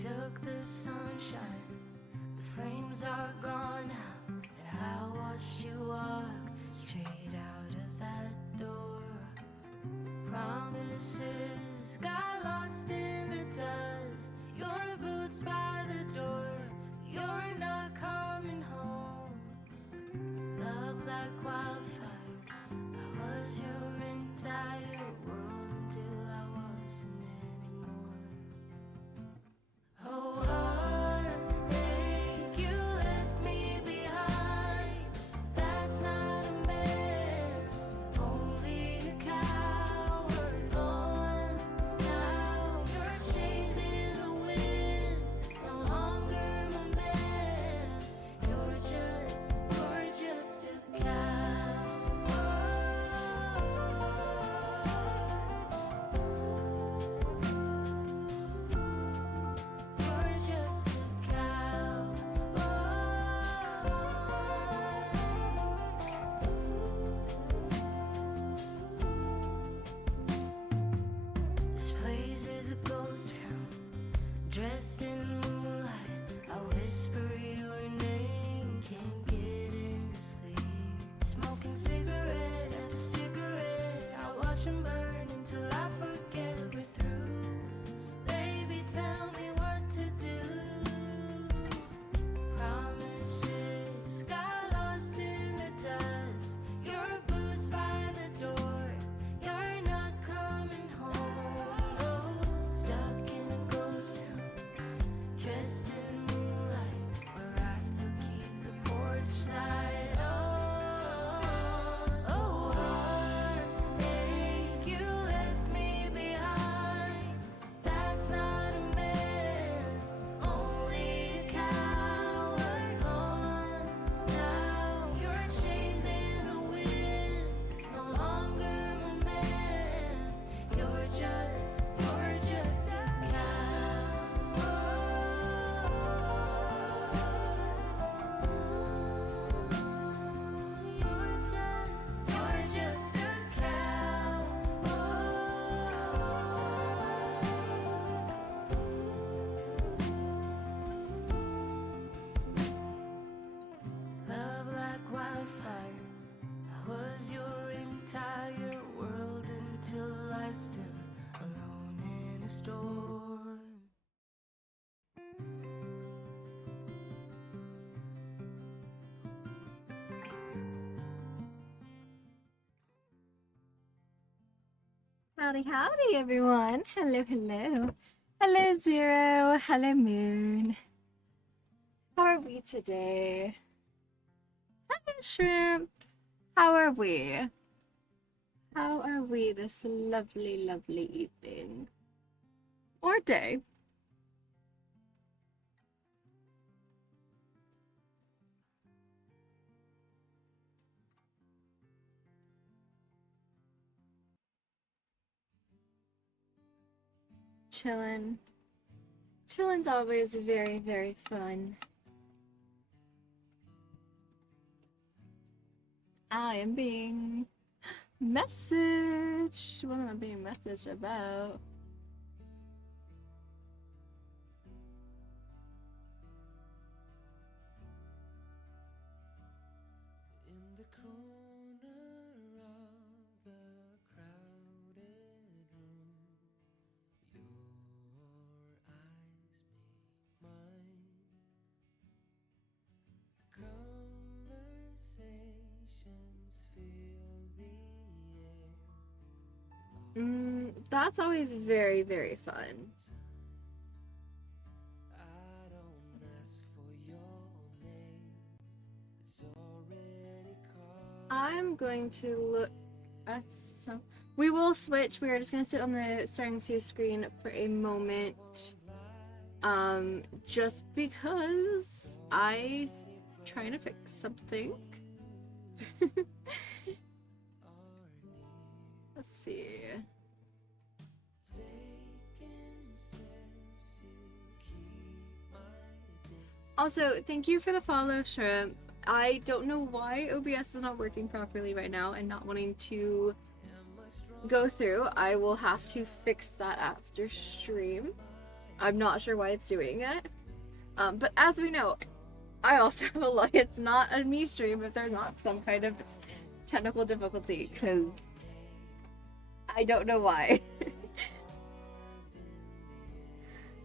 took the sunshine, the flames are gone now, and I watched you walk straight out of that door. Promises got lost in the dust, your boots by the door, you're not coming home. Love like wildfire, I was your entire world until I wasn't anymore. Oh, heartache, you left me behind. That's not a man, only a coward. Gone now, you're chasing the wind. No longer my man, you're just a This place is a ghost town, dressed in moonlight. I whisper your name, can't get any sleep. Smoking cigarette after cigarette, I watch them burn until I forget we're through. Baby, tell me what to do. Promises got lost in the dust, your boots by the door, you're not coming home. No, stuck in a ghost town, dressed in moonlight, where I still keep the porch light on. Oh, heartache, you left me behind. That's not a man, only a coward. Gone now, you're chasing the wind. No longer my man, you're just a You're just a Love like wildfire, I was your entire world until I stood alone in a storm. Howdy, howdy, everyone. Hello, hello. Hello, Zero. Hello, Moon. How are we today? Hello, Shrimp. How are we? How are we this lovely, lovely evening? Or day? Chillin'. Chillin's always very, very fun. I am being messaged. What am I being messaged about? In the corner of the crowded room, your eyes meet mine. Conversations fill the air. That's always very, very fun. I don't ask for your name, it's already called. I'm going to look at some. We will switch. We are just going to sit on the starting to screen for a moment. Just because I'm trying to fix something. Let's see. Also, thank you for the follow, Shrimp. I don't know why OBS is not working properly right now and not wanting to go through. I will have to fix that after stream. I'm not sure why it's doing it. But as we know, I also have a lot. It's not a me stream if there's not some kind of technical difficulty, because I don't know why.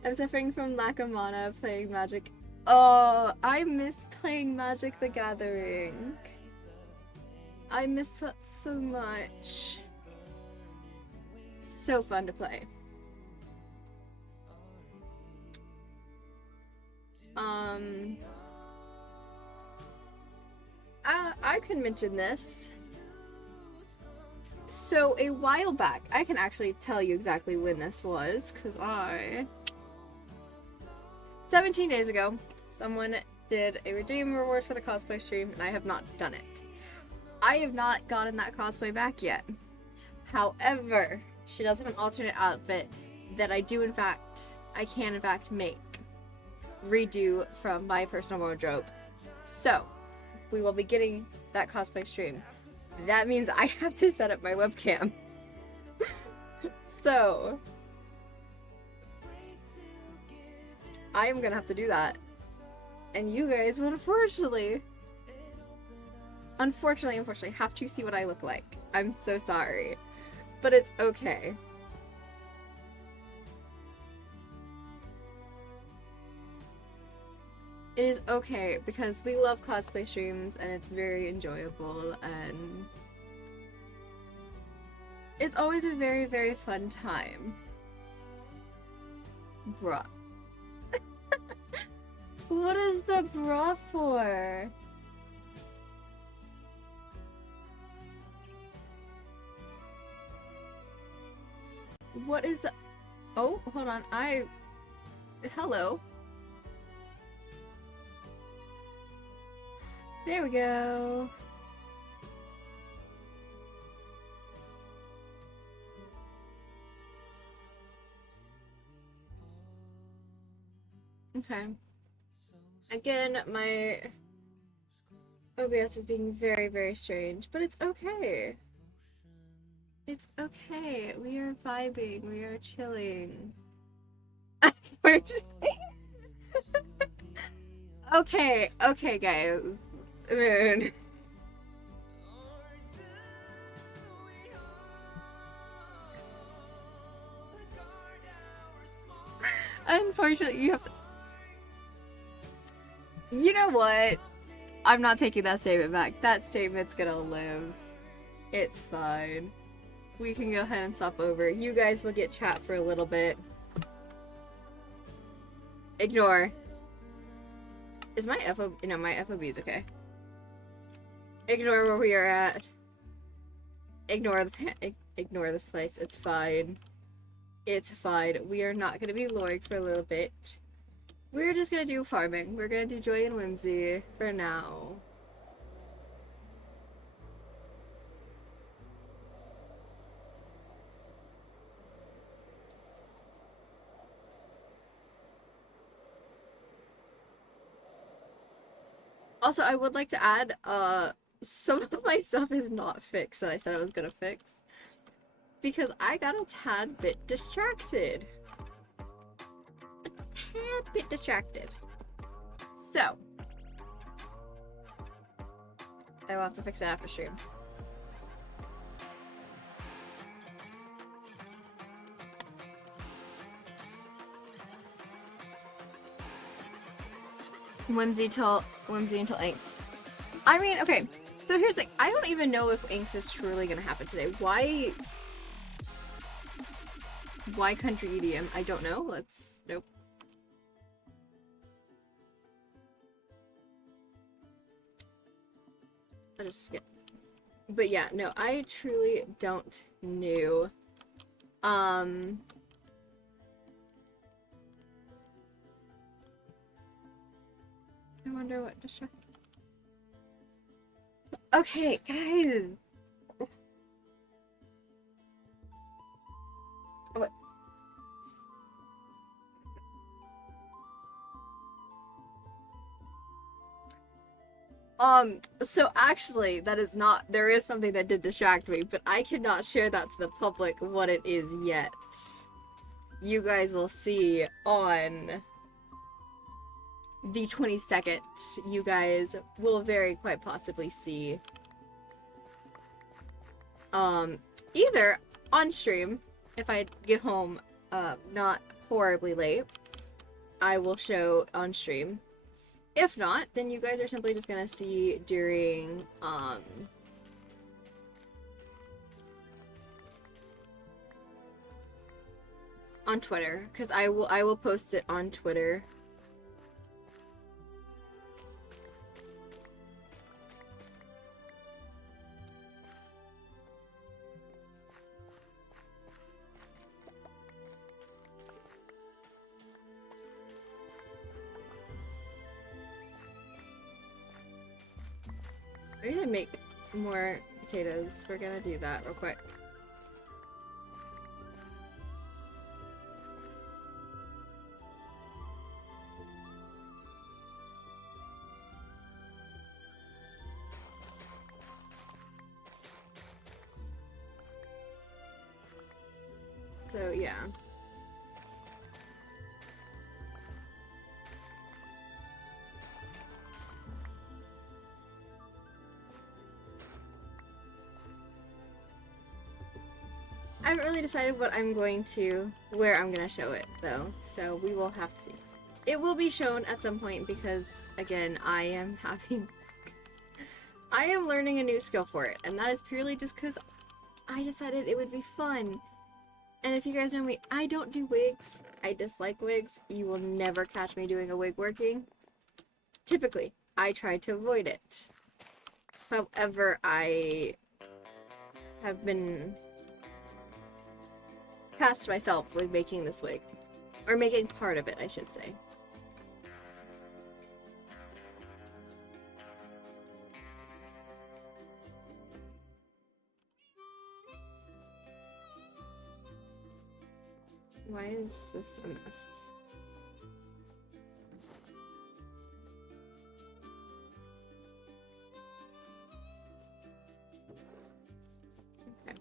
I'm suffering from lack of mana playing Magic. Oh, I miss playing Magic the Gathering. I miss that so much. So fun to play. I can mention this. So a while back, I can actually tell you exactly when this was, because 17 days ago, someone did a redeem reward for the cosplay stream, and I have not done it. I have not gotten that cosplay back yet. However, she does have an alternate outfit that I can in fact make, redo from my personal wardrobe. So, we will be getting that cosplay stream. That means I have to set up my webcam. So, I am gonna have to do that. And you guys will unfortunately have to see what I look like. I'm so sorry. But it's okay. It is okay, because we love cosplay streams and it's very enjoyable, and it's always a very, very fun time. Bruh. What is the bruh for? What is the... Oh, hold on. Hello. There we go. Okay. Again, my OBS is being very, very strange, but it's okay. It's okay. We are vibing. We are chilling. Okay, guys. Moon. Unfortunately, you have to... You know what? I'm not taking that statement back. That statement's gonna live. It's fine. We can go ahead and swap over. You guys will get chat for a little bit. Ignore. Is my FOB... No, my FOB is okay. Ignore where we are at. Ignore this place. It's fine. It's fine. We are not gonna be luring for a little bit. We're just gonna do farming. We're gonna do Joy and Whimsy for now. Also, I would like to add, some of my stuff is not fixed that I said I was gonna fix, because I got a tad bit distracted. So, I will have to fix it after stream. Whimsy until angst. I mean, okay, so here's the thing. I don't even know if angst is truly gonna happen today. Why country EDM? I don't know. Nope. I'll just skip. But yeah, no, I truly don't know. I wonder what distract. Okay, guys. What? So actually, there is something that did distract me, but I cannot share that to the public what it is yet. you guys will see on the 22nd, you guys will very quite possibly see either on stream, if I get home not horribly late, I will show on stream. If not, then you guys are simply just gonna see during on Twitter, because I will post it on Twitter. We're gonna make more potatoes. We're gonna do that real quick. So yeah. I haven't really decided where I'm gonna show it though, so we will have to see. It will be shown at some point because, again, I am learning a new skill for it, and that is purely just because I decided it would be fun. And if you guys know me, I don't do wigs. I dislike wigs. You will never catch me doing a wig working. Typically, I try to avoid it. However, I have been past myself with making this wig. Or making part of it, I should say. Why is this a mess? Okay.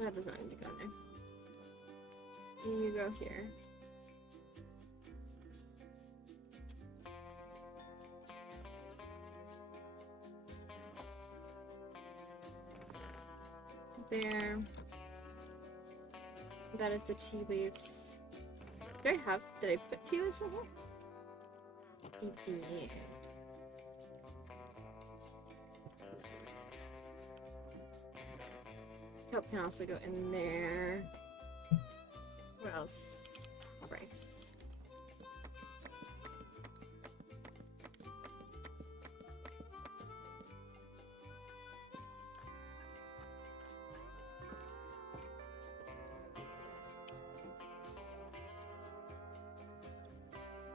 That does not need to go there. You go here. There. That is the tea leaves. Did I put tea leaves somewhere? I did. Cup can also go in there. What else? Rice.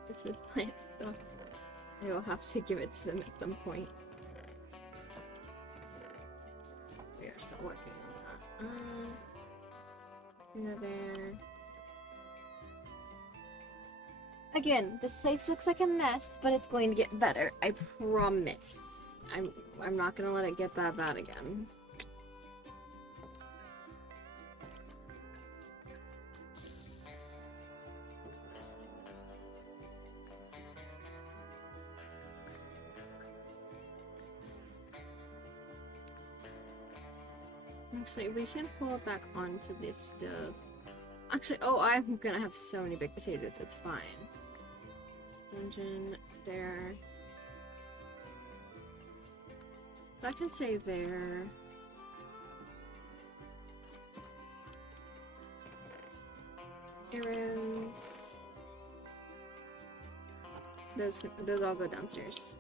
This is plant stuff. I will have to give it to them at some point. We are still working on that. There. Again, this place looks like a mess, but it's going to get better. I promise. I'm not gonna let it get that bad again. Actually, we can pull it back onto this stove. Actually, oh, I'm gonna have so many big potatoes, it's fine. Dungeon, there. That can stay there. Arrows. Those all go downstairs.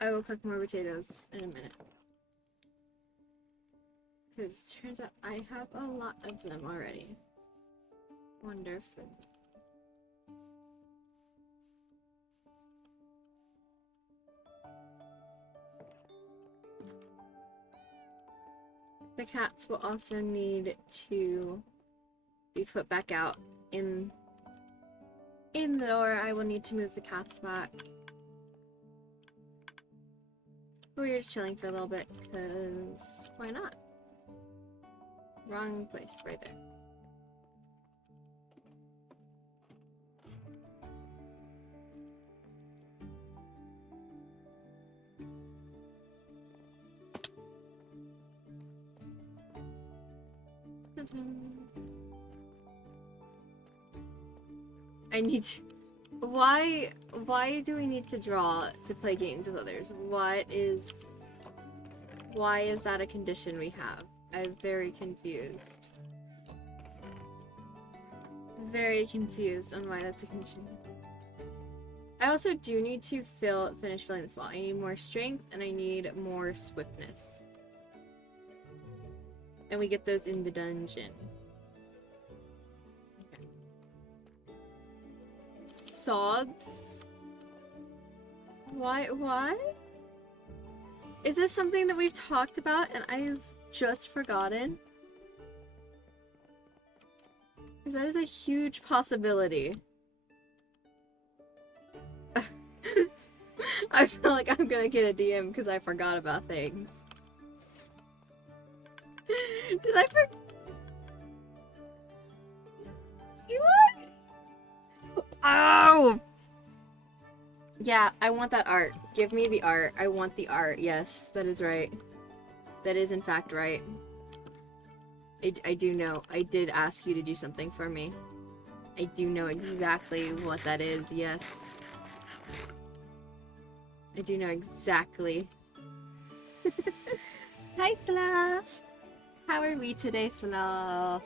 I will cook more potatoes in a minute. Because turns out I have a lot of them already. Wonderful. The cats will also need to be put back out in In lore, I will need to move the cats back. We're just chilling for a little bit, because why not? Wrong place, right there. I need to... Why do we need to draw to play games with others? Why is that a condition we have? I'm very confused. Very confused on why that's a condition. I also do need to finish filling this wall. I need more strength and I need more swiftness. And we get those in the dungeon. Okay. Sobs? Why? Is this something that we've talked about and I've just forgotten? Because that is a huge possibility. I feel like I'm gonna get a DM because I forgot about things. Did I forget? What? Oh! Yeah, I want that art. Give me the art. I want the art. Yes, that is right. That is in fact right. I do know. I did ask you to do something for me. I do know exactly what that is. Yes. I do know exactly. Hi, Slav! How are we today, Slav?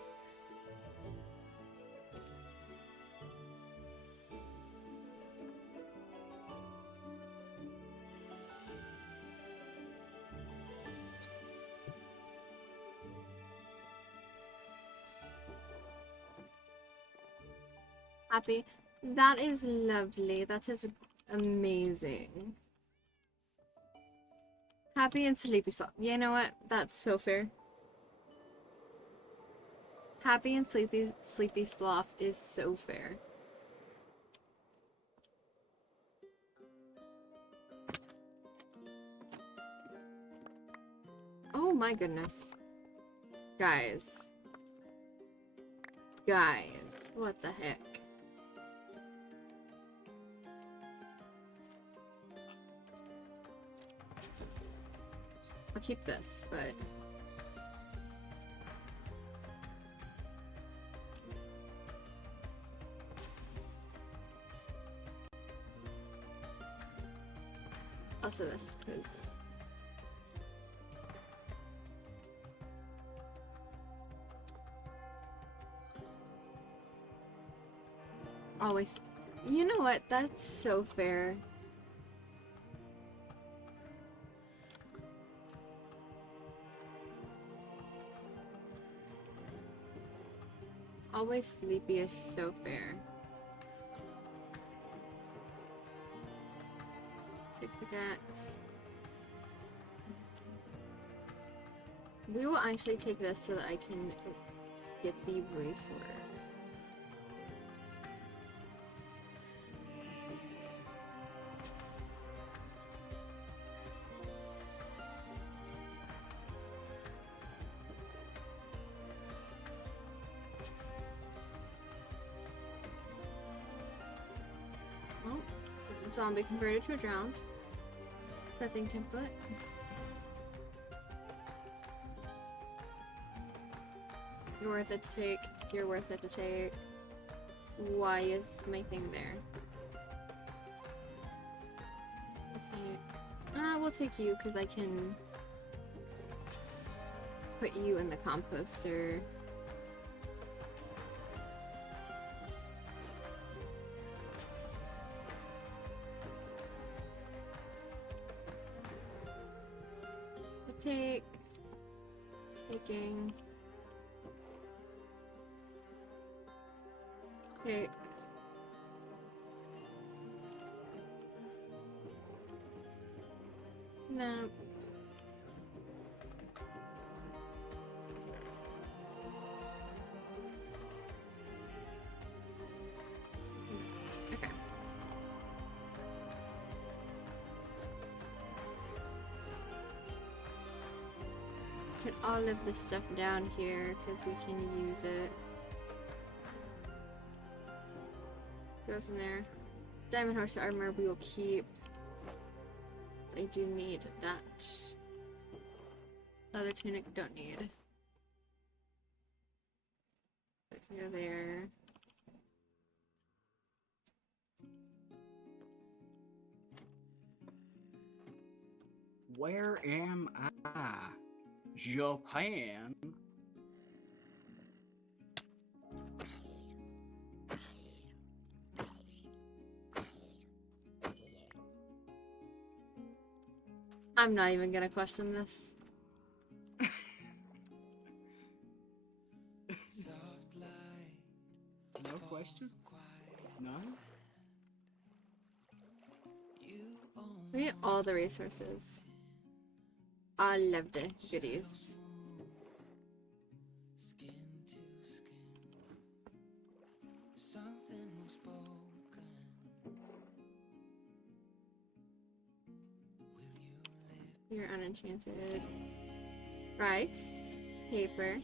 Happy? That is lovely. That is amazing. Happy and sleepy sloth. You know what? That's so fair. Happy and sleepy sloth is so fair. Oh my goodness. Guys. Guys, what the heck? I'll keep this, but... also this, because... always... You know what? That's so fair. Always sleepy is so fair. Take pickaxe. We will actually take this so that I can get the bracelet. Zombie converted to a drowned. Smithing template. You're worth it to take. You're worth it to take. Why is my thing there? We'll take you because I can put you in the composter. Taking. Okay. No. all of this stuff down here because we can use it. Goes in there. Diamond horse armor we will keep. So I do need that. Leather tunic don't need. That can go there. Where am I? Japan? I'm not even gonna question this. No questions? None? We need all the resources. I love the goodies. You're unenchanted. Rice. Paper.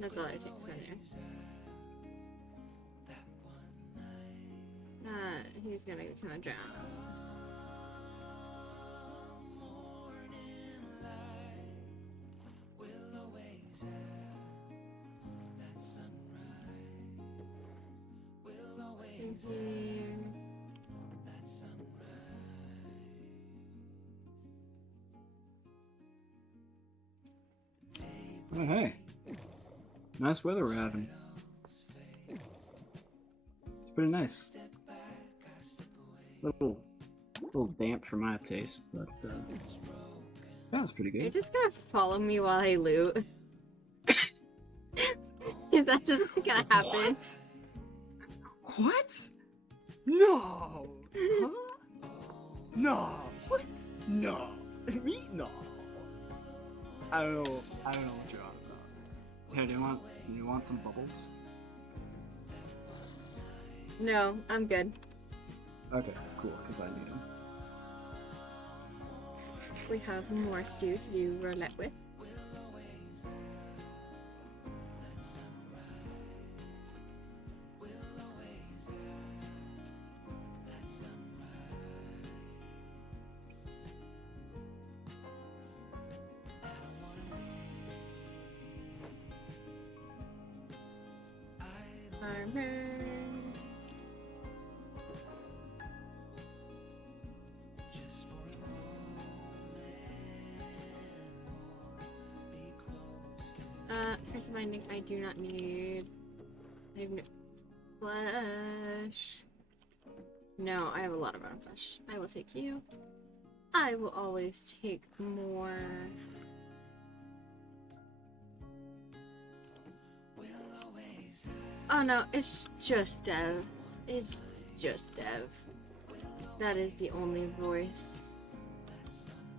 That's all I take from there. He's gonna come and drown. Thank you. Oh, hey. Nice weather we're having. It's pretty nice. Little damp for my taste, but that's pretty You're good. just gonna follow me while I loot. Is that just gonna happen? What? No! Huh? No! What? No! Me? No! I don't know what you're on about. Here, do you want some bubbles? No, I'm good. Okay, cool, because I need them. We have more stew to do roulette with. Farmers. Curse of binding I do not need. I have no flesh. No, I have a lot of bone flesh. I will take you. I will always take more. Oh no, it's just Dev. It's just Dev. That is the only voice.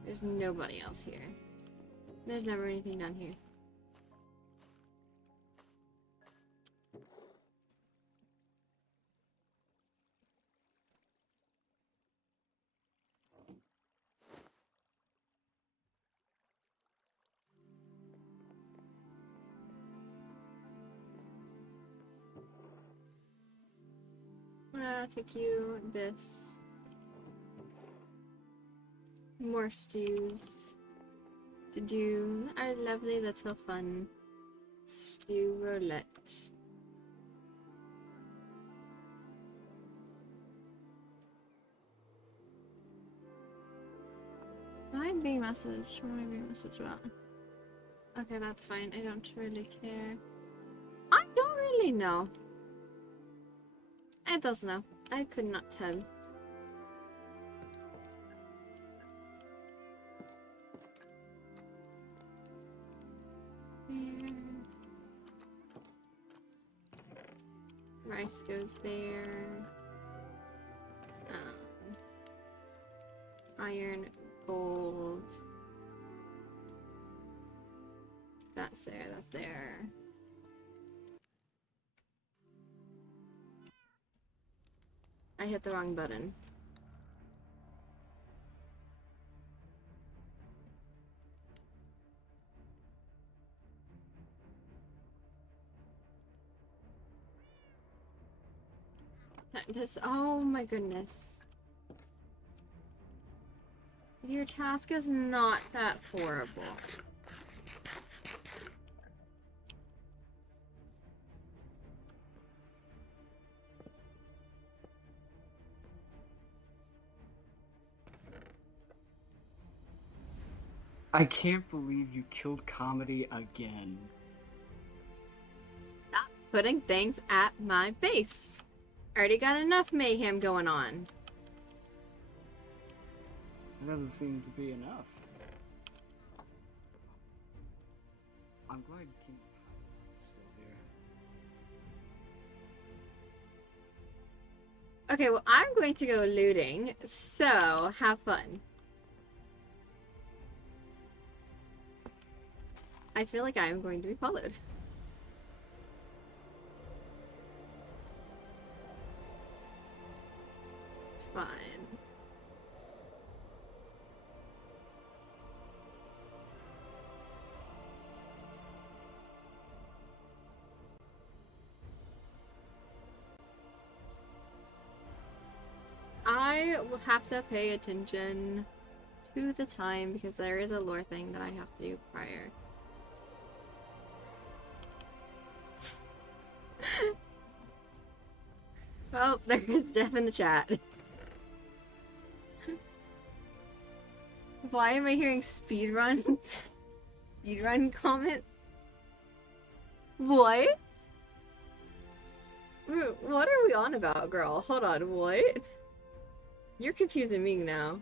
There's nobody else here. There's never anything down here. I'll take you this. More stews to do our lovely little fun stew roulette. Am I being messaged? What am I being messaged about? Okay, that's fine. I don't really care. I don't really know. I don't know. I could not tell. There. Rice goes there. Iron, gold. That's there, that's there. I hit the wrong button. Just, oh my goodness. Your task is not that horrible. I can't believe you killed comedy again. Stop putting things at my face. Already got enough mayhem going on. It doesn't seem to be enough. I'm glad King is still here. Okay, well, I'm going to go looting, so have fun. I feel like I'm going to be followed. It's fine. I will have to pay attention to the time because there is a lore thing that I have to do prior. Oh, there's Jeff in the chat. Why am I hearing speedrun? Speedrun comment? What? What are we on about, girl? Hold on, what? You're confusing me now.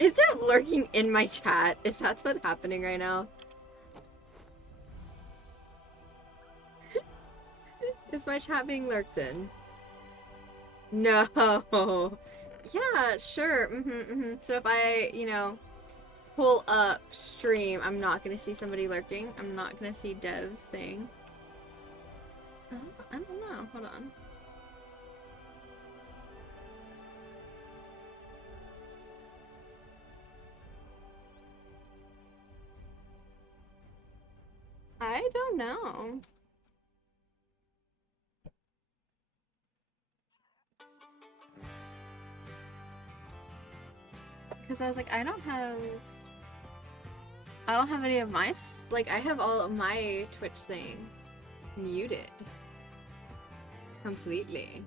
Is that lurking in my chat? Is that what's happening right now? Is my chat being lurked in? No. Yeah, sure. So if I, you know, pull up stream, I'm not gonna see somebody lurking. I'm not gonna see Dev's thing. Oh, I don't know. Hold on. I don't know. Because I was like, I don't have any of my, like, I have all of my Twitch thing muted. Completely.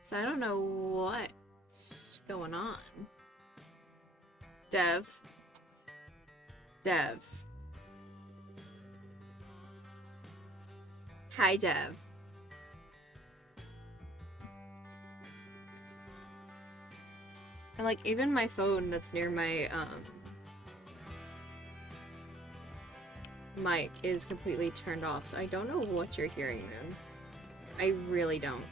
So I don't know what's going on. Dev. Hi, Dev. And like even my phone that's near my mic is completely turned off, so I don't know what you're hearing, Moon. I really don't.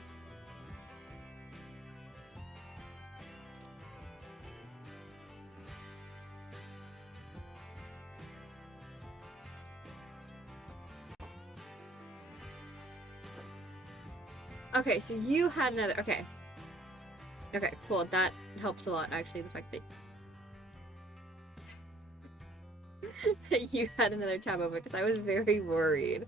Okay, so you had another. Okay, cool. That helps a lot, actually. The fact that that you had another tab open, because I was very worried.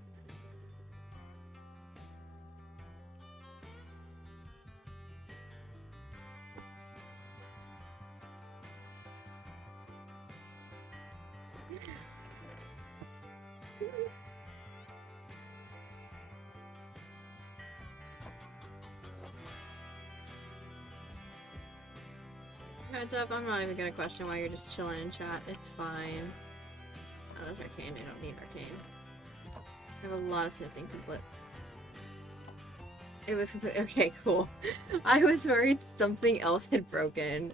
Heads up, I'm not even gonna question why you're just chilling in chat. It's fine. Oh, that's arcane. I don't need arcane. I have a lot of smithing templates. It was completely okay. Cool. I was worried something else had broken.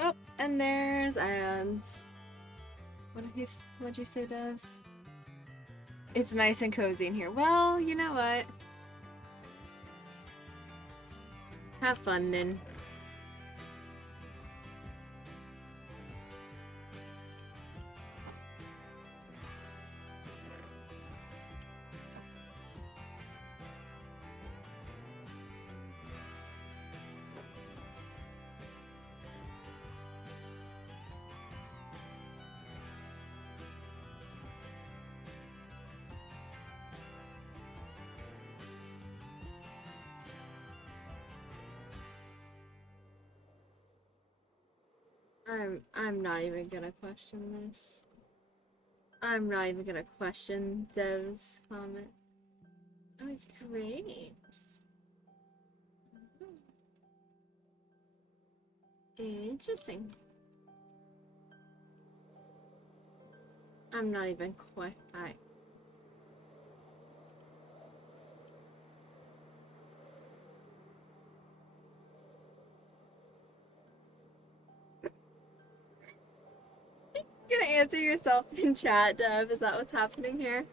Oh, and there's ads. What'd you say, Dev? It's nice and cozy in here. Well, you know what? Have fun then. I'm not even gonna question this. I'm not even gonna question Dev's comment. Oh, it's grapes. Interesting. I'm not even I gonna answer yourself in chat, Dev. Is that what's happening here?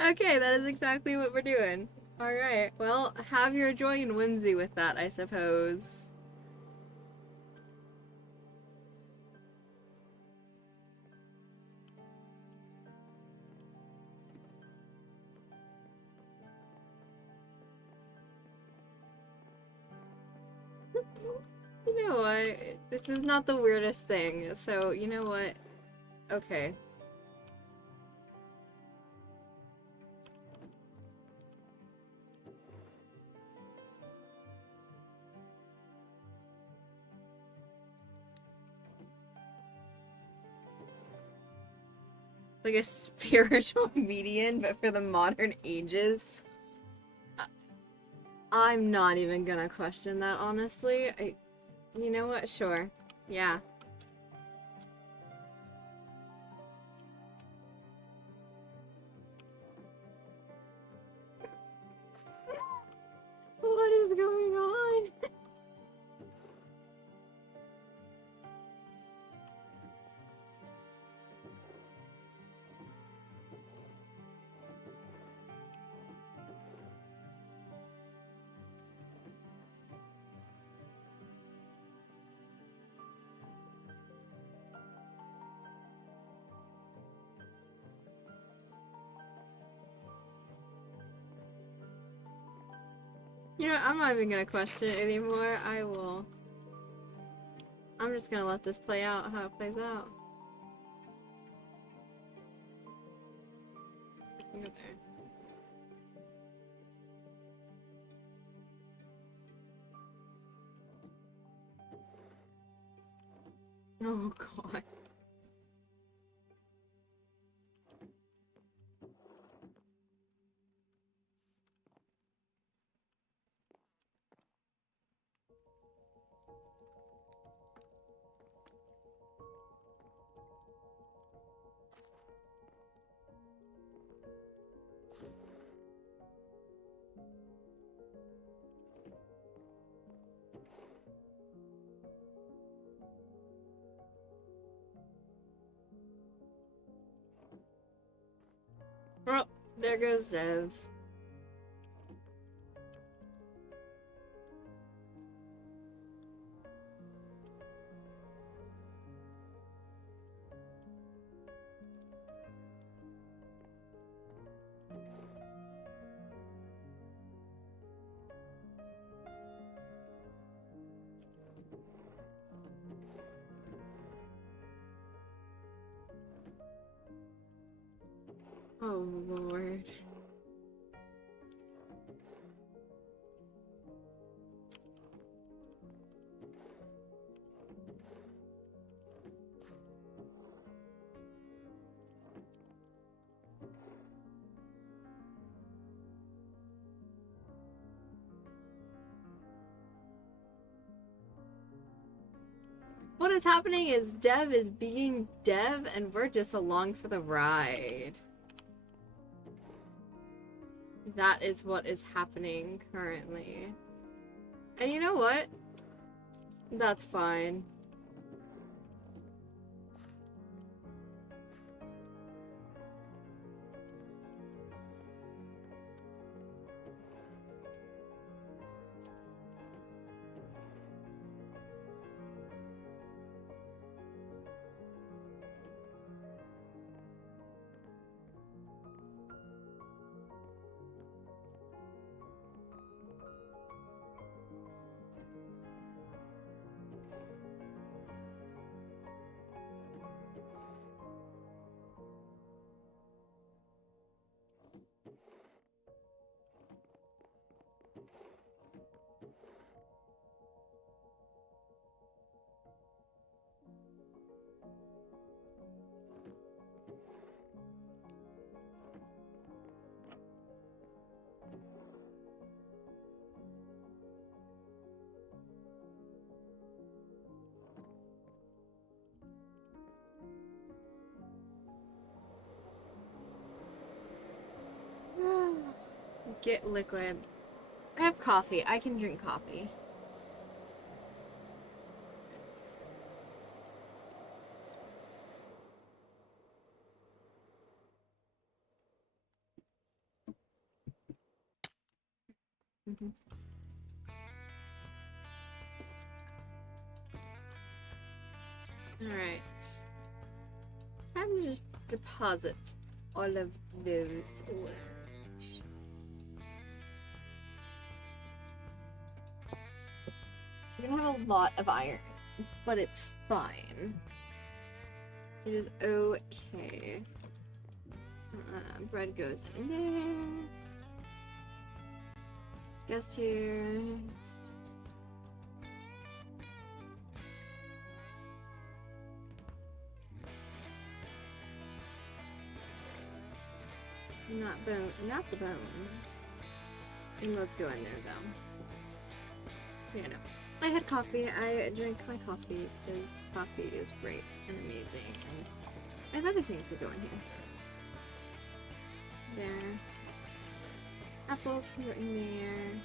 Okay, that is exactly what we're doing. Alright, well, have your joy and whimsy with that, I suppose. You know what? This is not the weirdest thing, so you know what? Okay. Like a spiritual median, but for the modern ages. I'm not even gonna question that, honestly. You know what? Sure. Yeah. What is going on? You know, I'm not even gonna question it anymore. I'm just gonna let this play out how it plays out. Okay. Oh god. Well, there goes Dev. Oh lord. What is happening is Dev is being Dev and we're just along for the ride. That is what is happening currently. And you know what? That's fine. Get liquid. I have coffee. I can drink coffee. Alright. Time to just deposit all of those orders. We're gonna have a lot of iron, but it's fine. It is okay. Bread goes in there. Guest here. Not the bones. And let's go in there though. Yeah, no. I had coffee. I drink my coffee because coffee is great and amazing. And I have other things to go in here. There. Apples can go in there.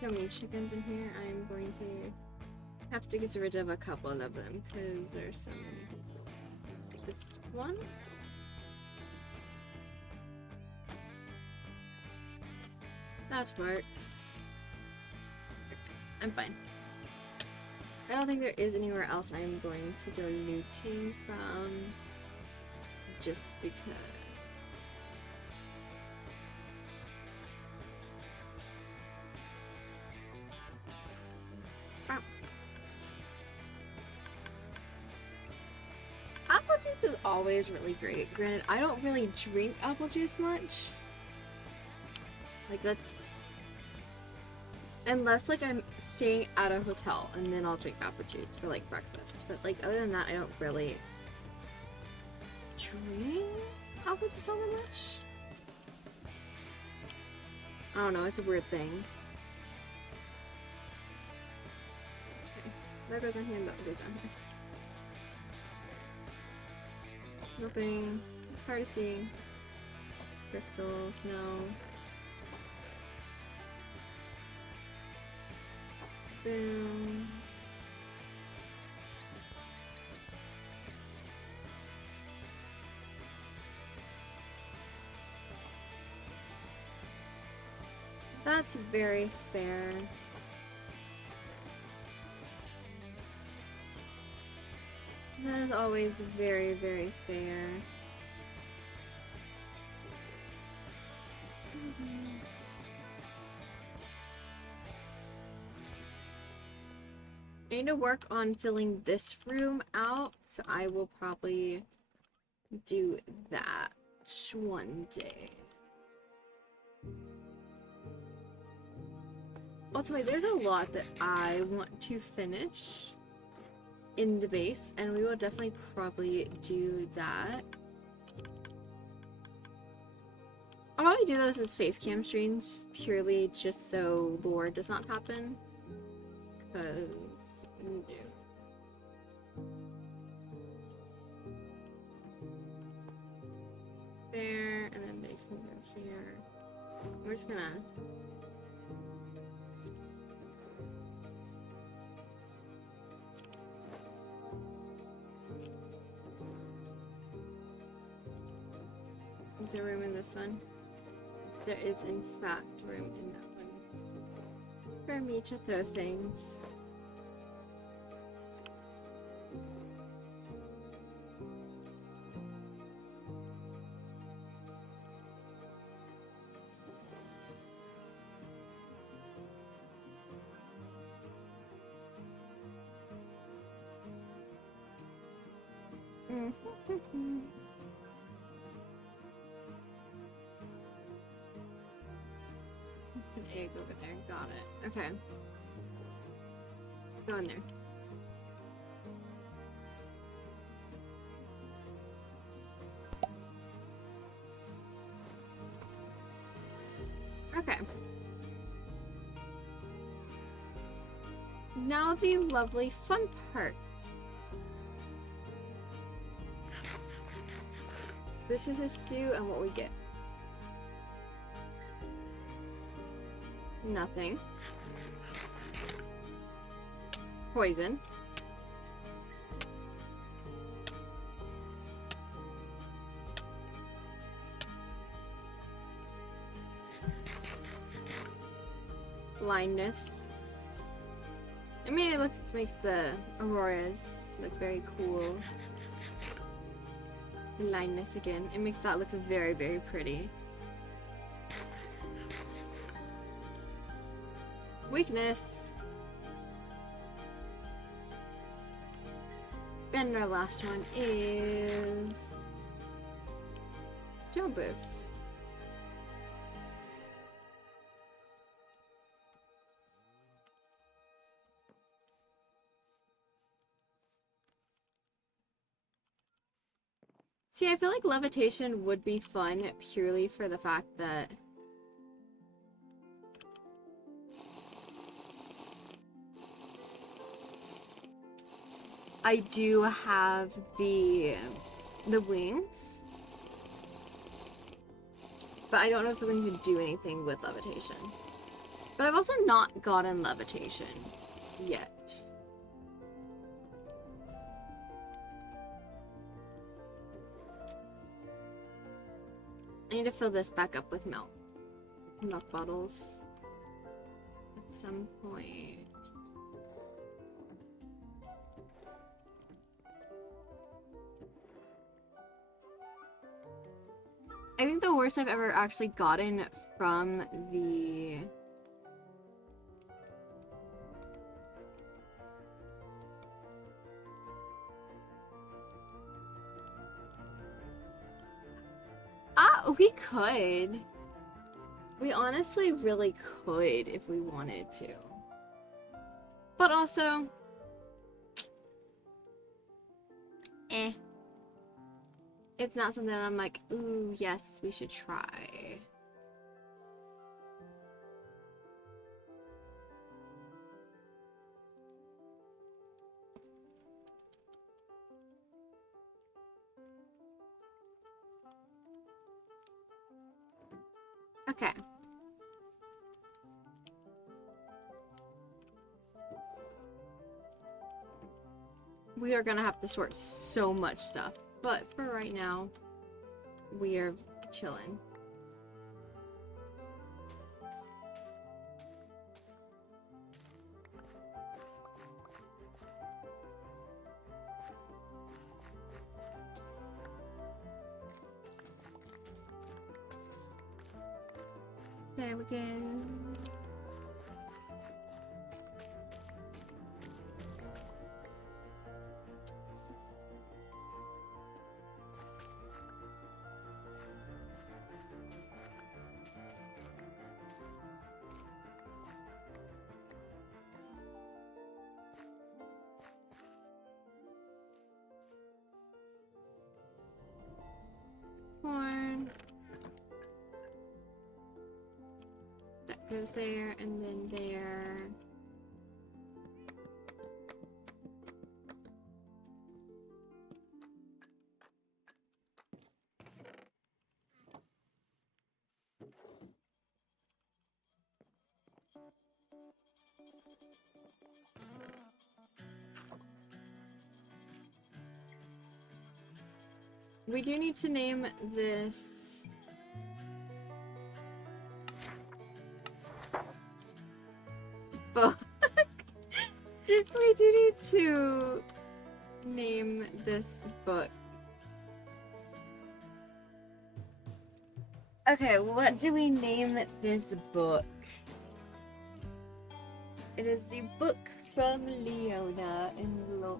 So many chickens in here. I'm going to have to get rid of a couple of them because there's so many. This one. That works. I'm fine. I don't think there is anywhere else I'm going to go looting from. Just because. Apple juice is always really great. Granted, I don't really drink apple juice much. Like, that's... Unless, like, I'm staying at a hotel, and then I'll drink apple juice for, like, breakfast. But, like, other than that, I don't really drink apple juice all that much. I don't know, it's a weird thing. Okay, that goes on here, and that goes on here. Nothing. It's hard to see. Crystals, no. Boom. That's very fair. That is always very, very fair. I need to work on filling this room out, so I will probably do that one day. Also, there's a lot that I want to finish in the base, and we will definitely probably do that. I'll probably do those as face cam streams, purely just so lore does not happen. Because, no. There, and then they can go here. We're just gonna... Is there room in this one? There is, in fact, room in that one. For me to throw things. An egg over there. Got it. Okay. Go in there. Okay. Now the lovely fun part. This is a stew and what we get. Nothing. Poison. Blindness. I mean, it makes the auroras look very cool. Blindness again. It makes that look very, very pretty. Weakness. And our last one is jump boost. See, I feel like levitation would be fun purely for the fact that I do have the wings, but I don't know if the wings would do anything with levitation. But I've also not gotten levitation yet. I need to fill this back up with milk bottles at some point. I think the worst I've ever actually gotten from the we could. We honestly really could if we wanted to. But also, it's not something that I'm like, ooh, yes, we should try. Okay. We are gonna have to sort so much stuff, but for right now, we are chilling. There we go. goes there, and then there. We do need to name this book. We do need to name this book. Okay, what do we name this book? It is the book from Leona in lore.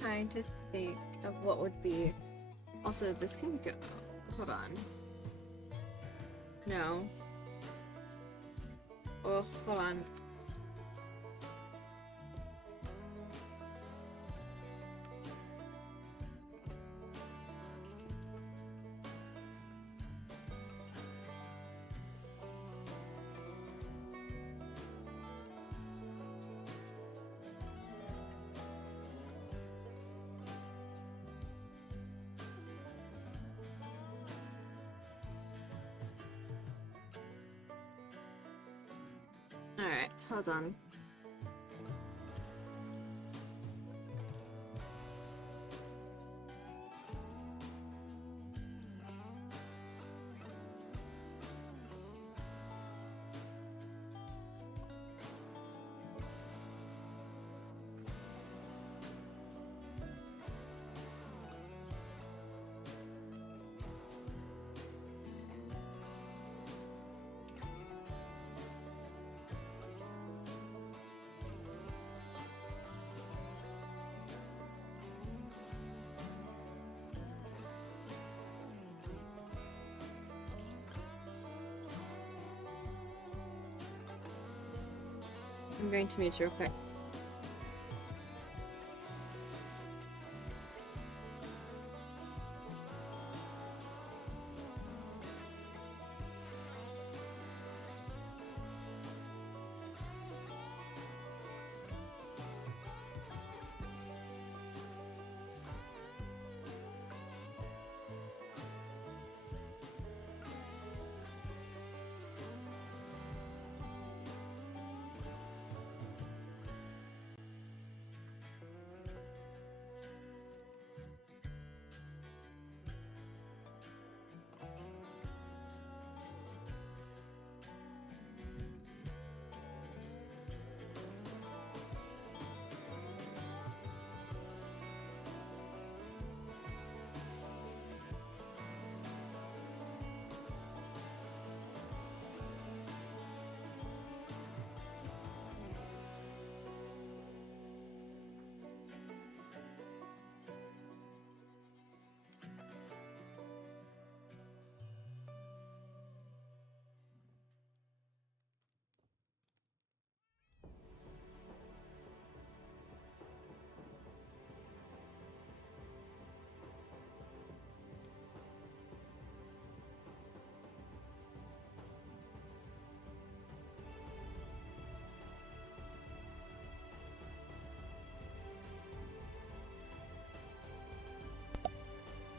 Trying to think of what would be. Also, this can go. Hold on. No. Oh, hold on. Alright, hold on. I'm going to mute you real quick.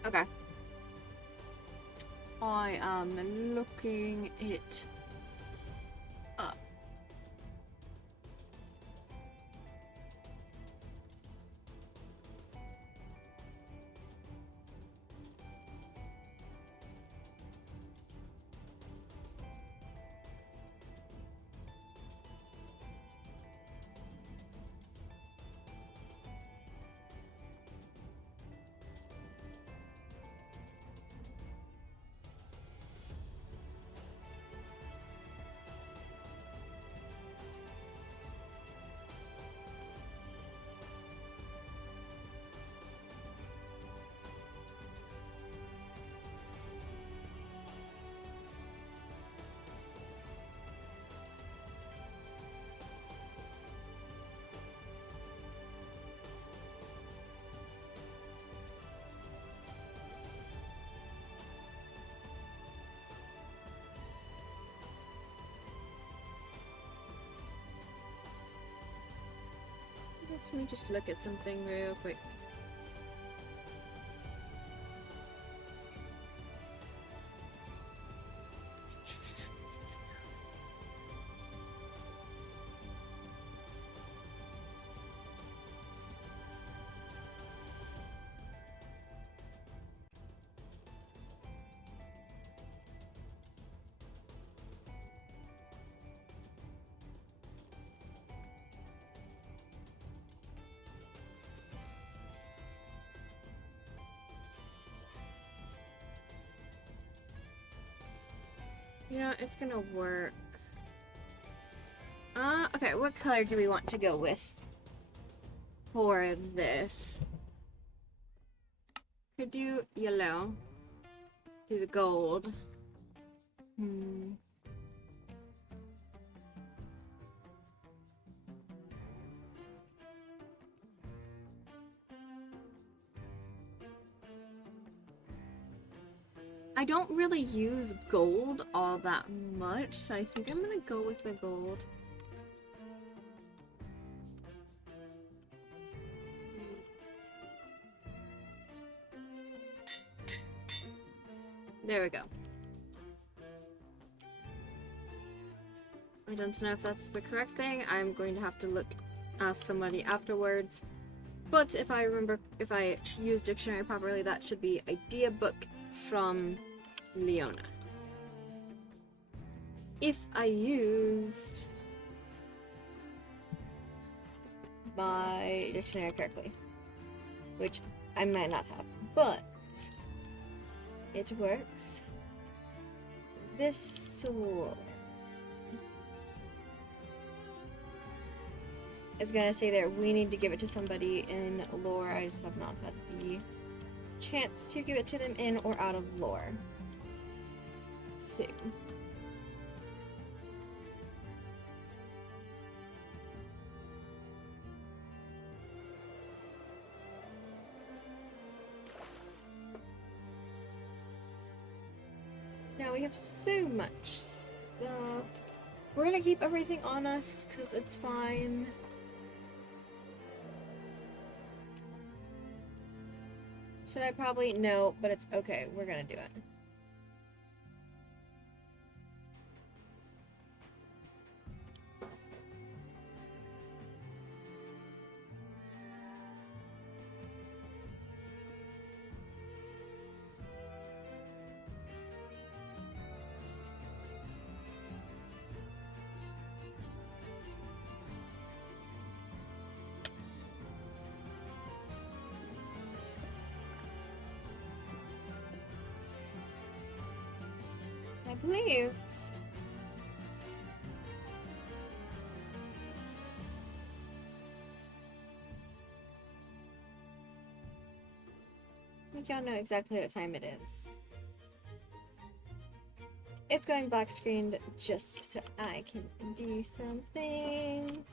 Okay. I am looking it up. Let me just look at something real quick. You know, it's gonna work. Okay, what color do we want to go with for this? Could do yellow. Do the gold. I don't really use gold all that much, so I think I'm gonna go with the gold. There we go. I don't know if that's the correct thing. I'm going to have to ask somebody afterwards. But if I remember, if I use dictionary properly, that should be idea book from Leona. If I used my dictionary correctly, which I might not have, but it works. This sword. It's gonna say there, we need to give it to somebody in lore. I just have not had the chance to give it to them in or out of lore. So. Now we have so much stuff. We're gonna keep everything on us because it's fine. Should I probably? No, but it's okay. We're gonna do it. I believe. I think y'all know exactly what time it is. It's going black screened just so I can do something.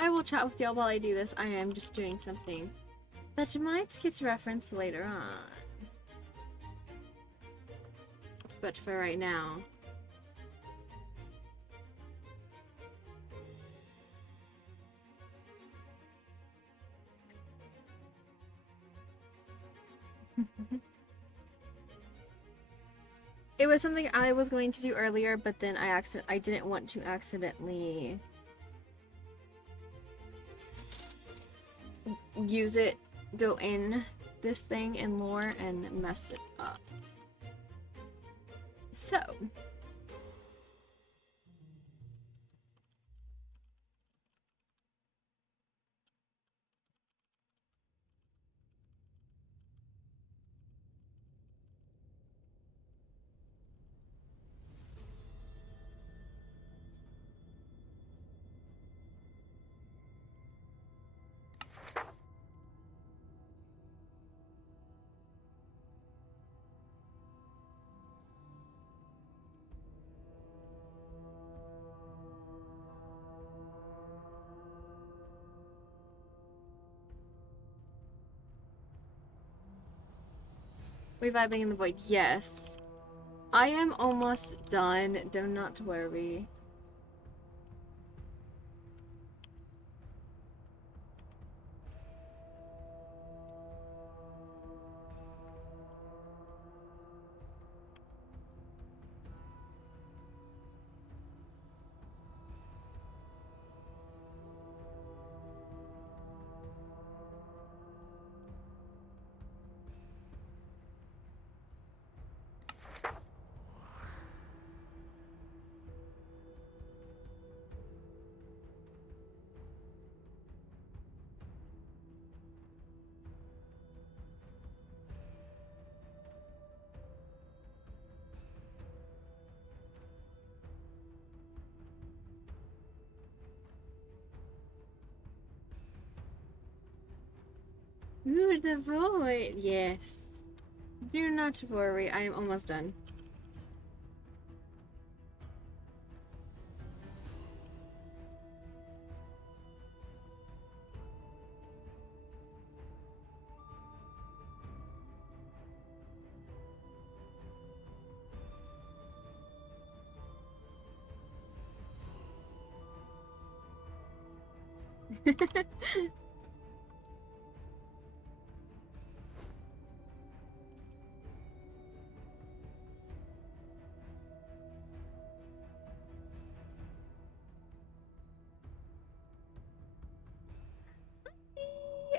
I will chat with y'all while I do this. I am just doing something that might get referenced later on. But for right now. It was something I was going to do earlier, but then I didn't want to accidentally use it, go in this thing in lore and mess it up. So reviving in the void, yes. I am almost done, do not worry. Ooh, the void, yes. Do not worry, I am almost done.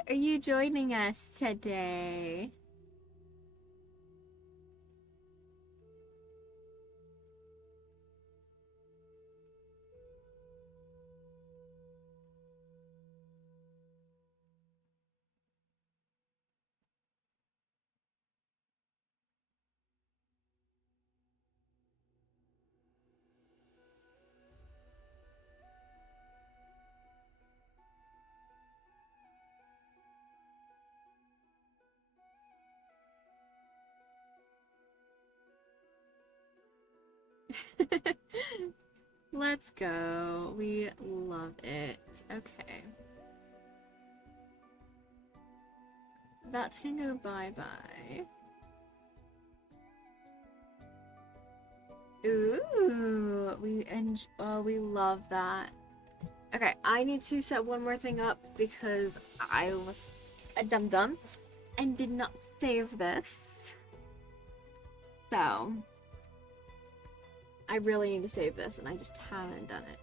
Are you joining us today? Let's go. We love it. Okay. That can go bye-bye. Ooh, we love that. Okay, I need to set one more thing up because I was a dum-dum and did not save this. So, I really need to save this and I just haven't done it.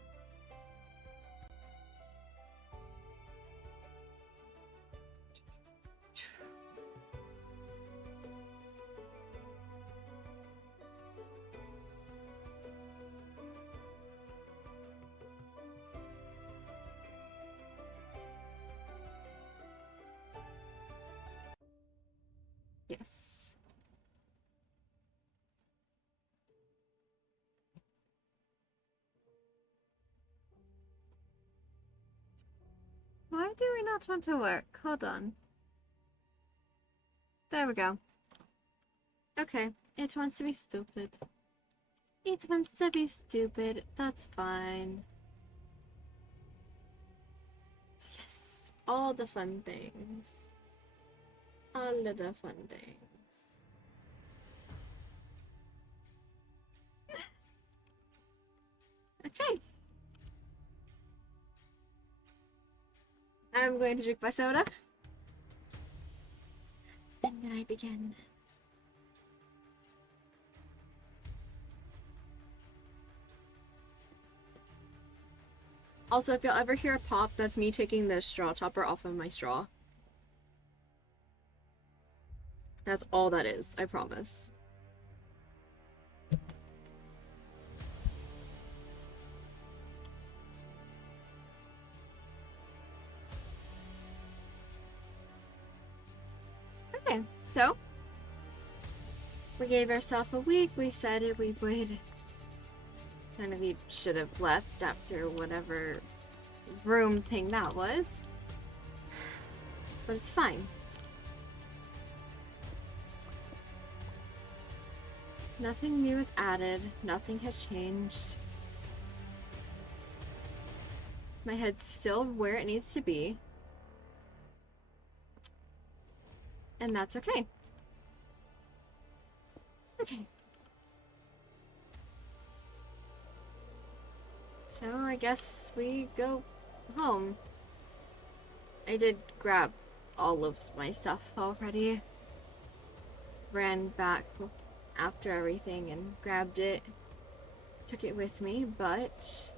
Yes. Why do we not want to work? Hold on. There we go. Okay, it wants to be stupid. It wants to be stupid. That's fine. Yes, all the fun things. All of the fun things. Okay. I'm going to drink my soda. And then I begin. Also, if y'all ever hear a pop, that's me taking the straw topper off of my straw. That's all that is, I promise. Okay, so we gave ourselves a week. We said if we would. Kind of, we should have left after whatever room thing that was. But it's fine. Nothing new is added. Nothing has changed. My head's still where it needs to be. And that's okay. Okay. So I guess we go home. I did grab all of my stuff already. Ran back after everything and grabbed it. Took it with me, but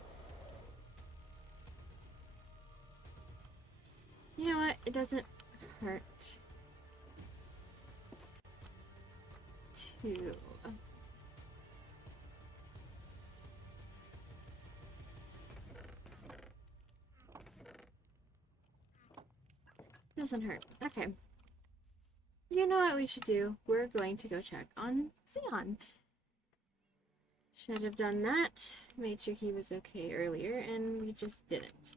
you know what? It doesn't hurt to doesn't hurt. Okay. You know what we should do? We're going to go check on Xeon. Should have done that. Made sure he was okay earlier, and we just didn't.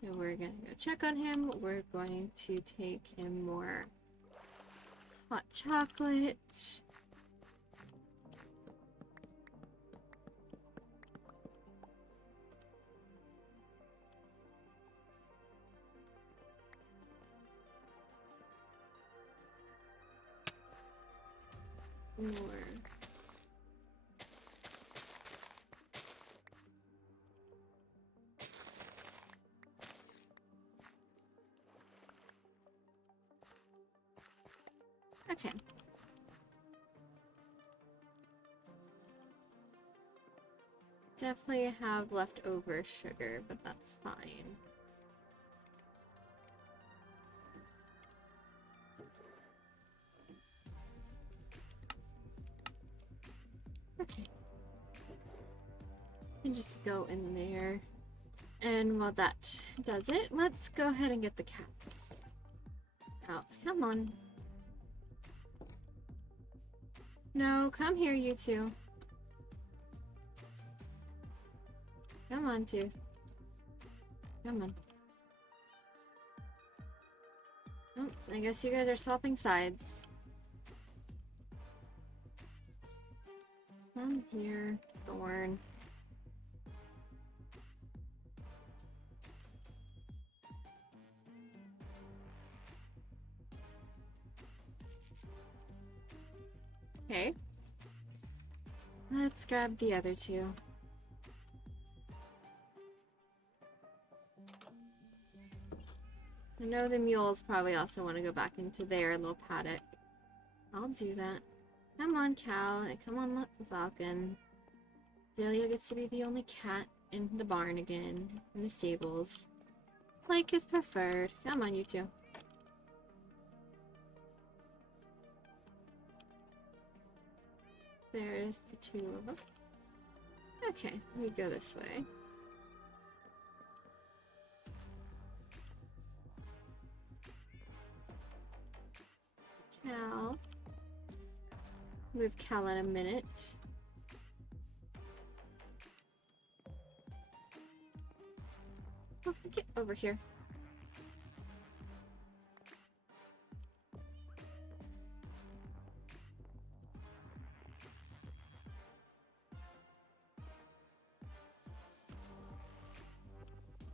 So we're gonna go check on him. We're going to take him more hot chocolate. More. Okay. Definitely have leftover sugar, but that's fine. Okay. And just go in there. And while that does it, let's go ahead and get the cats out. Come on. No, come here, you two. Come on, Tooth. Come on. Oh, I guess you guys are swapping sides. Come here, Thorn. Okay. Let's grab the other two. I know the mules probably also want to go back into their little paddock. I'll do that. Come on, Cal, and come on, Falcon. Zelia gets to be the only cat in the barn again, in the stables. Like is preferred. Come on, you two. There's the two of them. Okay, we go this way. Cal. Move Cal in a minute. Oh, get over here.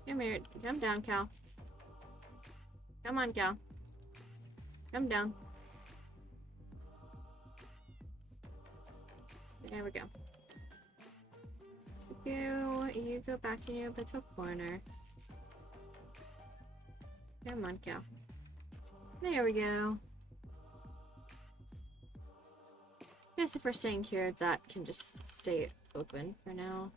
Come here. Come down, Cal. Come on, Cal. Come down. There we go. So you go back in your little corner. Come on, Cal. There we go. Guess if we're staying here, that can just stay open for now.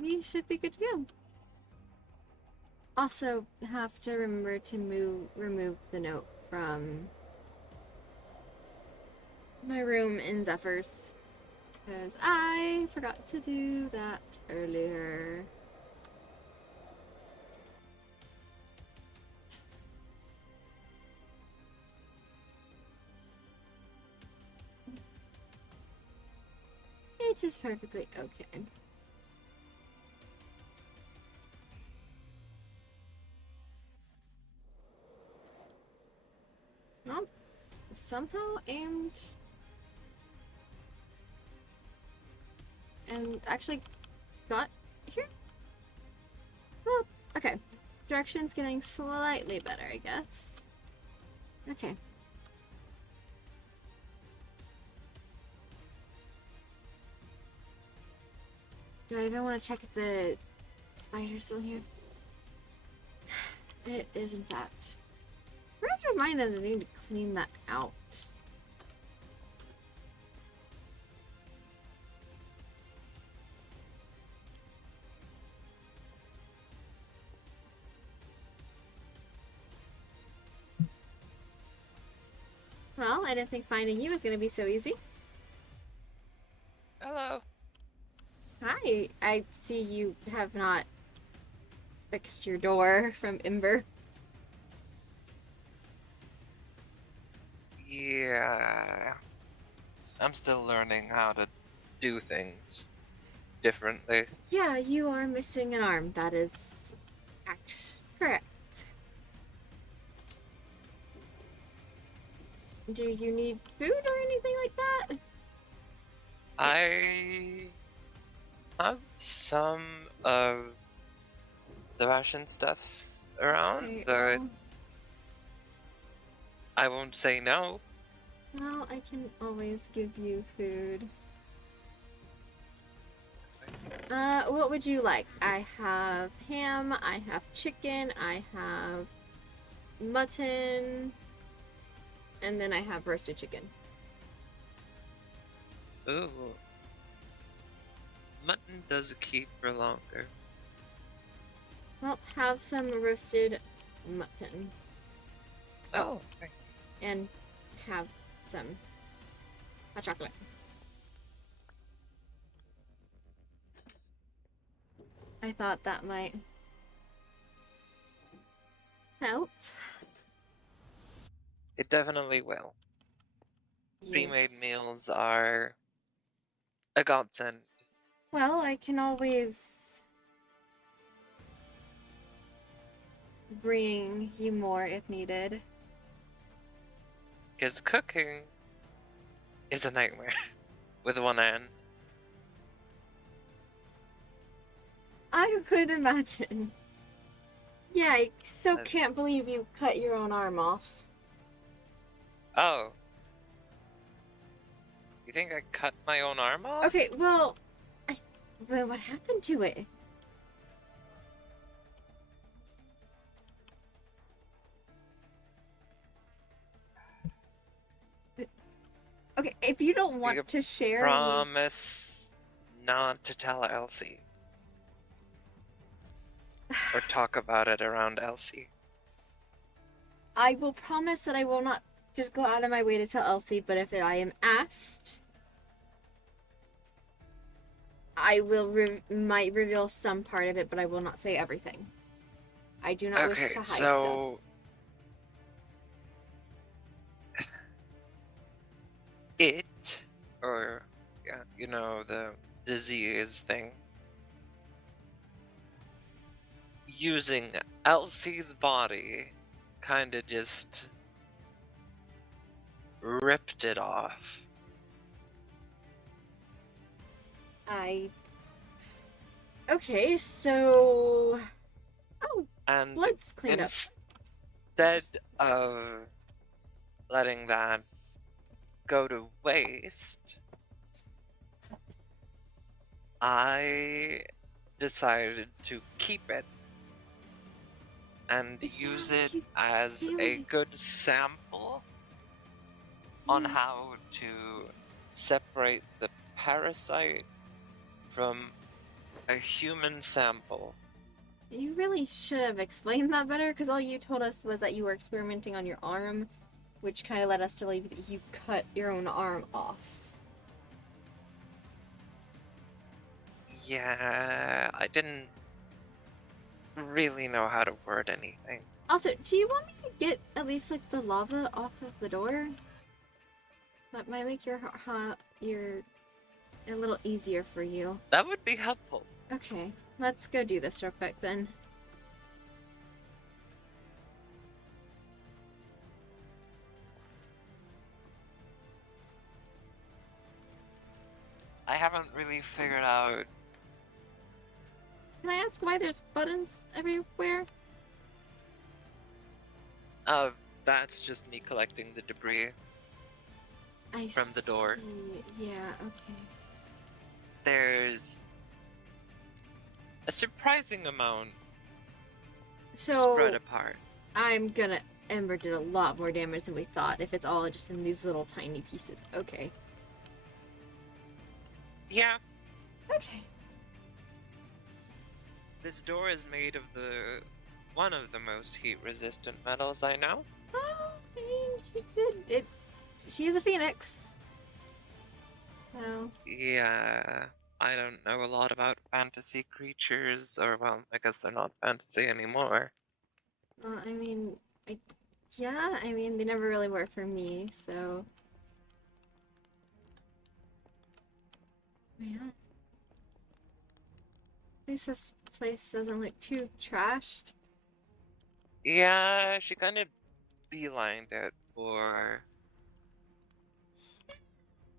we should be good to go. Also, have to remember to remove the note from my room in Zephyr's, because I forgot to do that earlier. It is perfectly okay. Well, somehow aimed and actually got here. Well, okay. Direction's getting slightly better, I guess. Okay. Do I even want to check if the spider's still here? It is, in fact. I have to remind them that they need to clean that out. Well, I didn't think finding you was going to be so easy. Hello. Hi, I see you have not fixed your door from Ember. Yeah. I'm still learning how to do things differently. Yeah, you are missing an arm. That is correct. Do you need food or anything like that? I have some of the ration stuffs around, Okay, but I won't say no. well, I can always give you food. What would you like? I have ham, I have chicken, I have mutton, and then I have roasted chicken. Ooh. Mutton does keep for longer. Well, have some roasted mutton. Oh, okay. And have some hot chocolate. I thought that might help. It definitely will. Pre-made Yes. meals are a godsend. Well, I can always bring you more if needed. Because cooking is a nightmare with one hand. I would imagine. Yeah, I so Uh, can't believe you cut your own arm off. Oh. You think I cut my own arm off? Okay, well, well, what happened to it? Okay, if you don't want to share, Promise not to tell Elsie. Or talk about it around Elsie. I will promise that I will not just go out of my way to tell Elsie, but if I am asked, I will might reveal some part of it, but I will not say everything. I do not wish to hide stuff. It, or, yeah, you know, the disease thing, using Elsie's body kinda just ripped it off. Okay, so... Oh, And blood's cleaned up. instead of letting that go to waste, I decided to keep it and use it as a good sample on how to separate the parasite from A human sample. You really should have explained that better, because all you told us was that you were experimenting on your arm, which kind of led us to believe that you cut your own arm off. Yeah, I didn't really know how to word anything. Also, do you want me to get at least like the lava off of the door? That might make your a little easier for you. That would be helpful. Okay, let's go do this real quick then. I haven't really figured out. Can I ask why there's buttons everywhere? That's just me collecting the debris. I From the door. see. Yeah, okay. There's a surprising amount So spread apart. I'm gonna Ember did a lot more damage than we thought if it's all just in these little tiny pieces. Okay. Yeah, Okay. this door is made of one of the most heat-resistant metals I know. Well, I mean, she did it. She's a phoenix. So, Yeah, I don't know a lot about fantasy creatures, or well, I guess they're not fantasy anymore. I mean, yeah, I mean, they never really were for me, so. Yeah. At least this place doesn't look too trashed. Yeah, she kind of beelined it for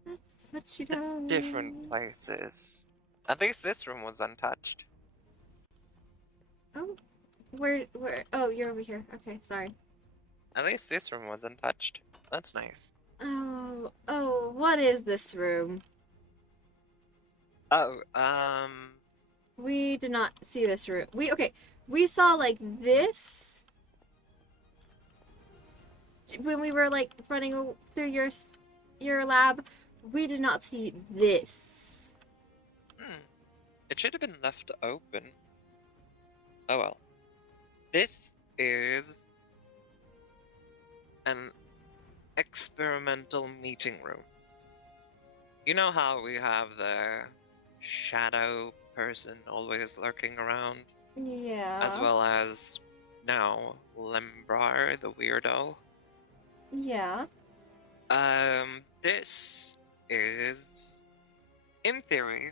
That's what she does. different places. At least this room was untouched. Oh, where? Oh, you're over here. Okay, sorry. At least this room was untouched. That's nice. Oh, what is this room? Oh, We did not see this room. We saw like this when we were like running through your lab. We did not see this. it should have been left open. Oh well. This is an experimental meeting room. You know how we have the shadow person always lurking around, Yeah. as well as now Lembrar, the weirdo? Yeah. This is, in theory,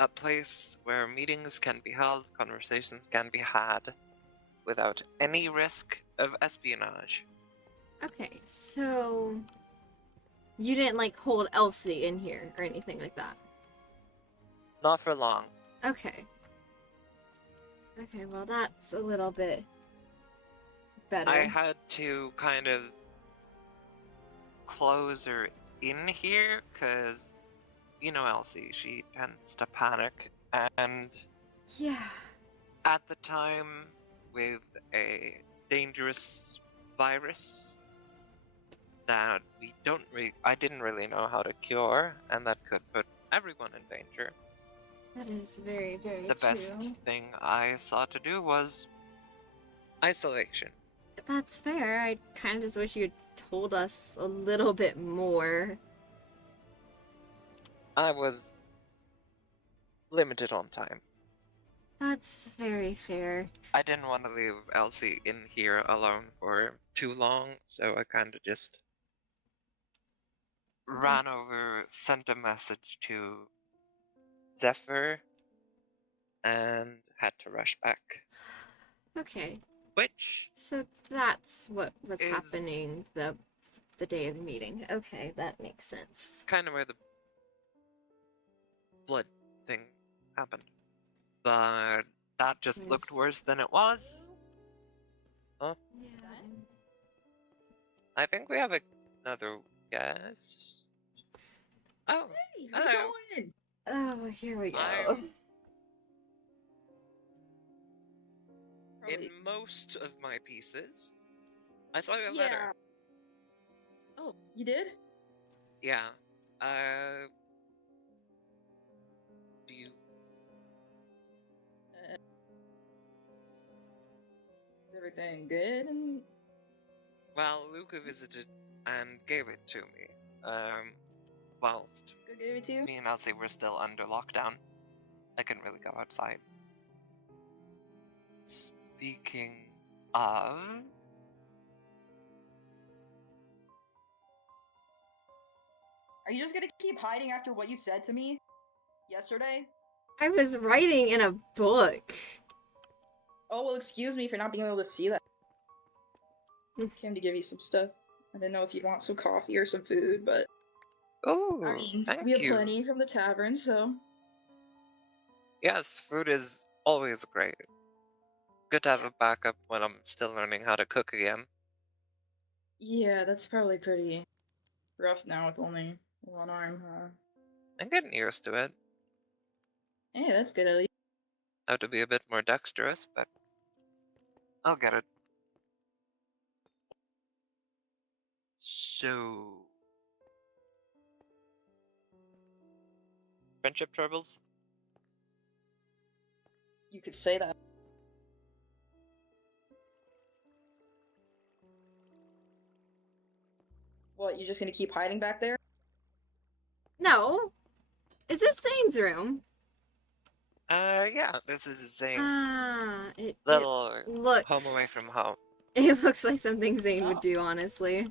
a place where meetings can be held, conversations can be had, without any risk of espionage. Okay, so you didn't like hold Elsie in here or anything like that. Not for long. Okay. Okay, well that's a little bit better. I had to kind of close her in here, because, you know Elsie, she tends to panic, and Yeah. at the time, with a dangerous virus that I didn't really know how to cure, and that could put everyone in danger. That is very, very The true. best thing I saw to do was isolation. That's fair. I kind of just wish you had told us a little bit more. I was limited on time. That's very fair. I didn't want to leave Elsie in here alone for too long, so I kind of just ran over, sent a message to Zephyr, and had to rush back. Okay, Which so that's what was Is- happening the day of the meeting. Okay, that makes sense. kind of where the blood thing happened. But that just looked Yes. worse than it was. Yeah. I think we have another guest. Oh, Hey, how's it hello. going? Oh, here we go. I'm Probably- in most of my pieces. I saw your Yeah. letter. Oh, you did? Yeah. Do Is everything good? And Well, Luca visited and gave it to me. Whilst who gave it to you? me and Elsie were still under lockdown. I couldn't really go outside. Speaking of... Are you just gonna keep hiding after what you said to me yesterday? I was writing in a book. Oh, well, excuse me for not being able to see that. Came to give you some stuff. I didn't know if you'd want some coffee or some food, but Oh, I mean, thank we have you. plenty from the tavern, so Yes, food is always great. Good to have a backup when I'm still learning how to cook again. yeah, that's probably pretty rough now with only one arm, huh? I'm getting used to it. Hey, that's good at least. I have to be a bit more dexterous, but I'll get it. So... Friendship troubles? You could say that. What, you just gonna keep hiding back there? No. Is this Zane's room? Yeah, this is Zane's It little looks... home away from home. It looks like something Zane would Oh. do, honestly.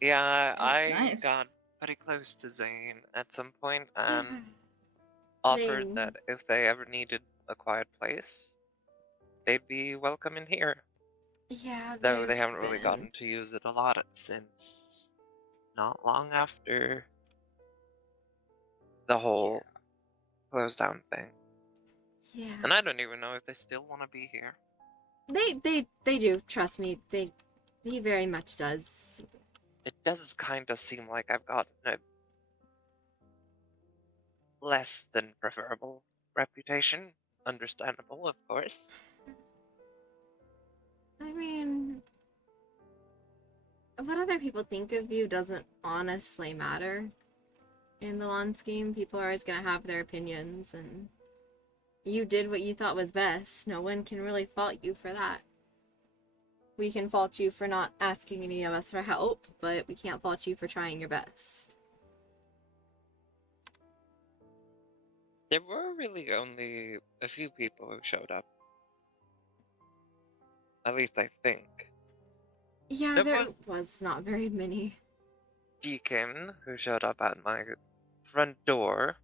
Yeah, That's I nice. got pretty close to Zane at some point and offered Zane. that if they ever needed a quiet place, they'd be welcome in here. Yeah, Though they they've haven't really been- gotten to use it a lot since not long after the whole closed down thing. Yeah. And I don't even know if they still want to be here. They do, trust me. He very much does. It does kind of seem like I've gotten a less than preferable reputation. Understandable, of course. I mean, what other people think of you doesn't honestly matter. In the lawn scheme, people are always gonna have their opinions, and you did what you thought was best. No one can really fault you for that. We can fault you for not asking any of us for help, but we can't fault you for trying your best. There were really only a few people who showed up. At least I think. Yeah, there was was not very many. Deacon who showed up at my front door.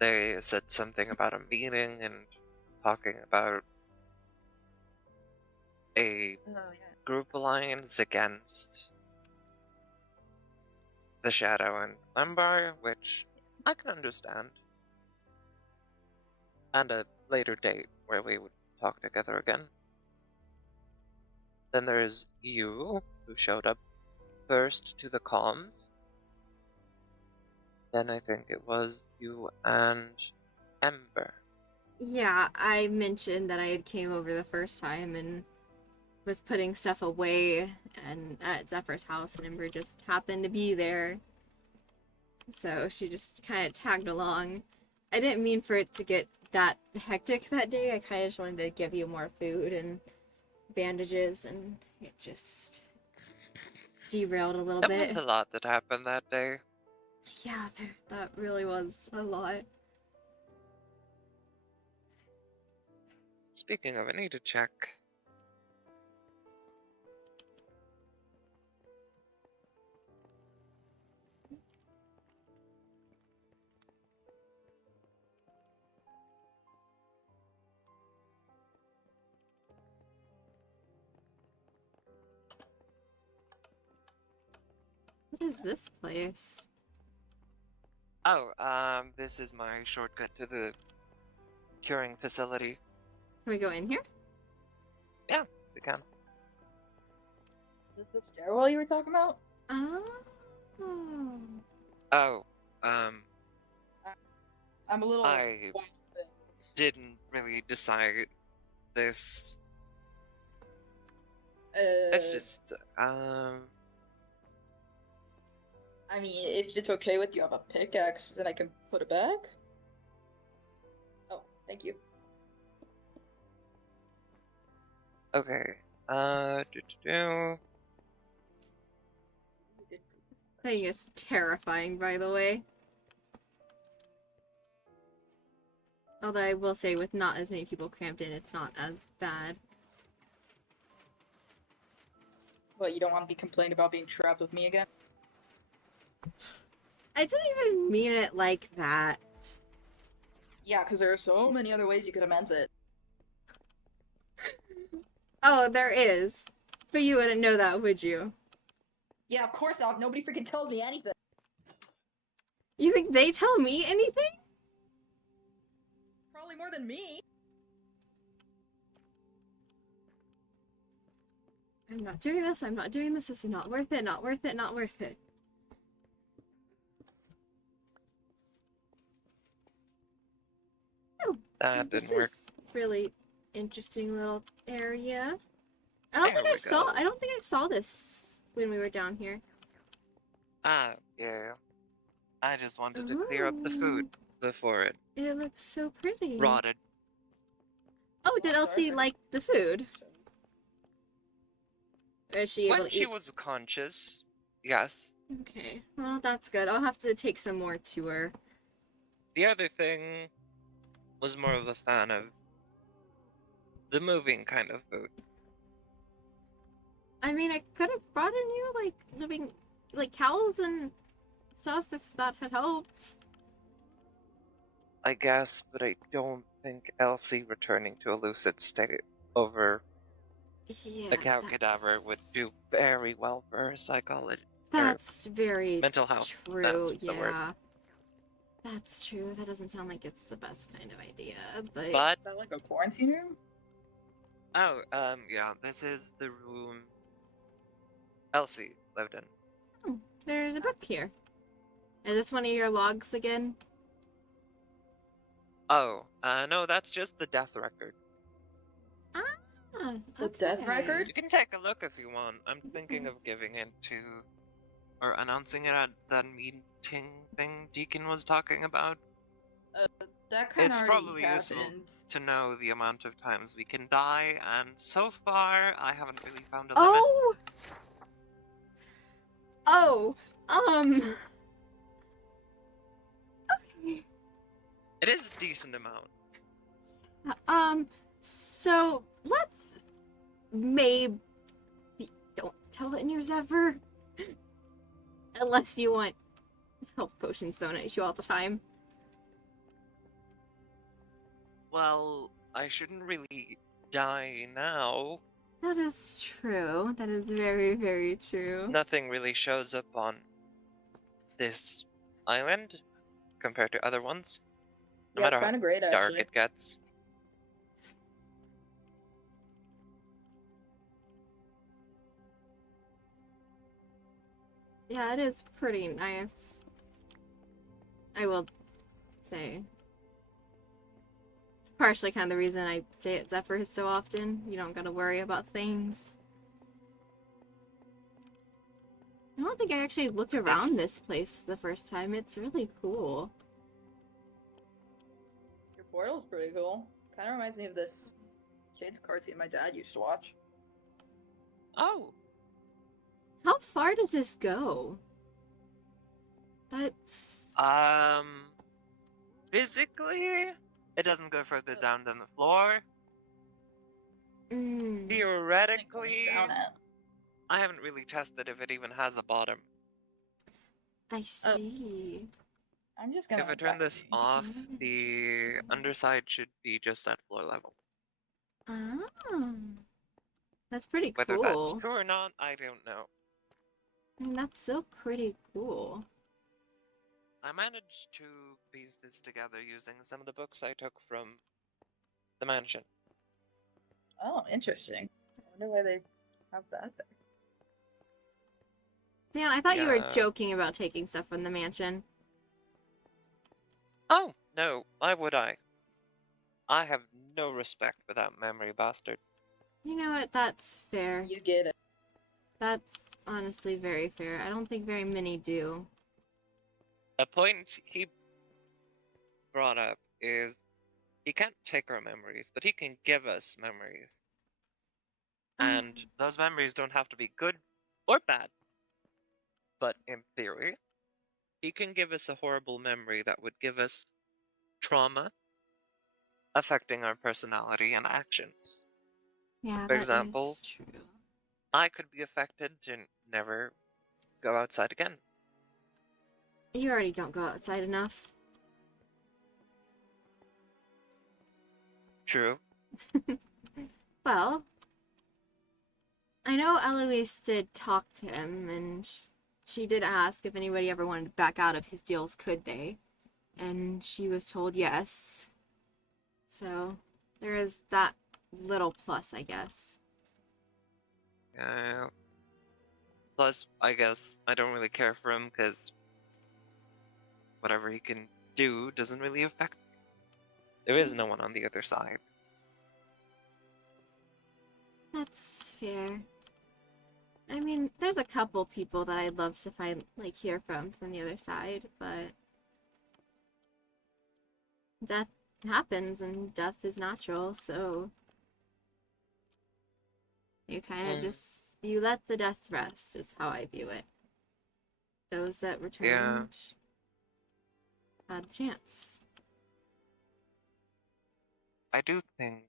They said something about a meeting and talking about a Oh, yeah. group alliance against the Shadow and Lembar, which I can understand. And a later date where we would talk together again. Then there's you, who showed up first to the comms. Then I think it was you and Ember. Yeah, I mentioned that I had came over the first time and was putting stuff away and at Zephyr's house, and Ember just happened to be there. So she just kind of tagged along. I didn't mean for it to get that hectic that day. I kind of just wanted to give you more food and bandages, and it just derailed a little There bit. was a lot that happened that day. Yeah, that really was a lot. Speaking of, I need to check. What is this place? Oh, this is my shortcut to the curing facility. Can we go in here? Yeah, we can. Is this the stairwell you were talking about? Oh. Oh, I'm a little. I didn't really decide this. It's just, I mean, if it's okay with you, I have a pickaxe, then I can put it back. Oh, thank you. Okay. Thing is terrifying, by the way. Although I will say, with not as many people cramped in, it's not as bad. What, you don't want to be complaining about being trapped with me again? I didn't even mean it like that. Yeah, because there are so many other ways you could amend it. Oh, there is. But you wouldn't know that, would you? Yeah, of course not. Nobody freaking tells me anything. You think they tell me anything? Probably more than me. I'm not doing this, I'm not doing this, this is not worth it, not worth it, not worth it. Oh, That this didn't work. is really interesting little area. I don't There think I we saw. go. I don't think I saw this when we were down here. Ah, yeah. I just wanted to clear up the food before it It looks so pretty. rotted. Oh, did Elsie like the food? Or is she able When to she eat? was conscious, yes. Okay, well that's good. I'll have to take some more to her. The other thing was more of a fan of the moving kind of food. I mean, I could have brought in you like living, like cows and stuff if that had helped. I guess, but I don't think Elsie returning to a lucid state over Yeah, a cow cadaver would do very well for her psychology. That's very mental health. true. That's the word. Yeah, that's true. That doesn't sound like it's the best kind of idea, but But Is that like a quarantine room? yeah, this is the room Elsie lived in. oh, there's a book here. Is this one of your logs again? Oh, no, that's just the death record. Ah, The death okay. record? You can take a look if you want. I'm thinking of giving it to, or announcing it at that meeting thing Deacon was talking about. That kind It's of probably already useful happened. to know the amount of times we can die, and so far, I haven't really found a limit. Oh! Oh! Okay. It is a decent amount. So let's maybe don't tell it in yours ever. Unless you want health potions thrown at you all the time. Well, I shouldn't really die now. That is true. That is very, very true. Nothing really shows up on this island compared to other ones. No Yeah, matter it's how kind of great, dark actually. it gets. Yeah, it is pretty nice. I will say. It's partially kind of the reason I say it Zephyr so often. You don't gotta worry about things. I don't think I actually looked around this place the first time. It's really cool. Your portal's pretty cool. Kind of reminds me of this kids cartoon my dad used to watch. Oh, How far does this go? That's... physically, it doesn't go further down than the floor. Theoretically, Down at. I haven't really tested if it even has a bottom. I see. I'm just gonna. If I turn this off, the underside should be just at floor level. Ah. That's pretty Whether cool. that's true or not, I don't know. That's so pretty cool. I managed to piece this together using some of the books I took from the mansion. Oh, interesting. I wonder why they have that there. Dan, I thought you were Yeah. joking about taking stuff from the mansion. Oh, no, why would I? I have no respect for that memory bastard. You know what? That's fair. You get it. That's honestly very fair. I don't think very many do. A point he brought up is he can't take our memories, but he can give us memories. And those memories don't have to be good or bad. But in theory, he can give us a horrible memory that would give us trauma affecting our personality and actions. Yeah, For that example, is true. I could be affected to never go outside again. You already don't go outside enough. True. Well, I know Eloise did talk to him, and she did ask if anybody ever wanted to back out of his deals, could they? And she was told yes. So there is that little plus, I guess. Yeah. Plus, I guess I don't really care for him because whatever he can do doesn't really affect me. There is no one on the other side. That's fair. I mean, there's a couple people that I'd love to find, like, hear from the other side, but death happens and death is natural, so you kind of just, you let the death rest is how I view it. Those that returned had the chance. I do think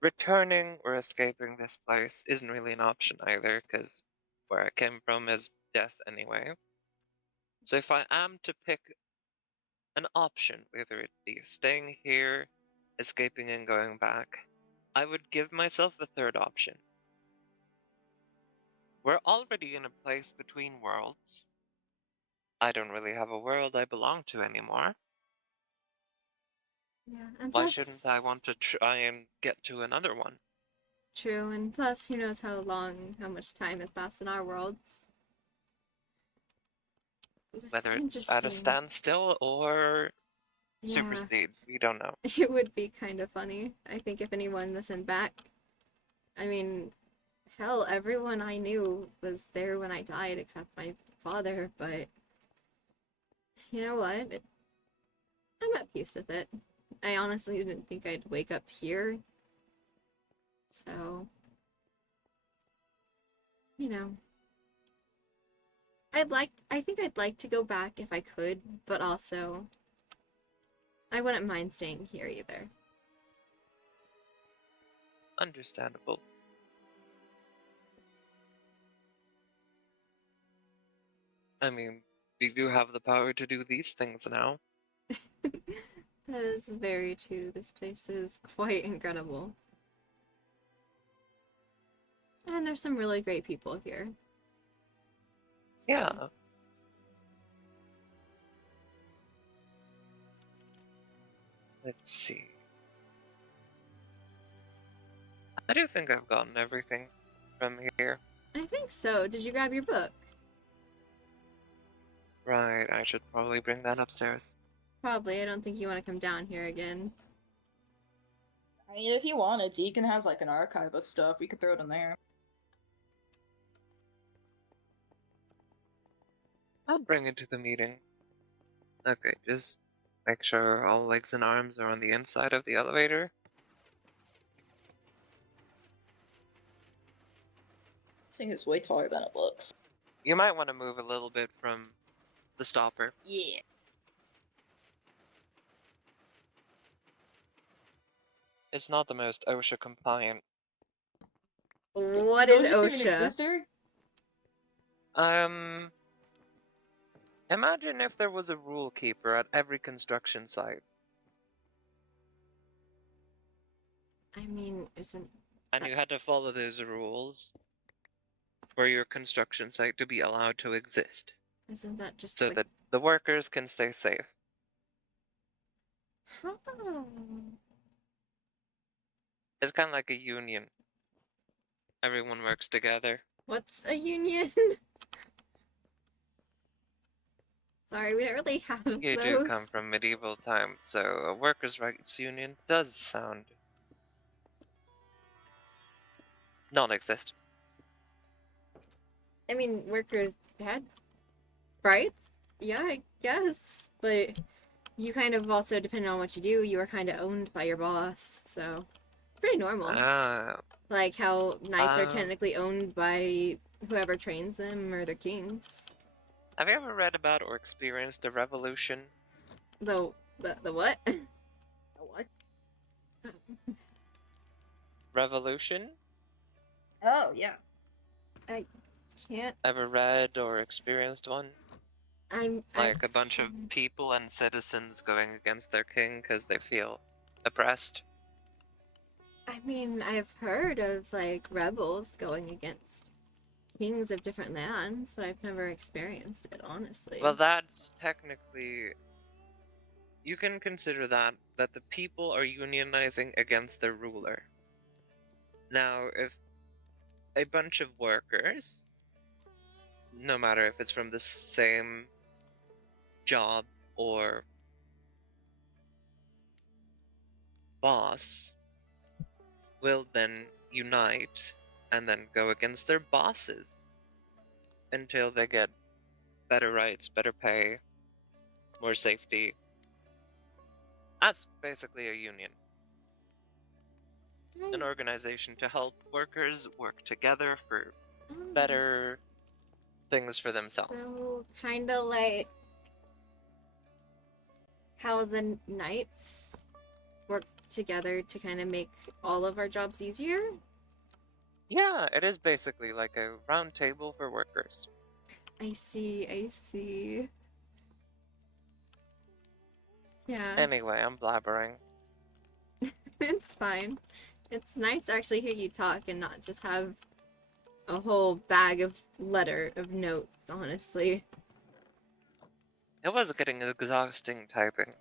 returning or escaping this place isn't really an option either, because where I came from is death anyway. So if I am to pick an option, whether it be staying here, escaping and going back, I would give myself a third option. We're already in a place between worlds. I don't really have a world I belong to anymore. Yeah, and Why plus, shouldn't I want to try and get to another one? true, and plus, who knows how much time has passed in our worlds. Whether it's at a Interesting. standstill or super Yeah, speed, we don't know. it would be kind of funny. I think if anyone was sent back, I mean, hell, everyone I knew was there when I died except my father, but you know what? I'm at peace with it. I honestly didn't think I'd wake up here. So, you know. I think I'd like to go back if I could, but also I wouldn't mind staying here either. Understandable. I mean, we do have the power to do these things now. That is very true. This place is quite incredible. And there's some really great people here. So, Yeah. Let's see. I do think I've gotten everything from here. I think so. Did you grab your book? Right, I should probably bring that upstairs. Probably. I don't think you want to come down here again. I mean, if you want, a Deacon has like an archive of stuff. We could throw it in there. I'll bring it to the meeting. Okay, just make sure all legs and arms are on the inside of the elevator. This thing is way taller than it looks. You might want to move a little bit from the stopper. Yeah. It's not the most OSHA compliant. What is Don't you turn OSHA? your sister? Imagine if there was a rule keeper at every construction site, I mean, isn't and you had to follow those rules for your construction site to be allowed to exist, that just so like... that the workers can stay safe. Oh. It's kind of like a union. Everyone works together. What's a union? Sorry, we don't really have You those. do come from medieval times, so a workers' rights union does sound non-existent. I mean, workers had rights? Yeah, I guess. But you kind of also, depending on what you do, you are kind of owned by your boss, so... Pretty normal. Like how knights are Uh, technically owned by whoever trains them or their kings. have you ever read about or experienced a revolution? The what? What? Revolution? Oh yeah. I can't. Ever read or experienced one? I'm Like a bunch of people and citizens going against their king because they feel oppressed? I mean, I've heard of like rebels going against kings of different lands, but I've never experienced it, honestly. Well, that's technically... You can consider that the people are unionizing against their ruler. Now, if a bunch of workers, no matter if it's from the same job or boss, will then unite and then go against their bosses until they get better rights, better pay, more safety. That's basically a union. An organization to help workers work together for better things for themselves. So, kind of like how the knights work together to kind of make all of our jobs easier. Yeah, it is basically like a round table for workers. I see. Yeah, Anyway, I'm blabbering. it's fine. It's nice to actually hear you talk and not just have a whole bag of notes, honestly. It was getting exhausting typing.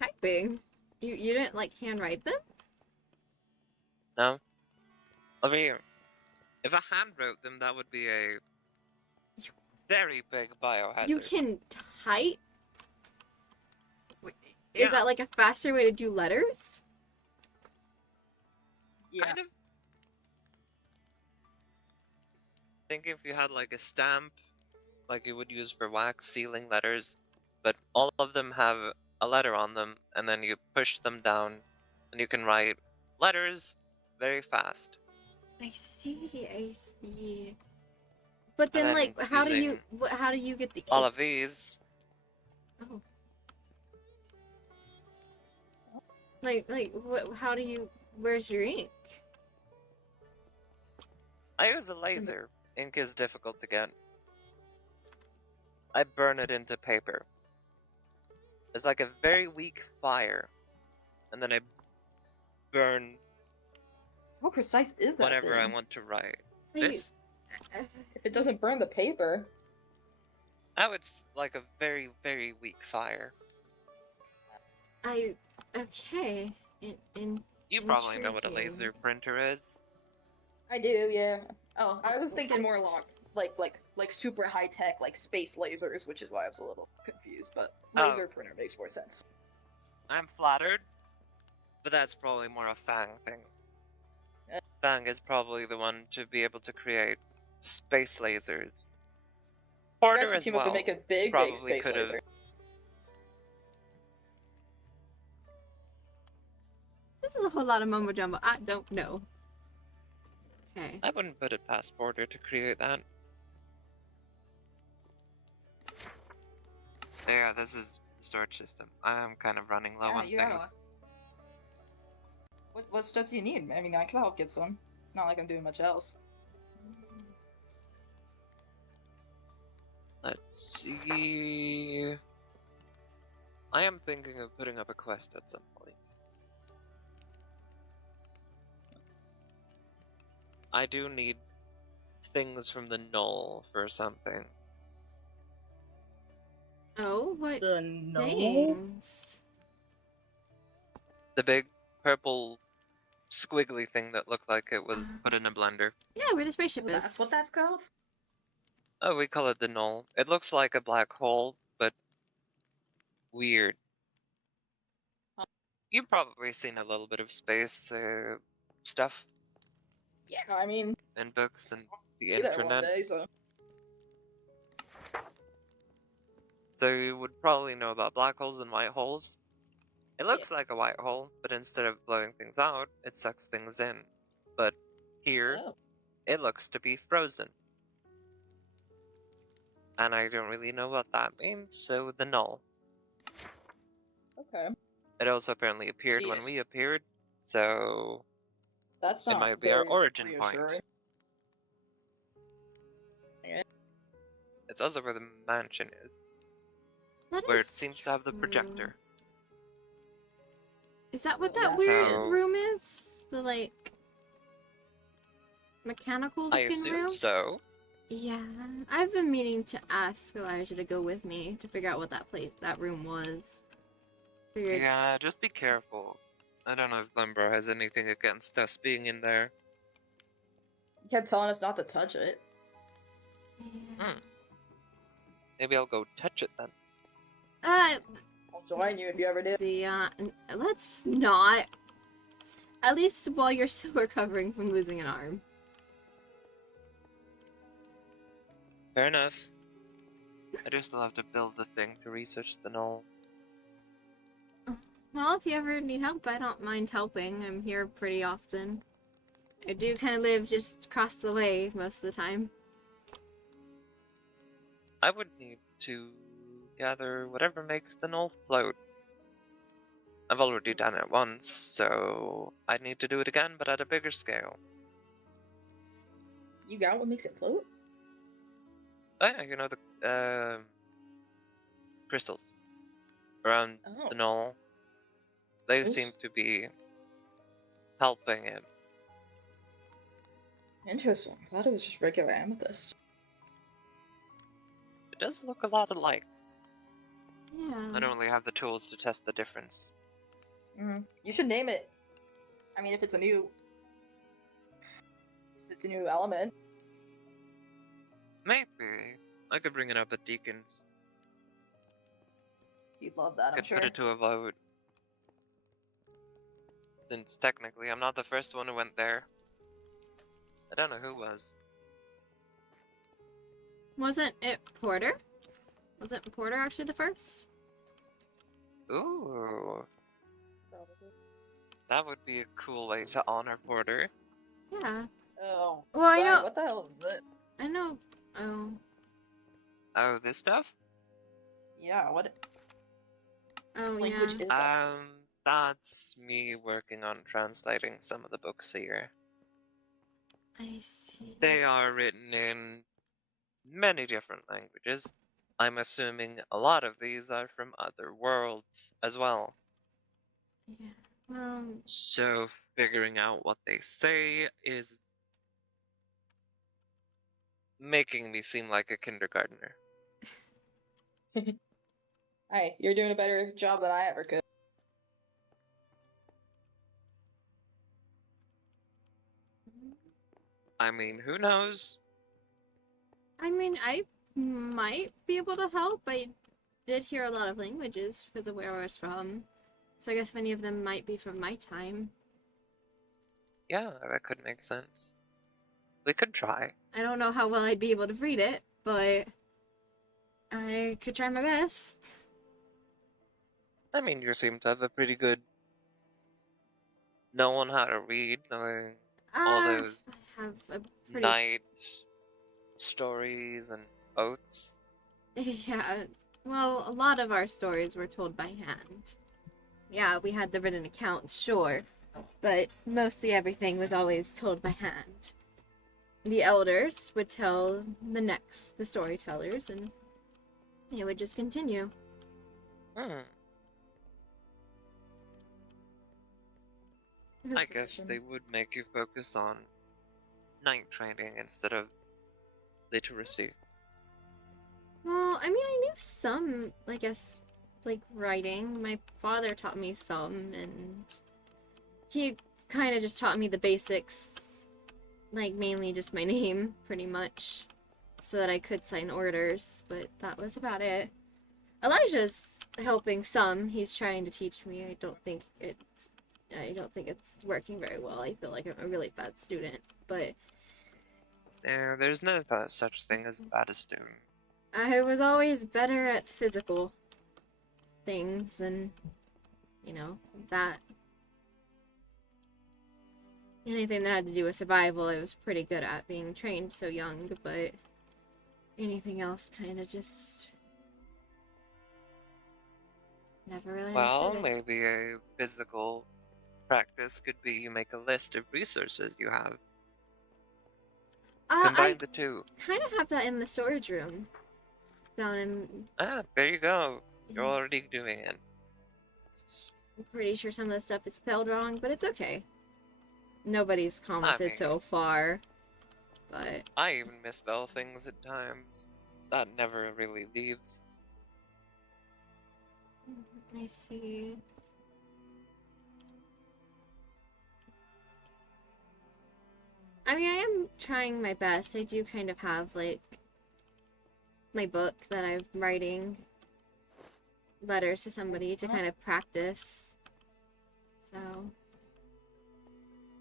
Typing? You didn't like handwrite them? No? I mean, if I handwrote them, that would be a very big biohazard. You can type? Wait, is Yeah. that like a faster way to do letters? Yeah. Kind of. Think if you had like a stamp, like you would use for wax sealing letters, but all of them have a letter on them, and then you push them down, and you can write letters very fast. I see. But And then, then like, how do you get the All ink? of these, Oh. Like, how do you? Where's your ink? I use a laser. Ink is difficult to get. I burn it into paper. It's like a very weak fire, and then I burn How precise is that whatever I thing? want to write. Are you- This? If it doesn't burn the paper. Oh, it's like a very, very weak fire. Okay. You probably know what a Intriguing. laser printer is. I do, yeah. Oh, I was thinking more like super high tech, like space lasers, which is why I was a little confused. But Oh. laser printer makes more sense. I'm flattered, but that's probably more a Fang thing. Fang is probably the one to be able to create space lasers. You guys Porter should as team well. up and make a big probably space could've- laser. This is a whole lot of mumbo jumbo. I don't know. Okay. I wouldn't put it past Porter to create that. Yeah, this is the storage system. I'm kind of running low Yeah, on you gotta- things. What steps do you need? I mean, I can help get some. It's not like I'm doing much else. Let's see. I am thinking of putting up a quest at some point. I do need things from the knoll for something. Oh, what The no. things? The big purple squiggly thing that looked like it was put in a blender. Yeah, where the spaceship is. That's what that's called? Oh, we call it the knoll. It looks like a black hole, but weird. Huh. You've probably seen a little bit of space stuff Yeah, I mean, in books and the be there one internet. day, so. So you would probably know about black holes and white holes. It looks like a white hole, but instead of blowing things out, it sucks things in. But here, Oh. it looks to be frozen. And I don't really know what that means, so the null. Okay. It also apparently appeared when Jeez. we appeared, so That's it not might be our very origin point. reassuring. Yeah. It's also where the mansion is, That where is it seems to have the true. projector. Is that what Well, that that's weird So- room is? The like mechanical I looking assume room? so. Yeah, I've been meaning to ask Elijah to go with me to figure out what that room was. Figured, Yeah, just be careful. I don't know if Limber has anything against us being in there. You kept telling us not to touch it. yeah. Maybe I'll go touch it then. I'll join you if you ever do. See, let's not. At least while you're still recovering from losing an arm. Fair enough. I do still have to build the thing to research the null. Well, if you ever need help, I don't mind helping. I'm here pretty often. I do kind of live just across the way most of the time. I would need to gather whatever makes the null float. I've already done it once, so I'd need to do it again, but at a bigger scale. You got what makes it float? Oh yeah, you know the crystals around Oh. the null. They Those- seem to be helping it. Interesting. I thought it was just regular amethyst. It does look a lot alike. Yeah. I don't really have the tools to test the difference. You should name it. I mean, if it's a new element. Maybe. I could bring it up at Deacon's. You'd love that, I'm Could sure. put it to a vote. Since technically I'm not the first one who went there. I don't know who was. Wasn't it Porter? Wasn't Porter actually the first? Ooh. That would be a cool way to honor Porter. Yeah. Oh. Well, I sorry, know. What the hell is that? I know. Oh. Oh, this stuff? Yeah, what Oh, language yeah. is that? That's me working on translating some of the books here. I see. They are written in many different languages. I'm assuming a lot of these are from other worlds as well. Yeah. Well, So figuring out what they say is making me seem like a kindergartner. Hey, you're doing a better job than I ever could. I mean, who knows? I mean, I might be able to help. I did hear a lot of languages because of where I was from. So I guess many of them might be from my time. Yeah, that could make sense. We could try. I don't know how well I'd be able to read it, but I could try my best. I mean, you seem to have a pretty good knowing how to read, knowing all those I have a pretty night stories and oaths. yeah. Well, a lot of our stories were told by hand. Yeah, we had the written accounts, sure, but mostly everything was always told by hand. The elders would tell the storytellers, and it would just continue. I guess they would make you focus on night training instead of literacy. Well, I mean, I knew some, I guess, like writing. My father taught me some, and he kind of just taught me the basics, like mainly just my name, pretty much, so that I could sign orders, but that was about it. Elijah's helping some. He's trying to teach me. I don't think it's working very well. I feel like I'm a really bad student, but There's no such thing as a bad student. I was always better at physical things than, you know, that. Anything that had to do with survival, I was pretty good at being trained so young, but anything else kind of just never really Well, understood it. maybe a physical practice could be you make a list of resources you have. I Combine the two. kind of have that in the storage room down in. Ah, there you go. You're already doing it. I'm pretty sure some of the stuff is spelled wrong, but it's okay. Nobody's commented mean- so far, but I even misspell things at times. That never really leaves. I see. I mean, I am trying my best. I do kind of have, like, my book that I'm writing letters to somebody to kind of practice. So,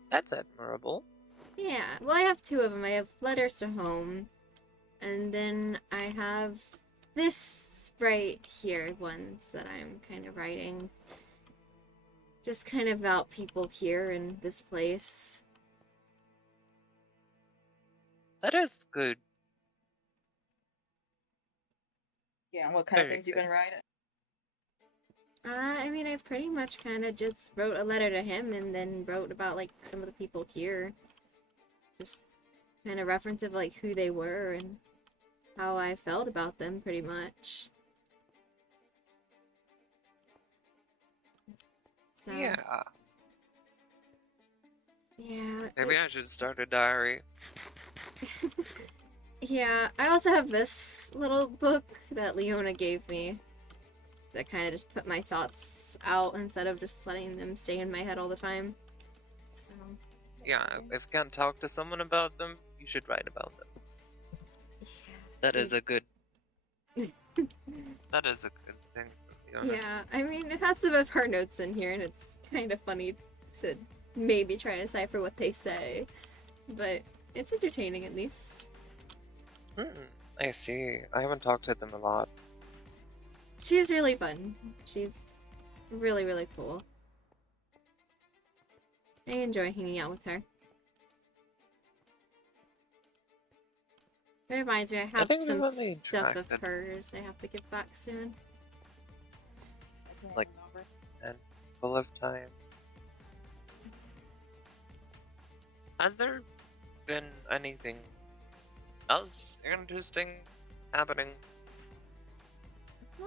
That's admirable. yeah. Well, I have two of them. I have letters to home, and then I have this right here, ones that I'm kind of writing. Just kind of about people here in this place. That is good. Yeah, and what kind of Very things you've good. been writing? I mean, I pretty much kind of just wrote a letter to him and then wrote about, like, some of the people here. Just kind of reference of, like, who they were and how I felt about them, pretty much. So, Yeah. yeah. Maybe I should start a diary. Yeah, I also have this little book that Leona gave me that kind of just put my thoughts out instead of just letting them stay in my head all the time. So, Yeah, if you can't talk to someone about them, you should write about them. That is a good. That is a good thing. For Leona. yeah, I mean, it has some of her notes in here, and it's kind of funny to maybe try to decipher what they say, but it's entertaining at least. I see. I haven't talked to them a lot. She's really fun. She's really, really cool. I enjoy hanging out with her. It reminds me, I have think we've some only stuff of interacted. hers I have to give back soon. I can't Like- remember. And full of times. Has there been anything else interesting happening?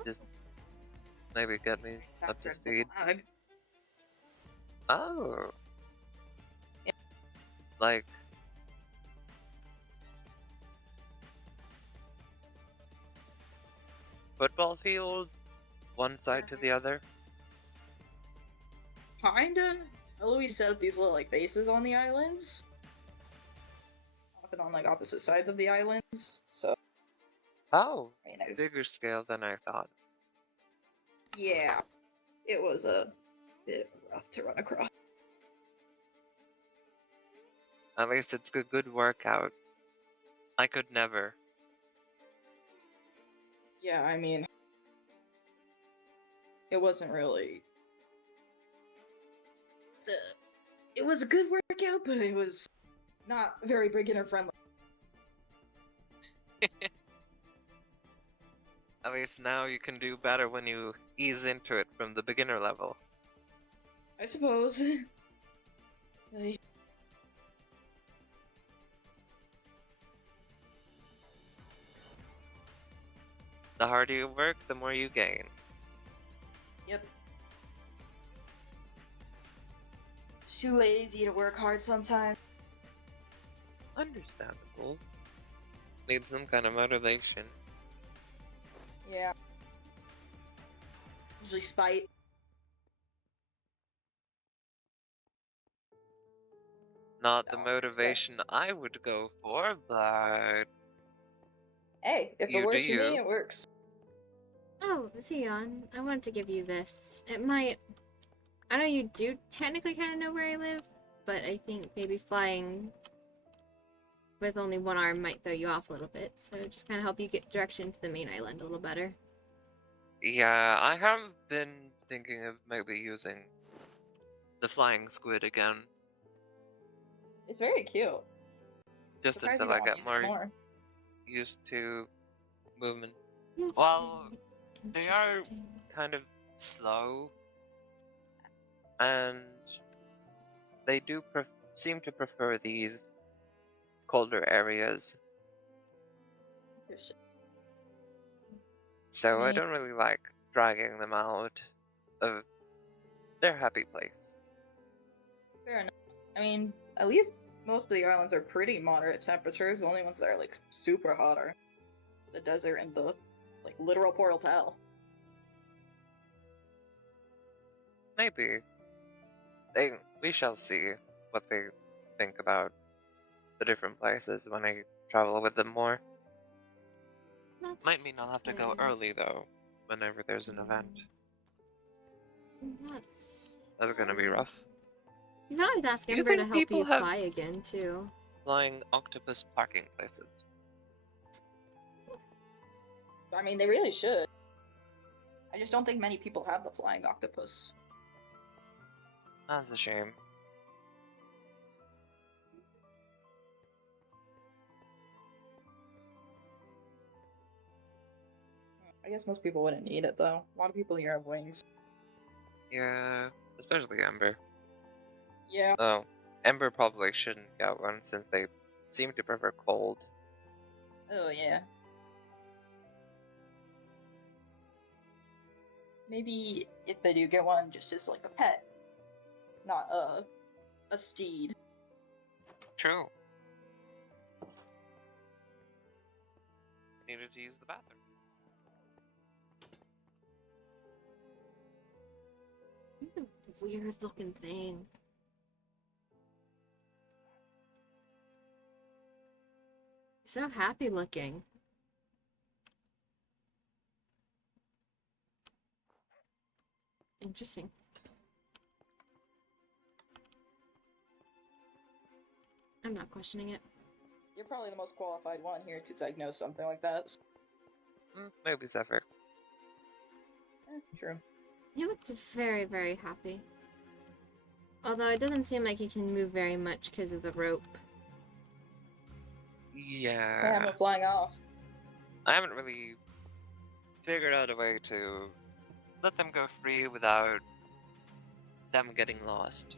Just maybe get me up to Captured the speed. flag. Oh. Like, football field, one side to the other. Kinda. Eloise set up these little like bases on the islands. Often on like opposite sides of the islands. So Oh, I mean, it was, bigger scale than I thought. yeah, it was a bit rough to run across. At least it's a good workout. I could never. Yeah, I mean, it wasn't really. It was a good workout, but it was not very beginner friendly. At least now you can do better when you ease into it from the beginner level. I suppose. The harder you work, the more you gain. Yep. Too lazy to work hard sometimes. Understandable. Need some kind of motivation. Yeah. Usually spite. Not the No, motivation respect. I would go for, but Hey, if You it do works for me, you. it works. Oh, Zion, I wanted to give you this. It might... I know you do technically kind of know where I live, but I think maybe flying with only one arm might throw you off a little bit, so just kind of help you get direction to the main island a little better. yeah, I have been thinking of maybe using the flying squid again, It's very cute. just Surprised you until I don't get use it more. used to movement. It's Well, very they are interesting. kind of slow, and they do seem to prefer these colder areas. So I mean- don't really like dragging them out of their happy place. Fair enough. I mean, at least most of the islands are pretty moderate temperatures. The only ones that are like super hot are the desert and the like literal Portal Tal. Maybe. We shall see what they think about the different places when I travel with them more. That's Might mean I'll have to go fair. early though, whenever there's an event. That's gonna be fair. rough. You can always ask Do you Ember to think help people you have- fly again too. Flying octopus parking places. I mean, they really should. I just don't think many people have the flying octopus. That's a shame. I guess most people wouldn't need it though. A lot of people here have wings. Yeah, especially Ember. Yeah. Oh, Ember probably shouldn't get one since they seem to prefer cold. Oh yeah. Maybe if they do get one, just as like a pet, not a steed. True. Needed to use the bathroom. It's a weird looking thing. So happy looking. Interesting. I'm not questioning it. You're probably the most qualified one here to diagnose something like that. Maybe Zephyr. True. He looks very, very happy. Although it doesn't seem like he can move very much because of the rope. I have Yeah. him flying off. I haven't really figured out a way to let them go free without them getting lost.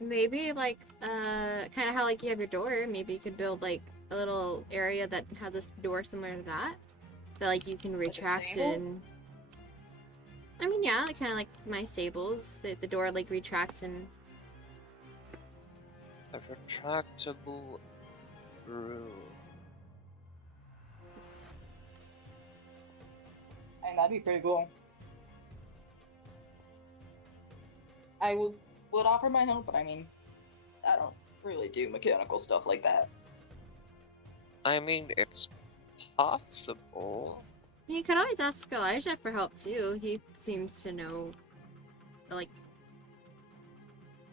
Maybe like kind of how like you have your door. Maybe you could build like a little area that has a door similar to that like you can retract stable? and. I mean, yeah, like kind of like my stables. The door like retracts and. A retractable room. I mean, that'd be pretty cool. I would offer my help, but I mean, I don't really do mechanical stuff like that. I mean, it's possible. You could always ask Elijah for help too. He seems to know, like,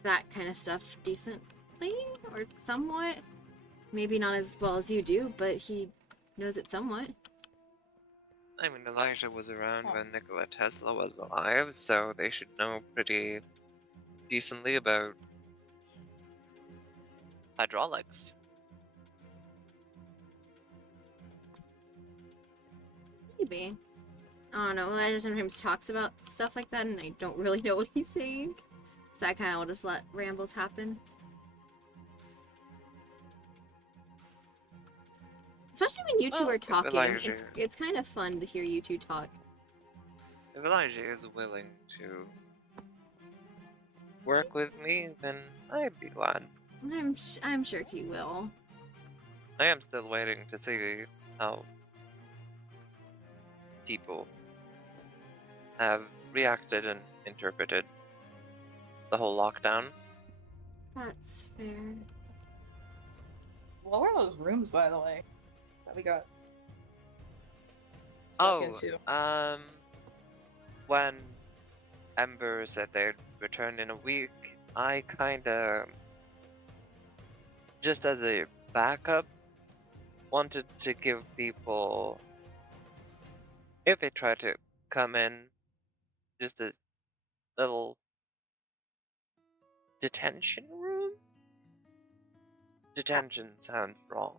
that kind of stuff decently or somewhat. Maybe not as well as you do, but he knows it somewhat. I mean, Elijah was around Huh. when Nikola Tesla was alive, so they should know pretty decently about hydraulics. Maybe. I don't know. Elijah sometimes talks about stuff like that, and I don't really know what he's saying. So I kind of will just let rambles happen. Especially when you two Well, are if talking. Elijah- It's kind of fun to hear you two talk. If Elijah is willing to work with me, then I'd be glad. I'm sure he will. I am still waiting to see how people have reacted and interpreted the whole lockdown. That's fair. What were those rooms, by the way, that we got stuck into? When Ember said they'd return in a week, I kinda, just as a backup, wanted to give people, if they try to come in, just to little detention room? Detention sounds wrong.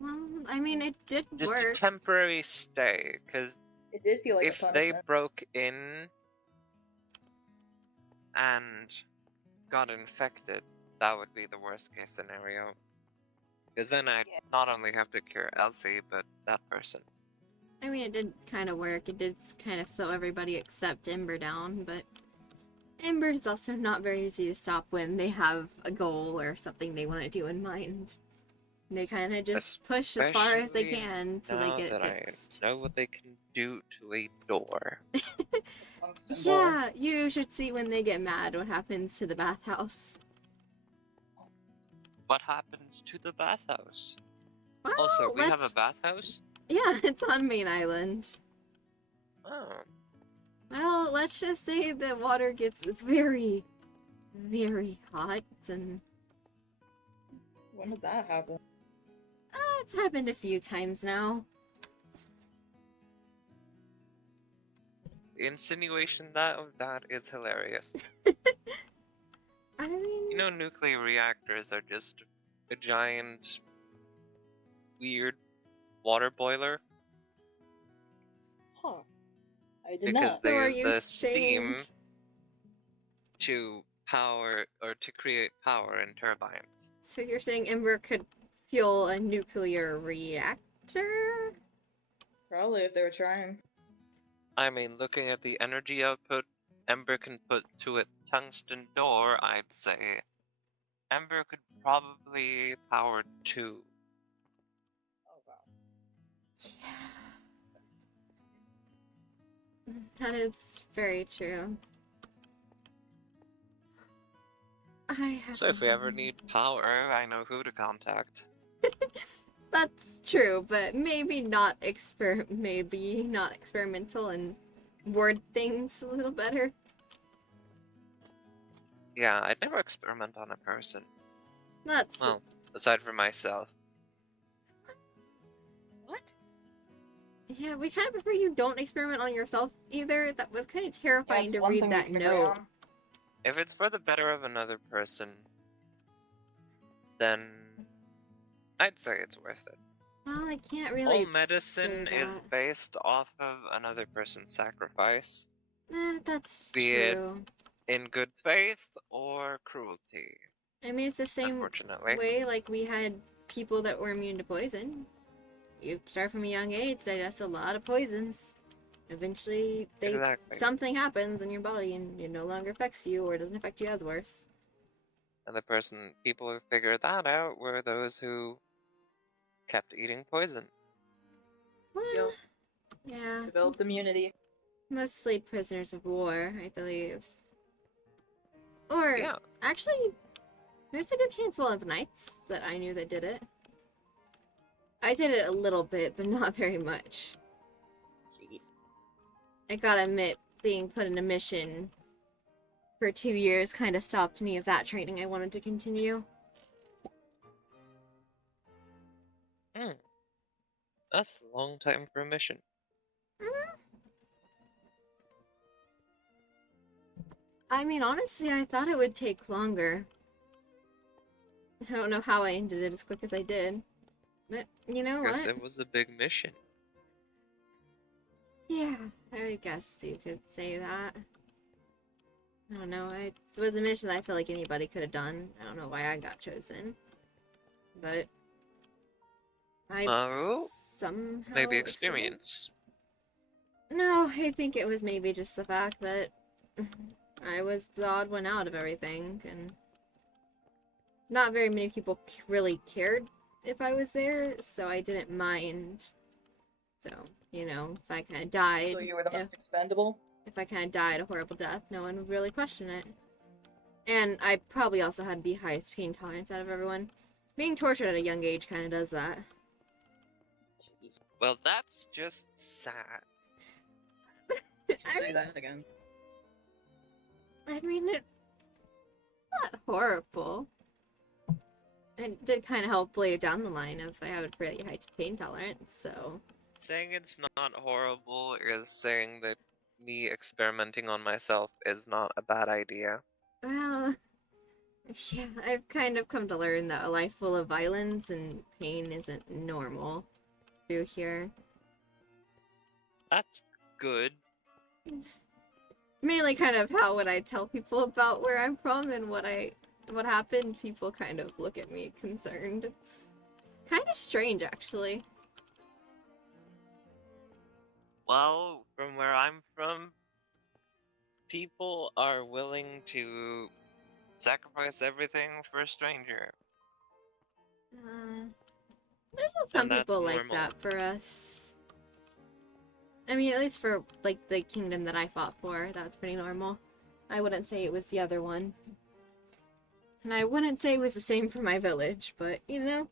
Well, I mean, it did Just a work. temporary stay, because It did feel like if a they punishment. broke in and got infected, that would be the worst case scenario. Because then I'd Yeah. not only have to cure Elsie, but that person. I mean, it did kind of work. It did kind of slow everybody except Ember down, but Ember is also not very easy to stop when they have a goal or something they want to do in mind. They kind of just push as far as they Especially can till they now get it that fixed. I know what they can do to a door. Tungsten ball. Yeah, you should see when they get mad what happens to the bathhouse. What happens to the bathhouse? Well, Also, we have a let's- bathhouse? Yeah, it's on Main Island. Oh. Well, let's just say the water gets very, very hot, and When did that happen? it's happened a few times now. The insinuation of that is hilarious. I mean, You know, nuclear reactors are just a giant, weird water boiler? Huh. I did Because not. they So are use you the saying- steam to power, or to create power in turbines. so you're saying Ember could fuel a nuclear reactor? Probably if they were trying. I mean, looking at the energy output Ember can put to a tungsten door, I'd say Ember could probably power 2. Oh wow. Yeah. That is very true. I have So to if we ever remember. need power, I know who to contact. That's true, but maybe not experimental and word things a little better. Yeah, I'd never experiment on a person. That's Well, aside from myself. What? yeah, we kind of prefer you don't experiment on yourself either. That was kind of terrifying That's to one read thing we that can agree note. on. If it's for the better of another person, then I'd say it's worth it. Well, I can't really All medicine say is that. based off of another person's sacrifice, That's be it true. in good faith or cruelty, I mean, it's the same unfortunately. way like we had people that were immune to poison. You start from a young age, digest a lot of poisons. Eventually, Exactly. something happens in your body and it no longer affects you or doesn't affect you as worse. And the people who figured that out were those who kept eating poison. Well, Yep. yeah, Developed immunity. mostly prisoners of war, I believe. Or, Yeah. actually, there's a good handful of knights that I knew that did it. I did it a little bit, but not very much. Jeez. I gotta admit, being put in a mission for 2 years kind of stopped any of that training I wanted to continue. That's a long time for a mission. I mean, honestly, I thought it would take longer. I don't know how I ended it as quick as I did. But, you know Guess what? it was a big mission. Yeah, I guess you could say that. I don't know. It was a mission that I feel like anybody could have done. I don't know why I got chosen. But I Oh, somehow Maybe excelled. experience. No, I think it was maybe just the fact that I was the odd one out of everything, and not very many people really cared if I was there, so I didn't mind. So, you know, if I kind of died, So you were the most expendable? if I kind of died a horrible death, no one would really question it. And I probably also had the highest pain tolerance out of everyone. Being tortured at a young age kind of does that. Jeez. Well, that's just sad. You should say that again. I mean, it's not horrible. It did kind of help later down the line if I have a pretty high pain tolerance, so... Saying it's not horrible is saying that me experimenting on myself is not a bad idea. Well, yeah, I've kind of come to learn that a life full of violence and pain isn't normal through here. That's good. Mainly kind of how when I tell people about where I'm from and what happened, people kind of look at me concerned. It's kind of strange, actually. Well, from where I'm from, people are willing to sacrifice everything for a stranger. There's not some And that's people like normal. that for us. I mean, at least for, like, the kingdom that I fought for, that's pretty normal. I wouldn't say it was the other one. And I wouldn't say it was the same for my village, but, you know.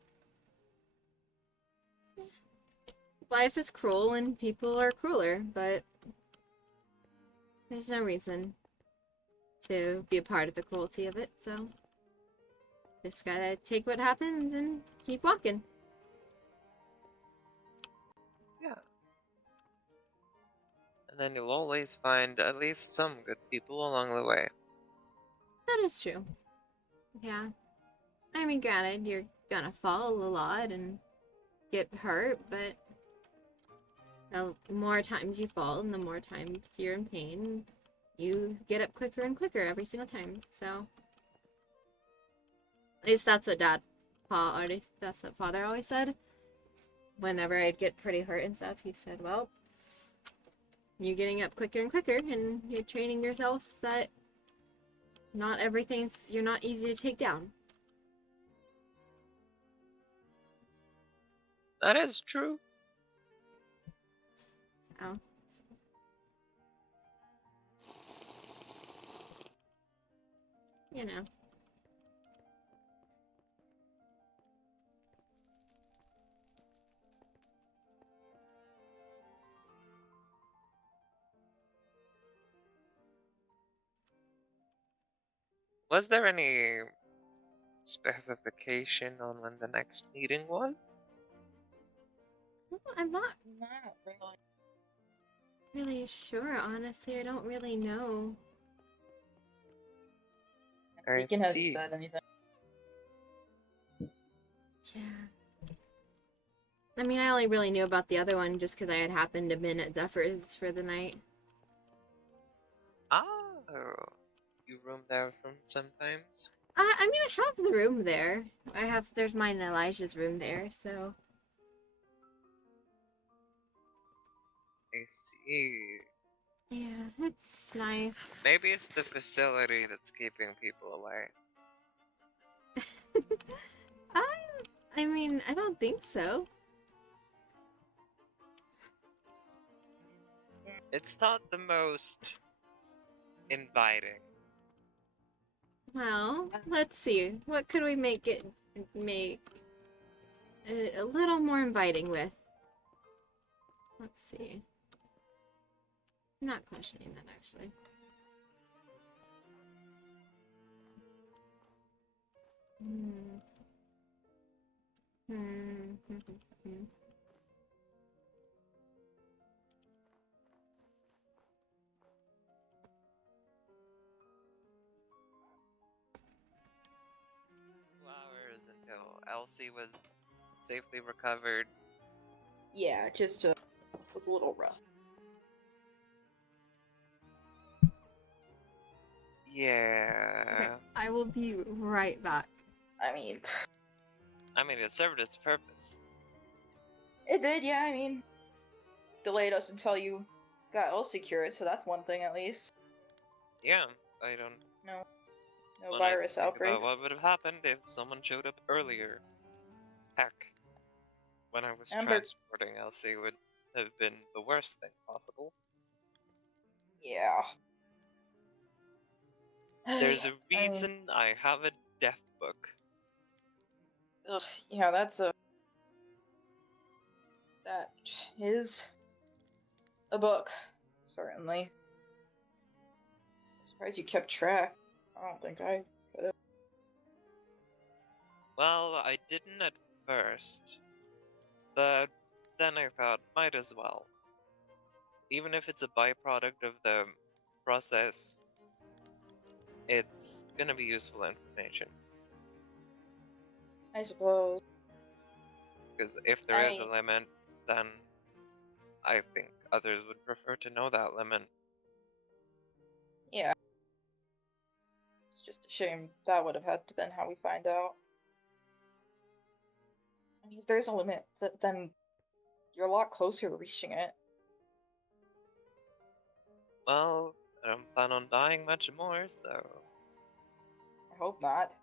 Life is cruel and people are crueler, but there's no reason to be a part of the cruelty of it, so just gotta take what happens and keep walking. Yeah. And then you'll always find at least some good people along the way. That is true. Yeah. I mean, granted, you're gonna fall a lot and get hurt, but the more times you fall and the more times you're in pain, you get up quicker and quicker every single time. So, at least that's what that's what Father always said. Whenever I'd get pretty hurt and stuff, he said, "Well, you're getting up quicker and quicker, and you're training yourself that you're not easy to take down." That is true. So, you know. Was there any specification on when the next meeting was? Well, I'm not Not really. really sure, honestly. I don't really know. I Deacon hasn't see. said anything. Yeah. I mean, I only really knew about the other one just because I had happened to been at Zephyr's for the night. Oh, you roam there from sometimes? I mean, I have the room there. There's mine and Elijah's room there, so. I see. Yeah, it's nice. Maybe it's the facility that's keeping people away. I mean, I don't think so. It's not the most inviting. Well, let's see. What could we make it a little more inviting with? Let's see. I'm not questioning that, actually. Hours until Elsie was safely recovered. Yeah, just was a little rough. Yeah. Okay, I will be right back. I mean, It served its purpose. it did, yeah, I mean, delayed us until you got all secured, so that's one thing at least. Yeah, I don't. No When I virus think about outbreaks. what would have happened if someone showed up earlier? Heck, when I was Amber- transporting Elsie would have been the worst thing possible. Yeah. There's a I mean, reason I have a death book. ugh, yeah, that is a book, certainly. I'm surprised you kept track. I don't think I could have. Well, I didn't at first, but then I thought might as well. even if it's a byproduct of the process, it's gonna be useful information. I suppose. Because if there is a I- limit, then I think others would prefer to know that limit. Yeah. It's just a shame that would have had to been how we find out. I mean, if there's a limit, then you're a lot closer to reaching it. Well, I don't plan on dying much more, so I hope not.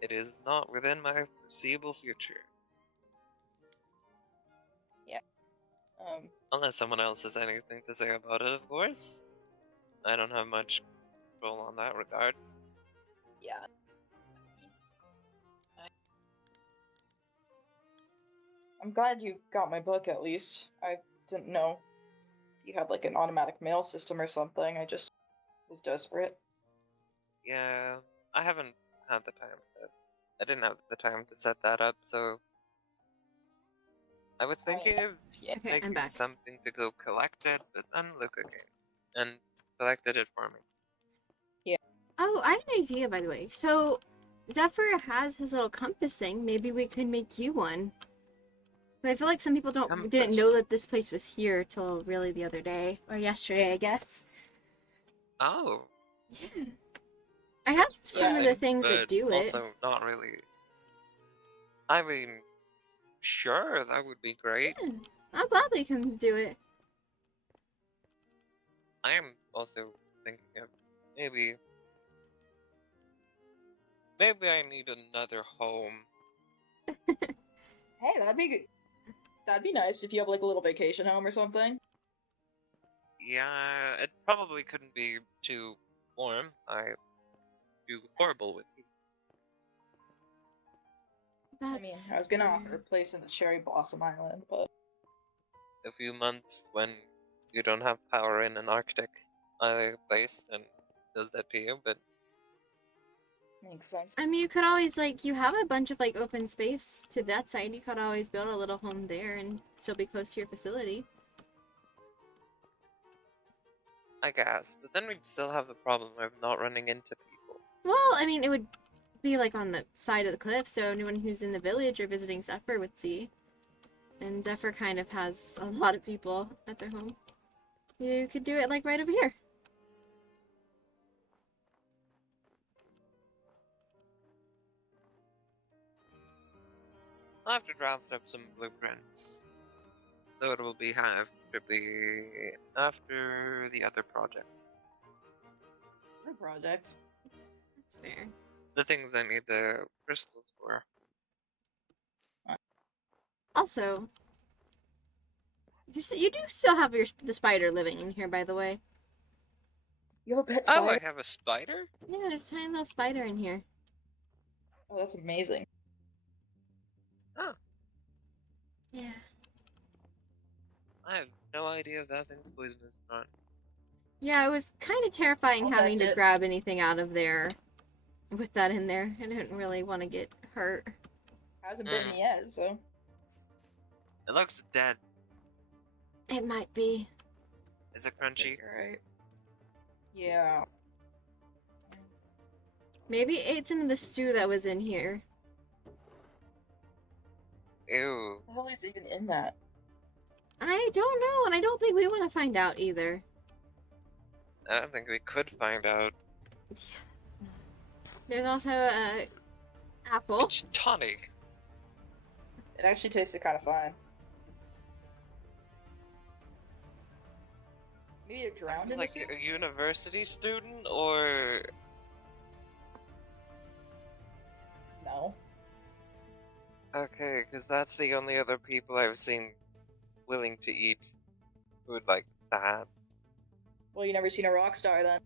it is not within my foreseeable future. Unless someone else has anything to say about it, of course. I don't have much control on that regard. Yeah. I'm glad you got my book at least. I didn't know you had like an automatic mail system or something. I just was desperate. Yeah, I haven't had the time to. I didn't have the time to set that up, so I was thinking of Yeah. Okay, I'm making back. something to go collect it, but then Luca came and collected it for me. Oh, I have an idea, by the way. So, Zephyr has his little compass thing. Maybe we could make you one. 'Cause I feel like some people didn't know Compass. that this place was here till really the other day or yesterday, I guess. Oh, Yeah. I have some of the things but that do it. also not really. I mean, sure, that would be great. Yeah, I'll gladly come do it. I am also thinking of maybe I need another home. Hey, that'd be good. That'd be nice if you have like a little vacation home or something. Yeah, it probably couldn't be too warm. I do horrible with heat. I mean, That's I was gonna offer a fair. place in the Cherry Blossom Island, but A few months when you don't have power in an Arctic place and does that to you, but makes sense. I mean, you could always, like, you have a bunch of, like, open space to that side. You could always build a little home there and still be close to your facility. I guess. But then we'd still have the problem of not running into people. Well, I mean, it would be, like, on the side of the cliff, so anyone who's in the village or visiting Zephyr would see. And Zephyr kind of has a lot of people at their home. You could do it, like, right over here. I'll have to draft up some blueprints. So it will be after the other project. Our project. That's fair. The things I need the crystals for. Also, you do still have the spider living in here, by the way. You have a pet Oh, spider? I have a spider? Yeah, there's a tiny little spider in here. Oh, that's amazing. Oh, Yeah. I have no idea if that thing's poisonous or not. Yeah, it was kind of terrifying I'll having test to it. grab anything out of there with that in there. I didn't really want to get hurt. Hasn't bitten me yet, so. It looks dead. It might be. Is it crunchy? Alright. Yeah. Maybe it ate some of the stew that was in here. Ew. What the hell is even in that? I don't know, and I don't think we want to find out either. I don't think we could find out. There's also a apple. It's tonic. It actually tasted kind of fine. Maybe it drowned in Like the soup? a university student or No. okay, because that's the only other people I've seen willing to eat food like that. Well, you never seen a rock star then.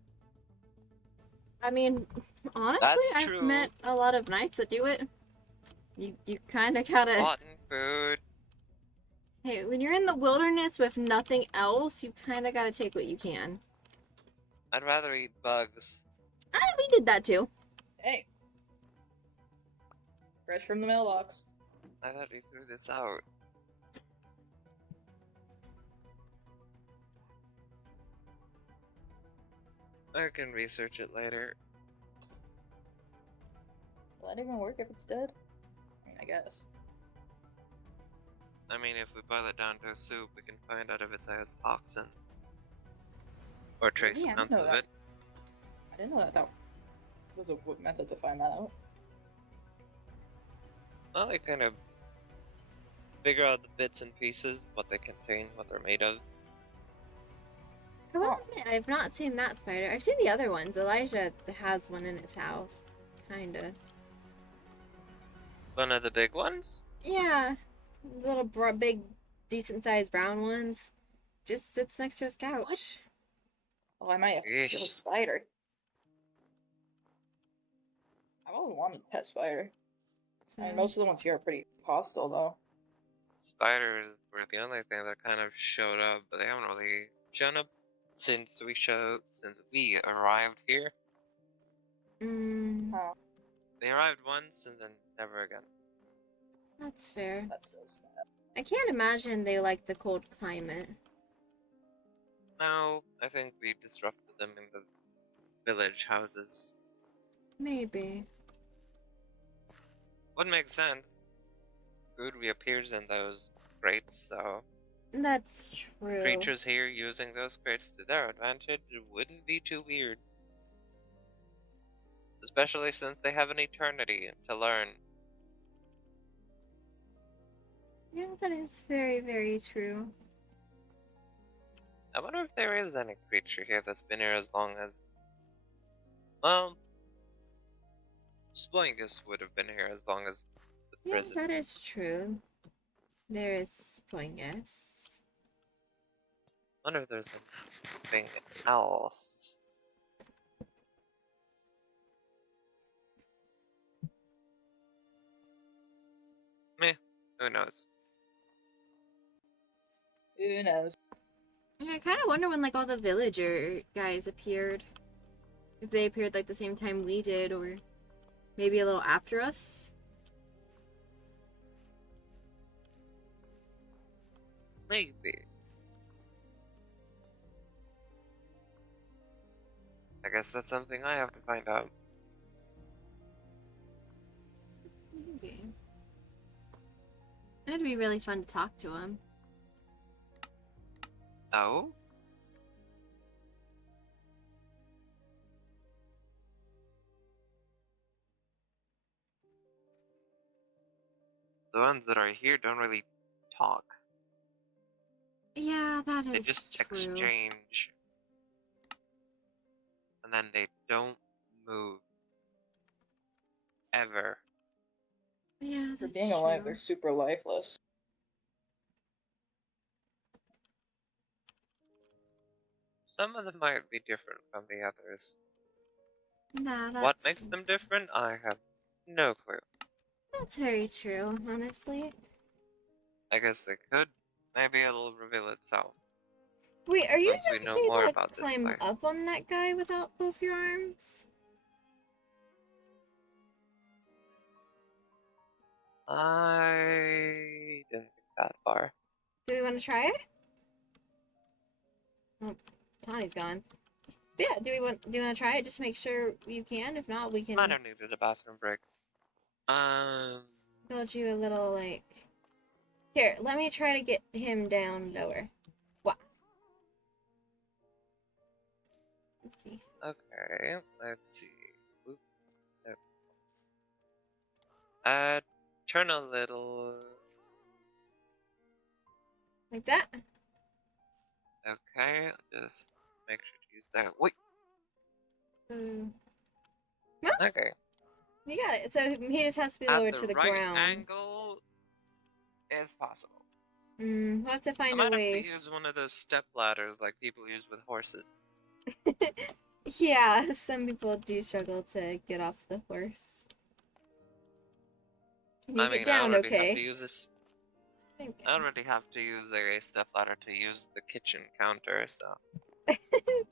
I mean, honestly, That's I've true. met a lot of knights that do it. You kind of gotta. Rotten food. Hey, when you're in the wilderness with nothing else, you kind of gotta take what you can. I'd rather eat bugs. We did that too. Hey. Fresh from the mailbox. I thought we threw this out. I can research it later. Will that even work if it's dead? I mean, I guess. I mean, if we boil it down to a soup, we can find out if it has toxins. Or trace Really? I didn't amounts know of that. it. I didn't know that was a method to find that out. Well, they kind of figure out the bits and pieces, what they contain, what they're made of. I will admit, I've not seen that spider. I've seen the other ones. Elijah has one in his house. Kinda. One of the big ones? Yeah. Little big, decent-sized brown ones. Just sits next to his couch. Oh, I might have to steal a Yeesh. spider. I've always wanted a pet spider. I mean, most of the ones here are pretty hostile, though. Spiders were the only thing that kind of showed up, but they haven't really shown up since we arrived here. Oh, They arrived once and then never again. That's fair. that's so sad. I can't imagine they like the cold climate. No, I think we disrupted them in the village houses. Maybe. Would make sense. Food reappears in those crates, so That's true. creatures here using those crates to their advantage wouldn't be too weird. Especially since they have an eternity to learn. Yeah, that is very, very true. I wonder if there is any creature here that's been here as long as... Well... Splingus would have been here as long as the Yeah, prison. that is true. There is Splingus. Wonder if there's anything else. Meh, who knows? Who knows? I kind of wonder when like all the villager guys appeared. If they appeared like the same time we did, or maybe a little after us. Maybe. I guess that's something I have to find out. Maybe. It'd be really fun to talk to him. Oh? The ones that are here don't really talk. Yeah, that They is just true. exchange. And then they don't move. Ever. Yeah, For that's being alive, true. they're super lifeless. Some of them might be different from the others. Nah, What makes them different? I have no clue. That's very true, honestly. I guess they could. Maybe it'll reveal itself. Wait, are you Once we know actually more able about to this climb place. up on that guy without both your arms? I didn't think that far. Do we want to try it? Oh, Tawny's gone. But yeah, do you want to try it just to make sure you can? If not, we can Might have needed a bathroom break. build you a little like. Here, let me try to get him down lower. Wow. Let's see. Okay, let's see. Oop, no. Turn a little. Like that? Okay, just make sure to use that. Wait. Ooh. Okay. You got it. So he just has to be At lowered to the right ground. angle is possible. We'll have to I find a might have way. to use one of those step ladders like people use with horses. Yeah, some people do struggle to get off the horse. Can you I mean, get down I already okay? have to use this. I already have to use a step ladder to use the kitchen counter, so.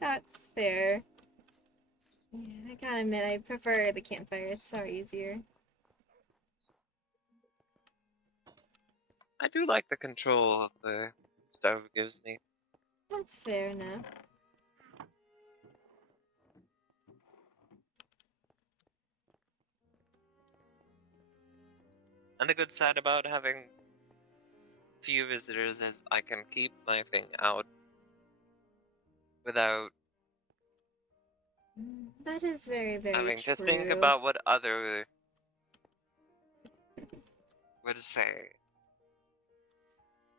That's fair. Yeah, I gotta admit, I prefer the campfire. It's far easier. I do like the control the stove gives me. That's fair enough. And the good side about having few visitors is I can keep my thing out without That is very, very having true. to think about what others would say.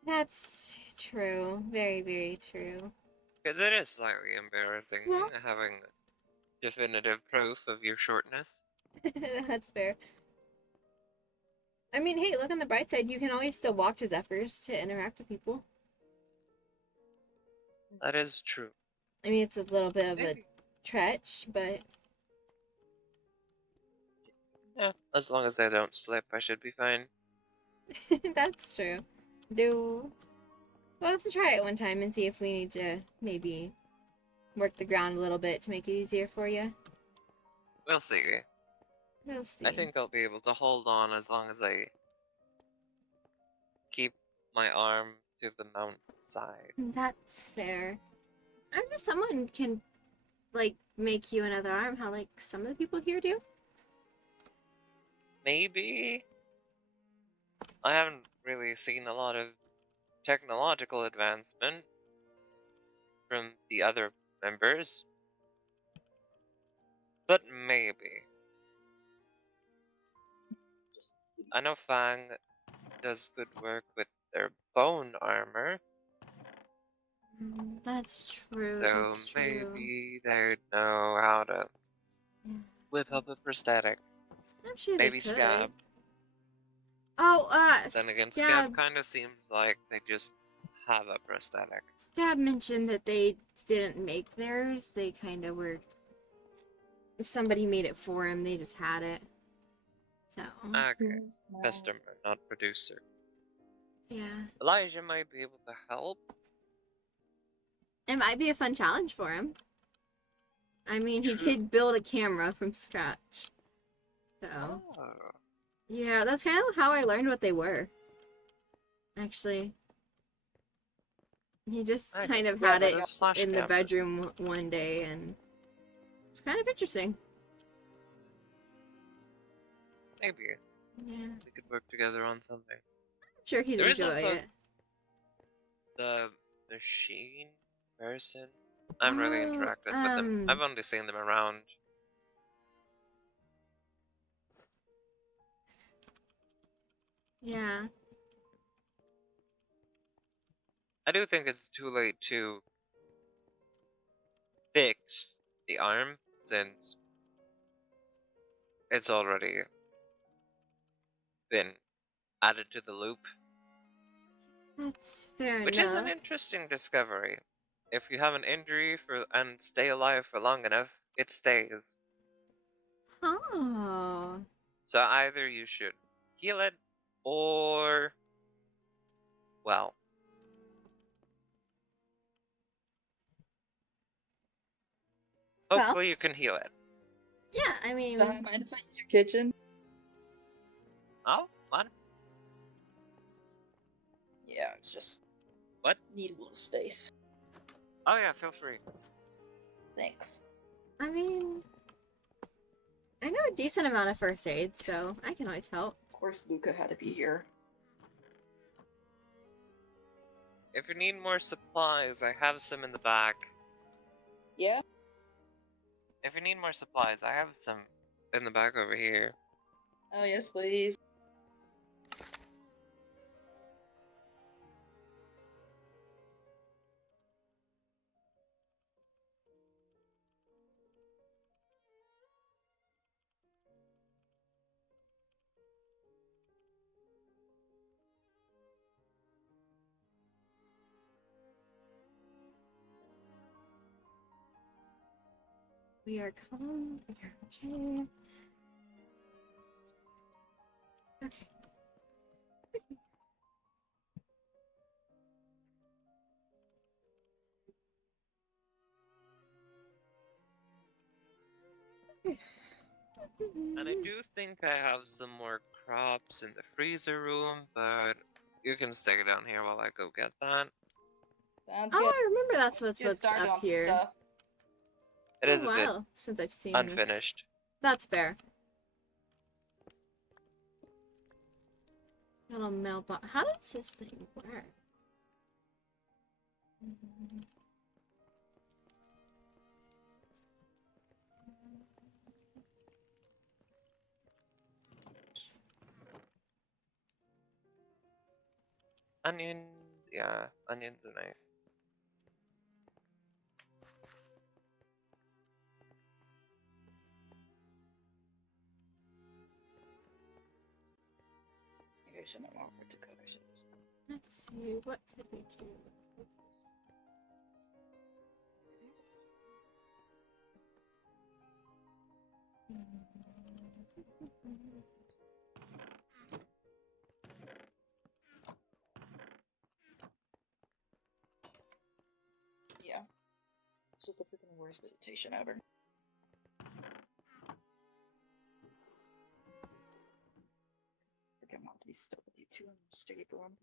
That's true. Very, very true. Because it is slightly embarrassing Well- having definitive proof of your shortness. That's fair. I mean, hey, look on the bright side. You can always still walk to Zephyrs to interact with people. That is true. I mean, it's a little bit of a Maybe. stretch, but Yeah, as long as I don't slip, I should be fine. that's true. We'll have to try it one time and see if we need to maybe work the ground a little bit to make it easier for you. We'll see. We'll see. I think I'll be able to hold on as long as I keep my arm to the mountainside. That's fair. I wonder if someone can, like, make you another arm, how, like, some of the people here do? Maybe? I haven't really seen a lot of technological advancement from the other members. But maybe. I know Fang does good work with their bone armor, That's true. so That's true. maybe they'd know how to Yeah. whip up a prosthetic. I'm sure Maybe they could. Scab. Oh, Then again, Scab. Scab kind of seems like they just have a prosthetic. Scab mentioned that they didn't make theirs. They kind of were. Somebody made it for him. They just had it. So. Okay, customer, not producer. Yeah. Elijah might be able to help. It might be a fun challenge for him. I mean, he True. did build a camera from scratch. So. Oh. Yeah, that's kind of how I learned what they were. Actually. He just I kind of forgot had about it those flash in the cameras. bedroom one day, and it's kind of interesting. Maybe Yeah, we could work together on something. I'm sure he'd There is enjoy also it. the machine person. I haven't really Oh, interacted with them. I've only seen them around. Yeah. I do think it's too late to fix the arm since it's already been added to the loop, That's fair which is enough. an interesting discovery. If you have an injury and stay alive for long enough, it stays. Oh. So either you should heal it or, well, Well. hopefully you can heal it. Yeah, I mean, So, mind if I use your kitchen? Oh, man. Yeah, it's just. What? Need a little space. Oh yeah, feel free. Thanks. I know a decent amount of first aid, so I can always help. Of course, Luca had to be here. If you need more supplies, I have some in the back. Yeah? If you need more supplies, I have some in the back over here. Oh, yes, please. We are calm. We are okay. Okay. And I do think I have some more crops in the freezer room, but you can stay down here while I go get that. Sounds Oh, good. I remember that's what's Get started up on some here. stuff. It is Oh, a bit wow, since I've seen this. unfinished. That's fair. Little mailbox. How does this thing work? Onion, yeah, onions are nice. Maybe I shouldn't have offered to cook. I should have just. Let's see, what could we do? Yeah. It's just the freaking worst visitation ever. Freaking want to be stuck with you two in the state room.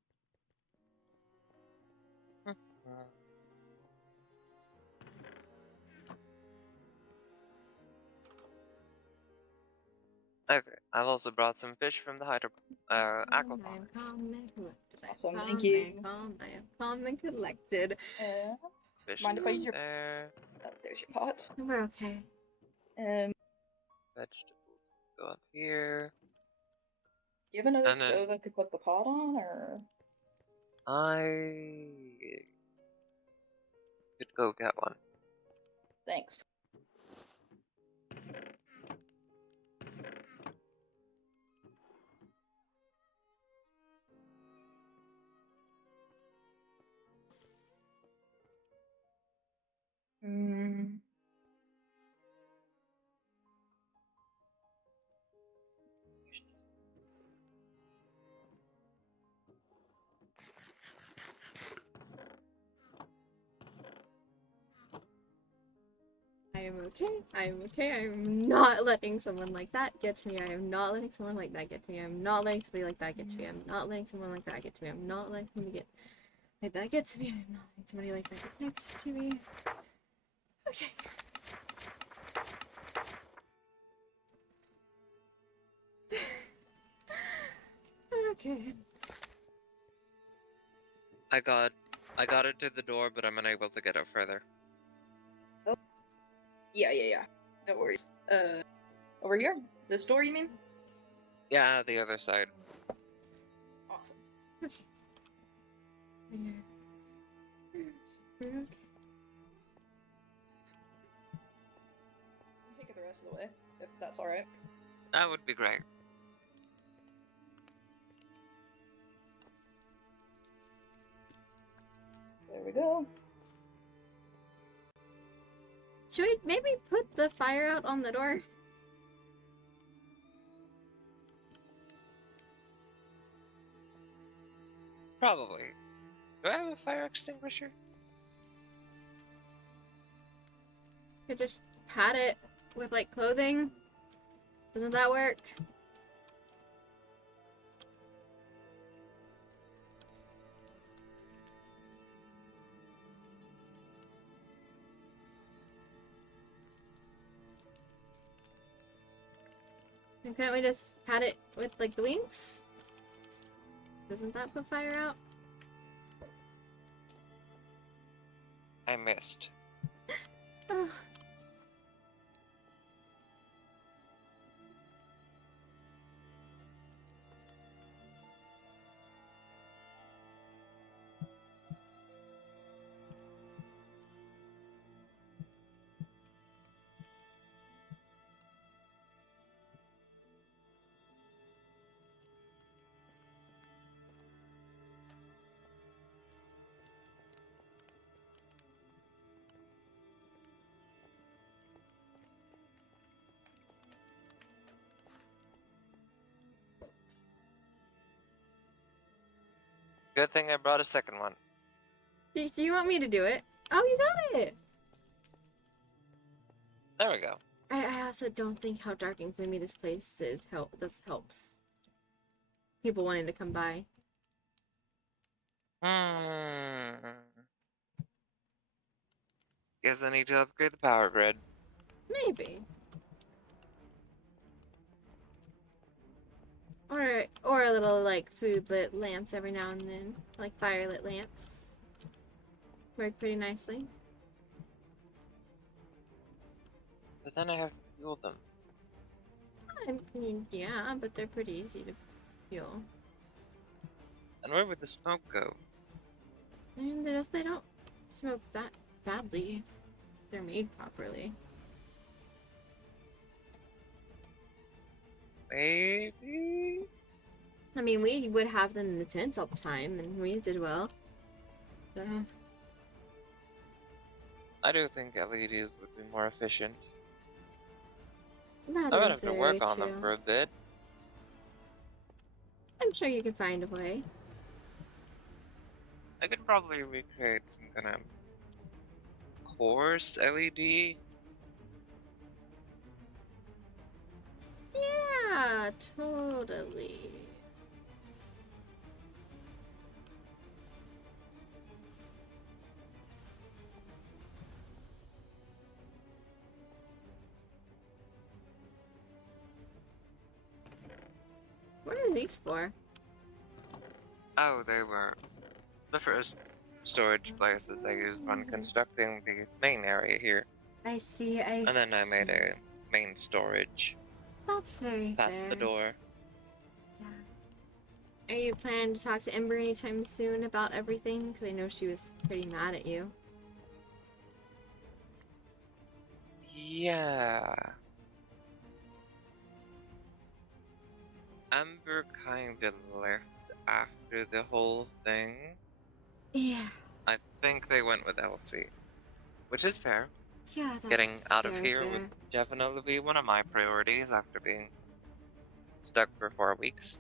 Okay, I've also brought some fish from the I am aquaponics. calm and collected. I am Awesome, calm thank you. and calm. I am calm and collected. Fish Mind if I use your? there. Oh, there's your pot. We're okay. Vegetables go up here. Do you have another And then- stove I could put the pot on, or? I could go get one. Thanks. Hmm. I am okay. I am okay. I am not letting someone like that get to me. I am not letting someone like that get to me. I am not letting somebody like that get to me. I'm not letting someone like that get to me. I'm not letting somebody get like that get to me. I'm not letting somebody like that get next to me. Okay. Okay. I got it to the door, but I'm unable to get it further. Yeah. No worries. Over here? This door, you mean? Yeah, the other side. Awesome. Okay. I'll take it the rest of the way, if that's alright. That would be great. There we go. Should we maybe put the fire out on the door? Probably. Do I have a fire extinguisher? Could just pat it with like clothing. Doesn't that work? And couldn't we just pat it with like the wings? Doesn't that put fire out? I missed. Oh. Good thing I brought a second one. Do you want me to do it? Oh, you got it! There we go. I also don't think how dark and gloomy this place is helps people wanting to come by. Guess I need to upgrade the power grid. Maybe. Or a little like food lit lamps every now and then, like fire lit lamps. Work pretty nicely. But then I have to fuel them. I mean, yeah, but they're pretty easy to fuel. And where would the smoke go? And they don't smoke that badly if they're made properly. Maybe? I mean, we would have them in the tents all the time, and we did well. So, I do think LEDs would be more efficient. that I would is have to very work on true. them for a bit. I'm sure you could find a way. I could probably recreate some kind of coarse LED. Yeah, totally. What are these for? Oh, they were the first storage places I used when constructing the main area here. I see, And then I made a main storage That's very past fair. the door. Are you planning to talk to Ember anytime soon about everything? Because I know she was pretty mad at you. Yeah. Amber kinda left after the whole thing. Yeah. I think they went with Elsie. Which is fair. Yeah, that's Getting out of very here fair. would definitely be one of my priorities after being stuck for 4 weeks.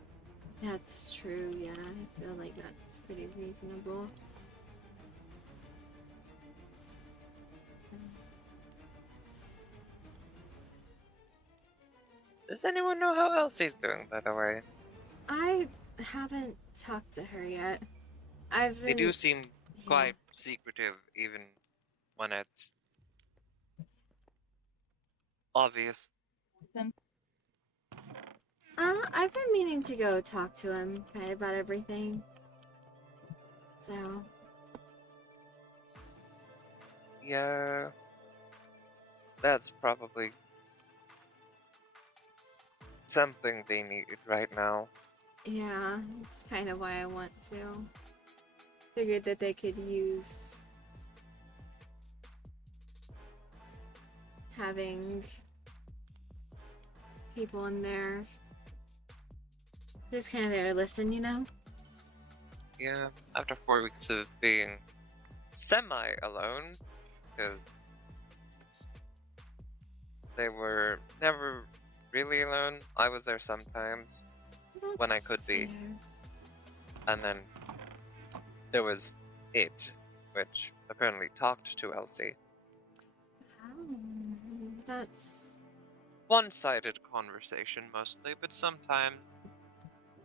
That's true, yeah. I feel like that's pretty reasonable. Does anyone know how Elsie's doing, by the way? I haven't talked to her yet. I've They been... do seem yeah. quite secretive, even when it's obvious. I've been meaning to go talk to him kind of about everything. So, Yeah. That's probably something they need right now. yeah, that's kind of why I want to. Figured that they could use having people in there just kind of there to listen, you know? Yeah, after 4 weeks of being semi-alone, because they were never really alone. I was there sometimes, when I That's could be. fair. and then there was it, which apparently talked to Elsie. Oh, that's... One-sided conversation mostly, but sometimes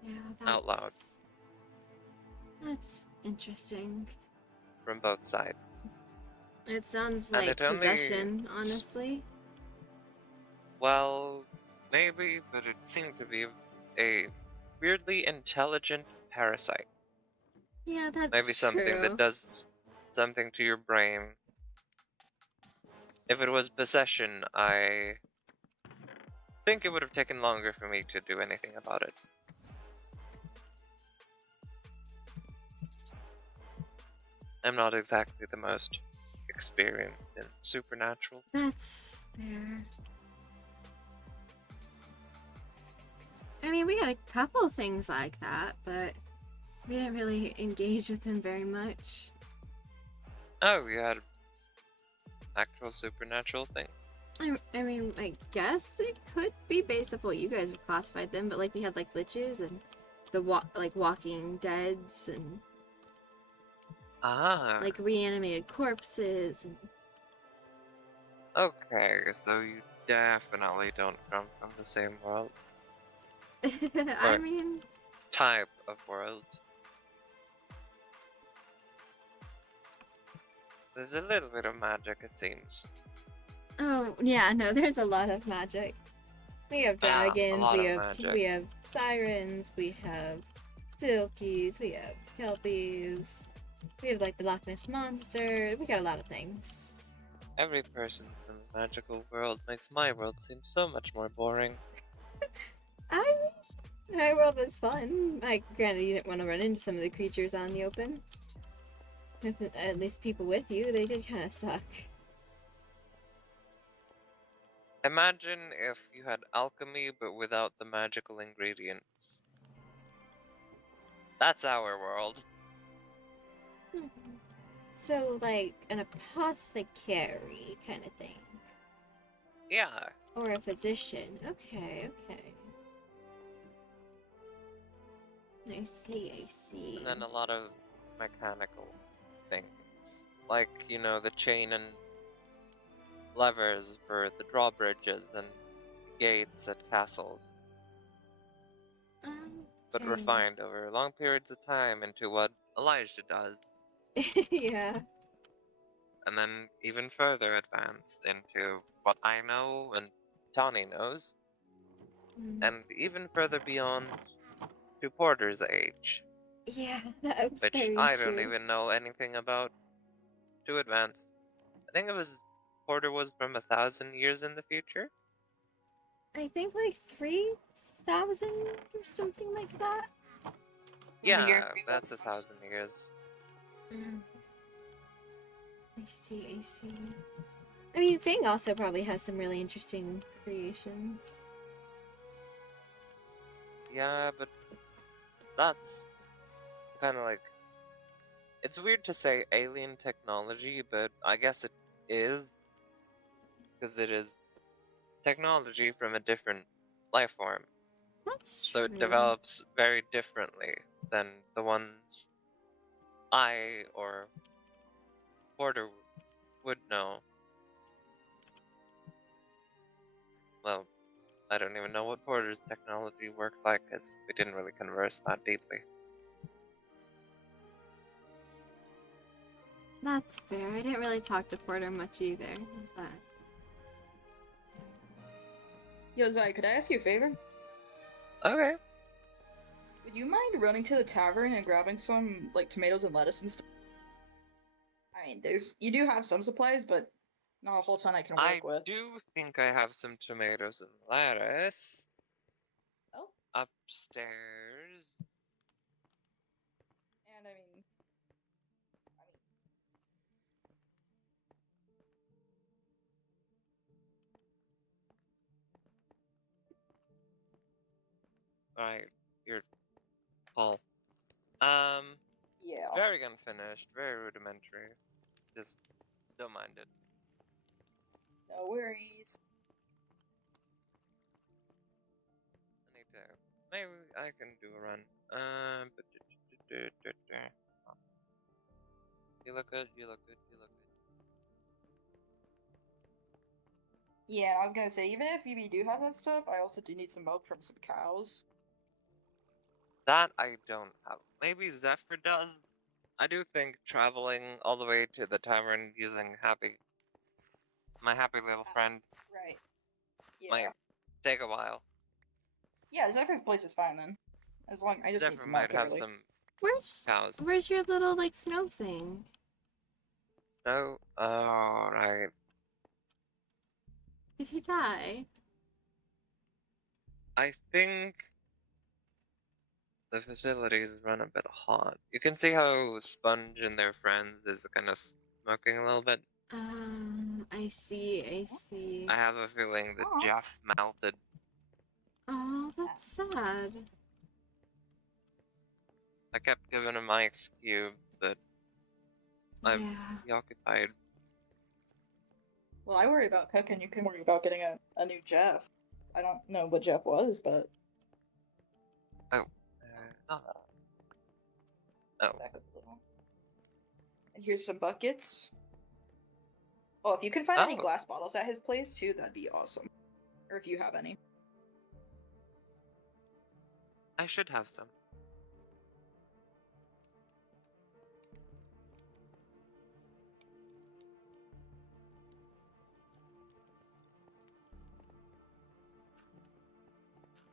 yeah, out loud That's interesting. from both sides. It sounds And like it only possession, honestly. Well, maybe, but it seemed to be a weirdly intelligent parasite. Yeah, that's Maybe something true. that does something to your brain. If it was possession, I think it would have taken longer for me to do anything about it. I'm not exactly the most experienced in supernatural. That's fair. I mean, we had a couple things like that, but we didn't really engage with them very much. Oh, you had actual supernatural things. I mean, I guess it could be based off what you guys have classified them, but like we had like liches and the walking deads and Ah, like reanimated corpses and okay, so you definitely don't come from the same world. I Right. mean, Type of world. There's a little bit of magic, it seems. oh yeah, no, there's a lot of magic. We have A dragons, lot we of have magic. sirens, we have silkies, we have kelpies, we have like the Loch Ness monster. We got a lot of things. Every person from the magical world makes my world seem so much more boring. I My world was fun. Granted, you didn't want to run into some of the creatures out in the open. With at least people with you, they did kind of suck. Imagine if you had alchemy but without the magical ingredients. That's our world. So, like an apothecary kind of thing. Yeah. Or a physician. Okay, okay. I see. And then a lot of mechanical things. Like, you know, the chain and levers for the drawbridges and gates at castles. But Okay. refined over long periods of time into what Elijah does. Yeah. And then even further advanced into what I know and Tawny knows. And even further beyond to Porter's age. Yeah, that was Which very I true. don't even know anything about. Too advanced. I think it was Porter was from 1,000 years in the future. I think like 3,000 or something like that. In the year Yeah, that's 3000. 1,000 years. I see. I mean, Fang also probably has some really interesting creations. Yeah, but that's kind of like. It's weird to say alien technology, but I guess it is. Because it is technology from a different life form. That's So true. it develops very differently than the ones I or Porter would know. Well, I don't even know what Porter's technology worked like, because we didn't really converse that deeply. That's fair. I didn't really talk to Porter much either. But Yo, Zai, could I ask you a favor? Okay. Would you mind running to the tavern and grabbing some, like, tomatoes and lettuce and stuff? I mean, you do have some supplies, but not a whole ton I can I work with. do think I have some tomatoes and lettuce Oh, upstairs. and I mean, Right, you're Paul. yeah. Very unfinished, very rudimentary. Just don't mind it. No worries. I need to. Maybe I can do a run. But you look good. You look good. You look good. Yeah, I was gonna say, even if you do have that stuff, I also do need some milk from some cows. That I don't have. Maybe Zephyr does. I do think traveling all the way to the tavern using my happy little friend, Right. Yeah. might take a while. Yeah, Zephyr's place is fine then. As long I just need Zephyr some might milk have early. some where's cows. your little like snow thing? No, oh right. Did he die? I think the facilities run a bit hot. You can see how Sponge and their friends is kind of smoking a little bit. I see. I have a feeling that Aw. Jeff melted. Oh, that's sad. I kept giving him ice cubes, but I'm Yeah. preoccupied. Well, I worry about cooking. You can worry about getting a new Jeff. I don't know what Jeff was, but Not that. Oh, back up a little. And here's some buckets. Oh, if you can find any Oh. glass bottles at his place too, that'd be awesome. Or if you have any. I should have some.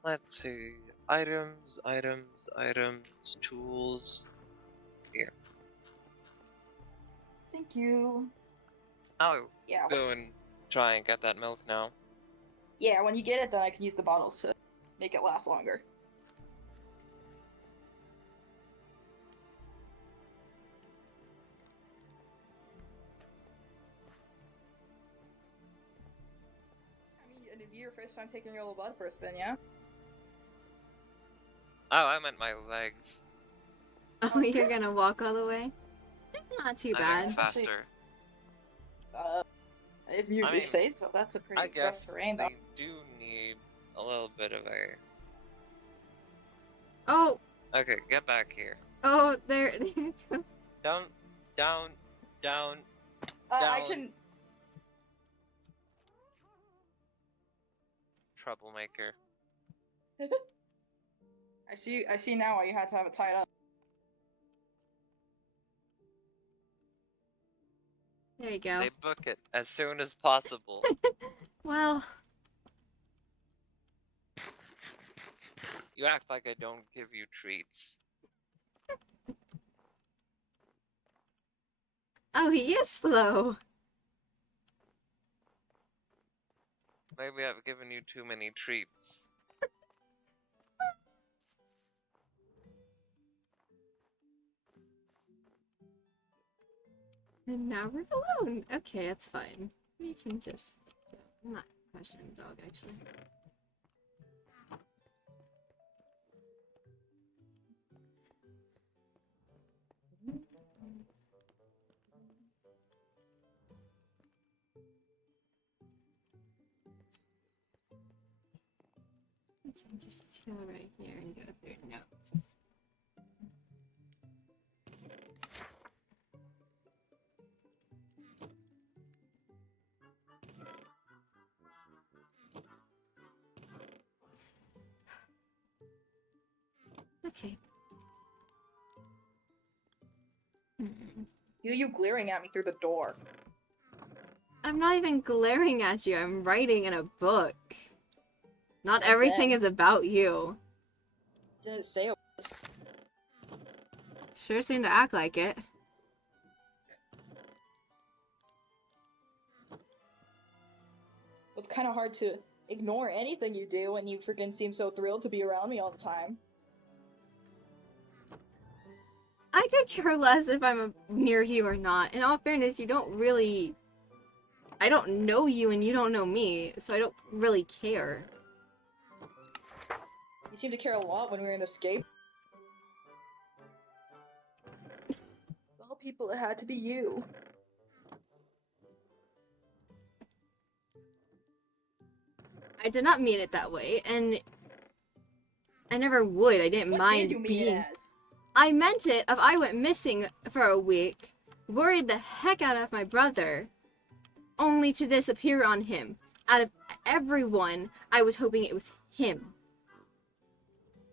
Let's see. Items, items, items, tools. Here. Thank you. I'll Yeah. go and try and get that milk now. Yeah, when you get it, then I can use the bottles to make it last longer. I mean, it'd be your first time taking your little blood for a spin, yeah? Oh, I meant my legs. Oh, you're gonna walk all the way? It's not too I bad. think it's Actually- faster. If you I mean, say so, that's a I pretty rough guess terrain, though. they do need a little bit of a... Oh, Okay, get back here. oh, there it goes. Down, down, down. I down. can. Troublemaker. I see now why you had to have it tied up. There you go. They book it as soon as possible. Well, You act like I don't give you treats. oh, he is slow. Maybe I've given you too many treats. And now we're alone. Okay, that's fine. We can just... I'm not questioning the dog, actually. We can just chill right here and go through notes. Okay. You glaring at me through the door. I'm not even glaring at you. I'm writing in a book. Not And everything then- is about you. Didn't say it was. Sure seem to act like it. It's kind of hard to ignore anything you do when you freaking seem so thrilled to be around me all the time. I could care less if I'm near you or not. In all fairness, you don't really... I don't know you and you don't know me, so I don't really care. You seem to care a lot when we're in escape. Of all people, it had to be you. I did not mean it that way, and I never would. I didn't What mind did you mean being... it as? I meant it if I went missing for a week, worried the heck out of my brother, only to disappear on him. Out of everyone, I was hoping it was him.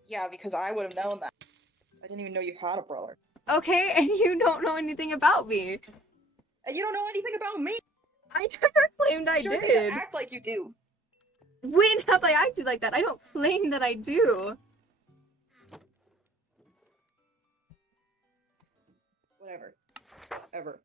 Yeah, because I would have known that. I didn't even know you had a brother. Okay, and you don't know anything about me. And you don't know anything about me. I never claimed I Sure seem did. to act like you do. When have I acted like that? I don't claim that I do. Whatever. Ever.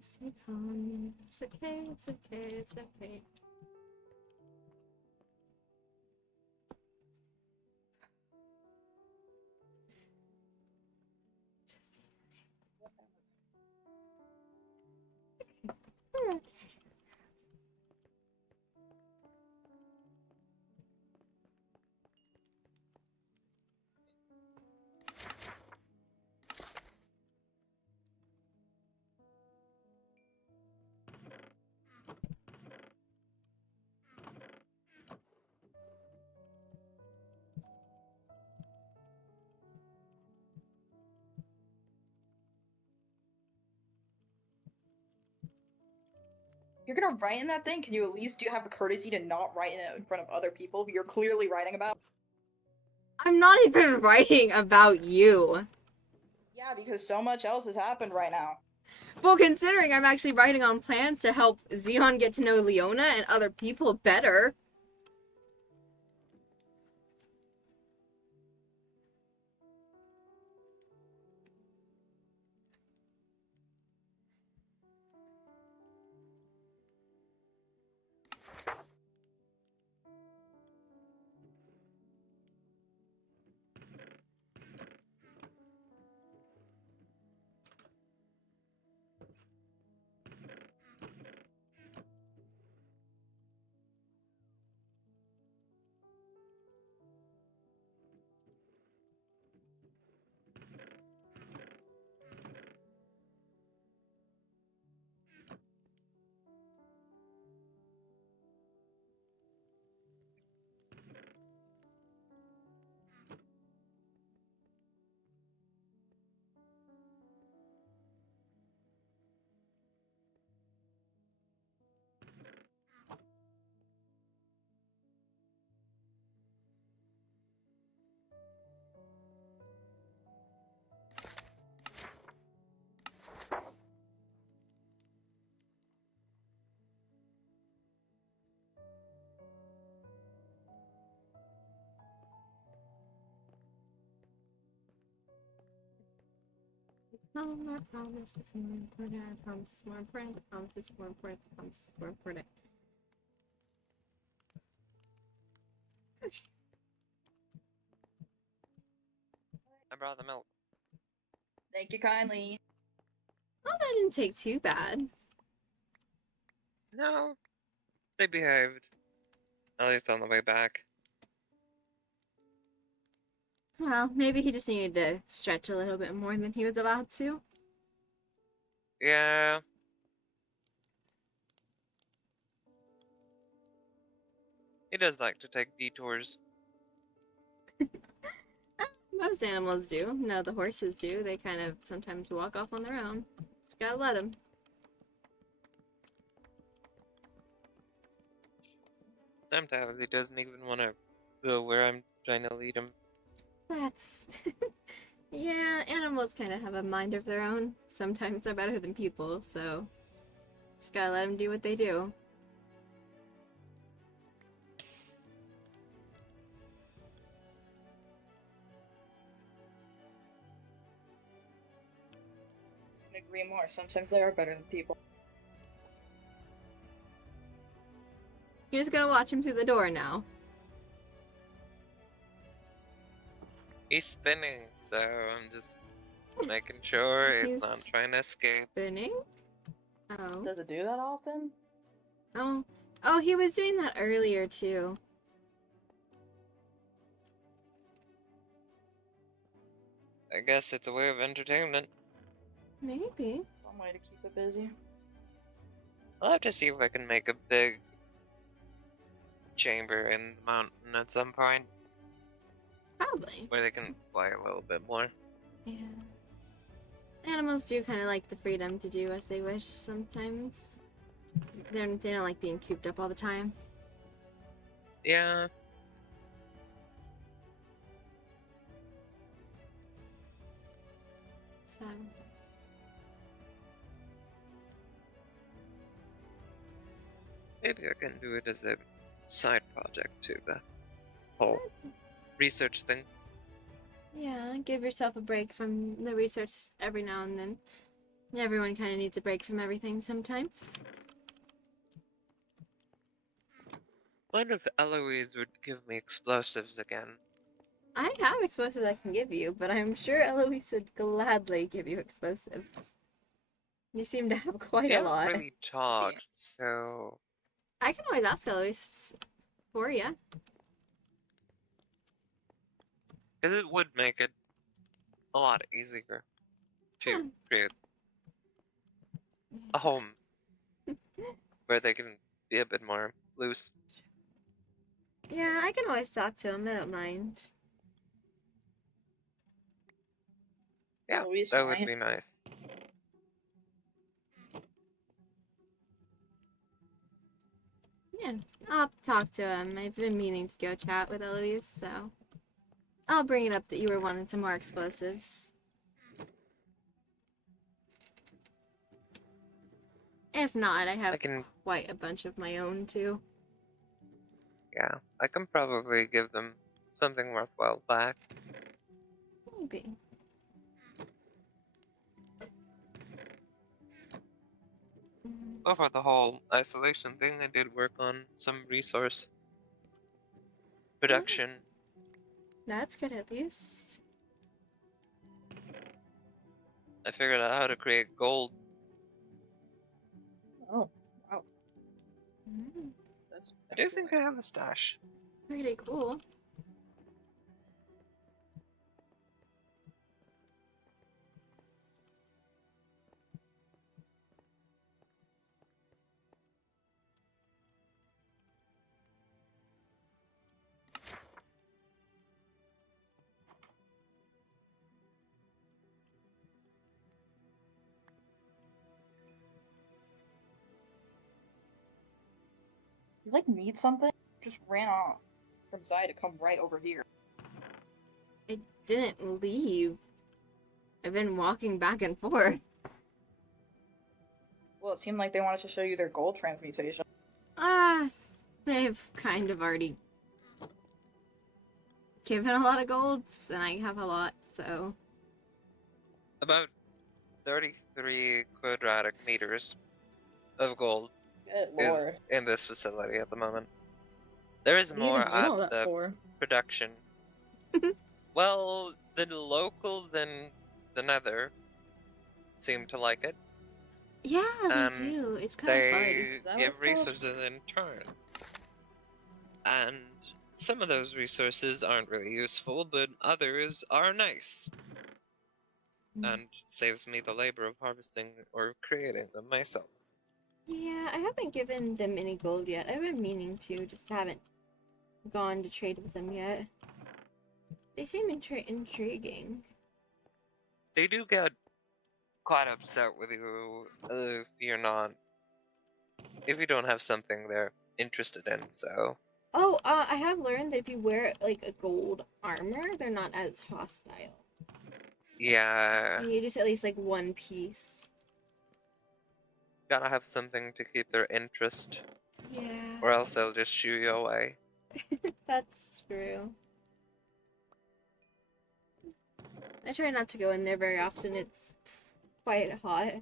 Stay calm. It's okay, it's okay, it's okay. Just... okay. You're gonna write in that thing? Can you at least have the courtesy to not write in it in front of other people who you're clearly writing about? I'm not even writing about you. Yeah, because so much else has happened right now. Well, considering I'm actually writing on plans to help Xeon get to know Leona and other people better. No, my promise is more important. I promise it's more important. I promise it's more important. I promise it's more important. I brought the milk. Thank you kindly. Oh, that didn't take too bad. No, they behaved. At least on the way back. Well, maybe he just needed to stretch a little bit more than he was allowed to. Yeah. He does like to take detours. Most animals do. No, the horses do. They kind of sometimes walk off on their own. Just gotta let them. Sometimes he doesn't even want to go where I'm trying to lead him. That's... yeah, animals kind of have a mind of their own. Sometimes they're better than people, so... just gotta let them do what they do. I couldn't agree more. Sometimes they are better than people. You're just gonna watch him through the door now. He's spinning, so I'm just making sure it's not He's trying to escape. Spinning? Oh. Does it do that often? Oh. Oh, he was doing that earlier, too. I guess it's a way of entertainment. Maybe. Some way to keep it busy. I'll have to see if I can make a big chamber in the mountain at some point Probably. where they can fly a little bit more. Yeah. Animals do kind of like the freedom to do as they wish sometimes. They don't like being cooped up all the time. Yeah. So. Maybe I can do it as a side project to the whole research thing. Yeah, give yourself a break from the research every now and then. Everyone kind of needs a break from everything sometimes. Wonder if Eloise would give me explosives again. I have explosives I can give you, but I'm sure Eloise would gladly give you explosives. You seem to have quite They a haven't lot. really talked, so I can always ask Eloise for you. because it would make it a lot easier to Yeah. create a home where they can be a bit more loose. Yeah, I can always talk to him. I don't mind. Yeah, Always that would fine. be nice. Yeah, I'll talk to him. I've been meaning to go chat with Eloise, so I'll bring it up that you were wanting some more explosives. If not, I have I can, quite a bunch of my own too. yeah, I can probably give them something worthwhile back. Maybe. Over the whole isolation thing, I did work on some resource production. That's good at least. I figured out how to create gold. Oh, wow. Mm, That's I do think I have a stash. pretty cool. You like need something? Just ran off from Zai to come right over here. I didn't leave. I've been walking back and forth. Well, it seemed like they wanted to show you their gold transmutation. They've kind of already given a lot of golds, and I have a lot, so. About 33 quadratic meters of gold Good is lord. in this facility at the moment. There is What do you more even need all at that the for? production. Well, the locals in the Nether seem to like it. Yeah, they And do. It's kind of fun. They that give what it's called? resources in turn. And some of those resources aren't really useful, but others are nice. And saves me the labor of harvesting or creating them myself. Yeah, I haven't given them any gold yet. I've been meaning to, just haven't gone to trade with them yet. They seem intriguing. They do get quite upset with you if you don't have something they're interested in, so. Oh, I have learned that if you wear like a gold armor, they're not as hostile. Yeah, You just at least like one piece. gotta have something to keep their interest, Yeah, or else they'll just shoo you away. that's true. I try not to go in there very often. It's quite hot.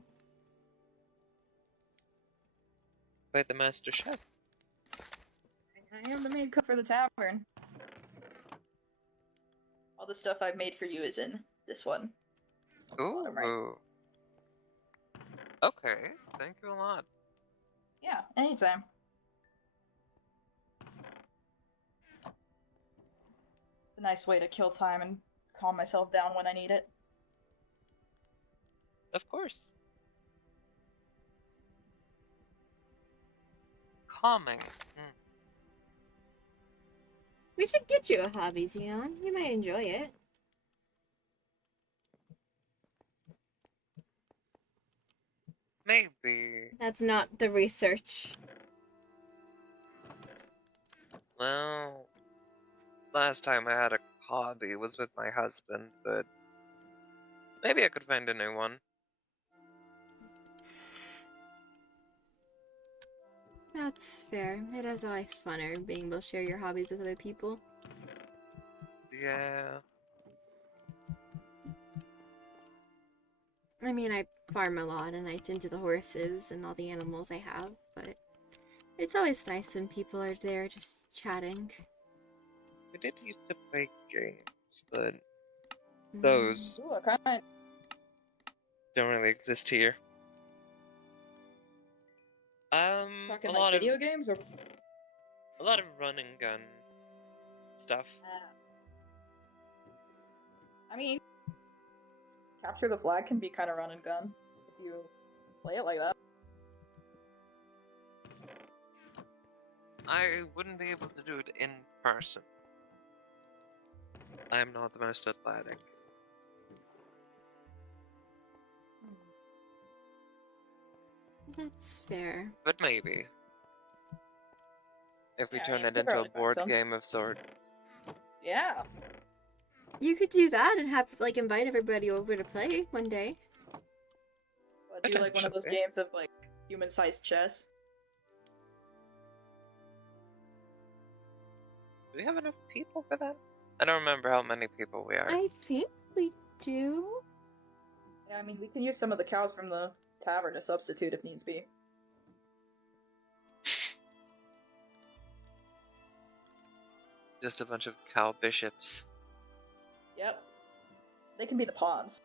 Quite the master chef. I am the main cook for the tavern. All the stuff I've made for you is in this one. Bottom right. Ooh. Okay, thank you a lot. Yeah, anytime. It's a nice way to kill time and calm myself down when I need it. Of course. Calming. We should get you a hobby, Zion. You might enjoy it. Maybe. That's not the research. Well, last time I had a hobby was with my husband, but maybe I could find a new one. That's fair. It is always funner being able to share your hobbies with other people. Yeah. I mean, I farm a lot and I tend to the horses and all the animals I have, but it's always nice when people are there just chatting. We did used to play games, but those Ooh, I kinda... don't really exist here. Talking A like lot video of games or... a lot of run and gun stuff. I mean, capture the flag can be kind of run and gun if you play it like that. I wouldn't be able to do it in person. I'm not the most athletic. That's fair. But maybe. If we Yeah, I turn mean, it we could into a probably find board some. game of sorts. Yeah. You could do that and have like invite everybody over to play one day. But do like one of those Potentially. games of like human-sized chess. Do we have enough people for that? I don't remember how many people we are. I think we do. Yeah, I mean, we can use some of the cows from the tavern to substitute if needs be. Just a bunch of cow bishops. Yep. They can be the pawns.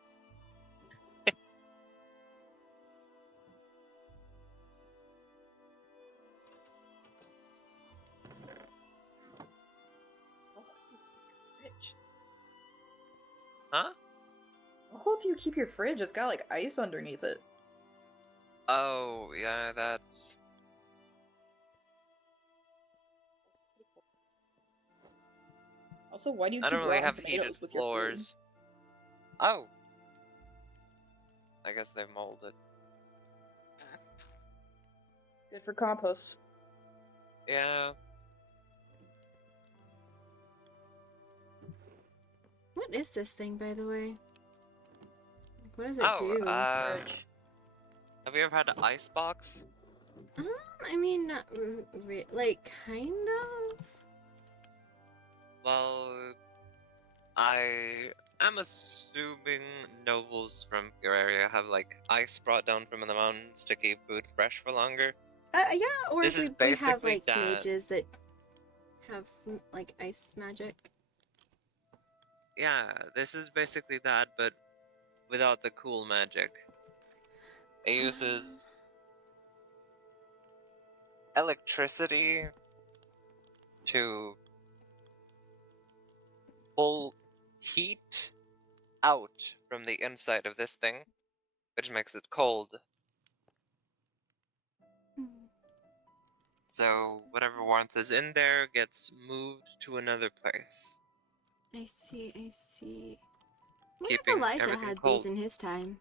Fridge. Huh? How cold do you keep your fridge? It's got like ice underneath it. Oh, yeah, that's... Also, why do you I keep don't really rotten have tomatoes heated with your food? floors. Oh. I guess they've molded. Good for compost. Yeah. What is this thing, by the way? What does it Oh, do? Fridge. have you ever had an ice box? I mean, not like kind of. Well, I am assuming nobles from your area have like ice brought down from the mountains to keep food fresh for longer. Yeah, or This if is we have basically like that. mages that have like ice magic. Yeah, this is basically that, but without the cool magic. It uses electricity to pull heat out from the inside of this thing, which makes it cold. So whatever warmth is in there gets moved to another place, I see, I see. I wonder if keeping Elijah everything had cold. these in his time.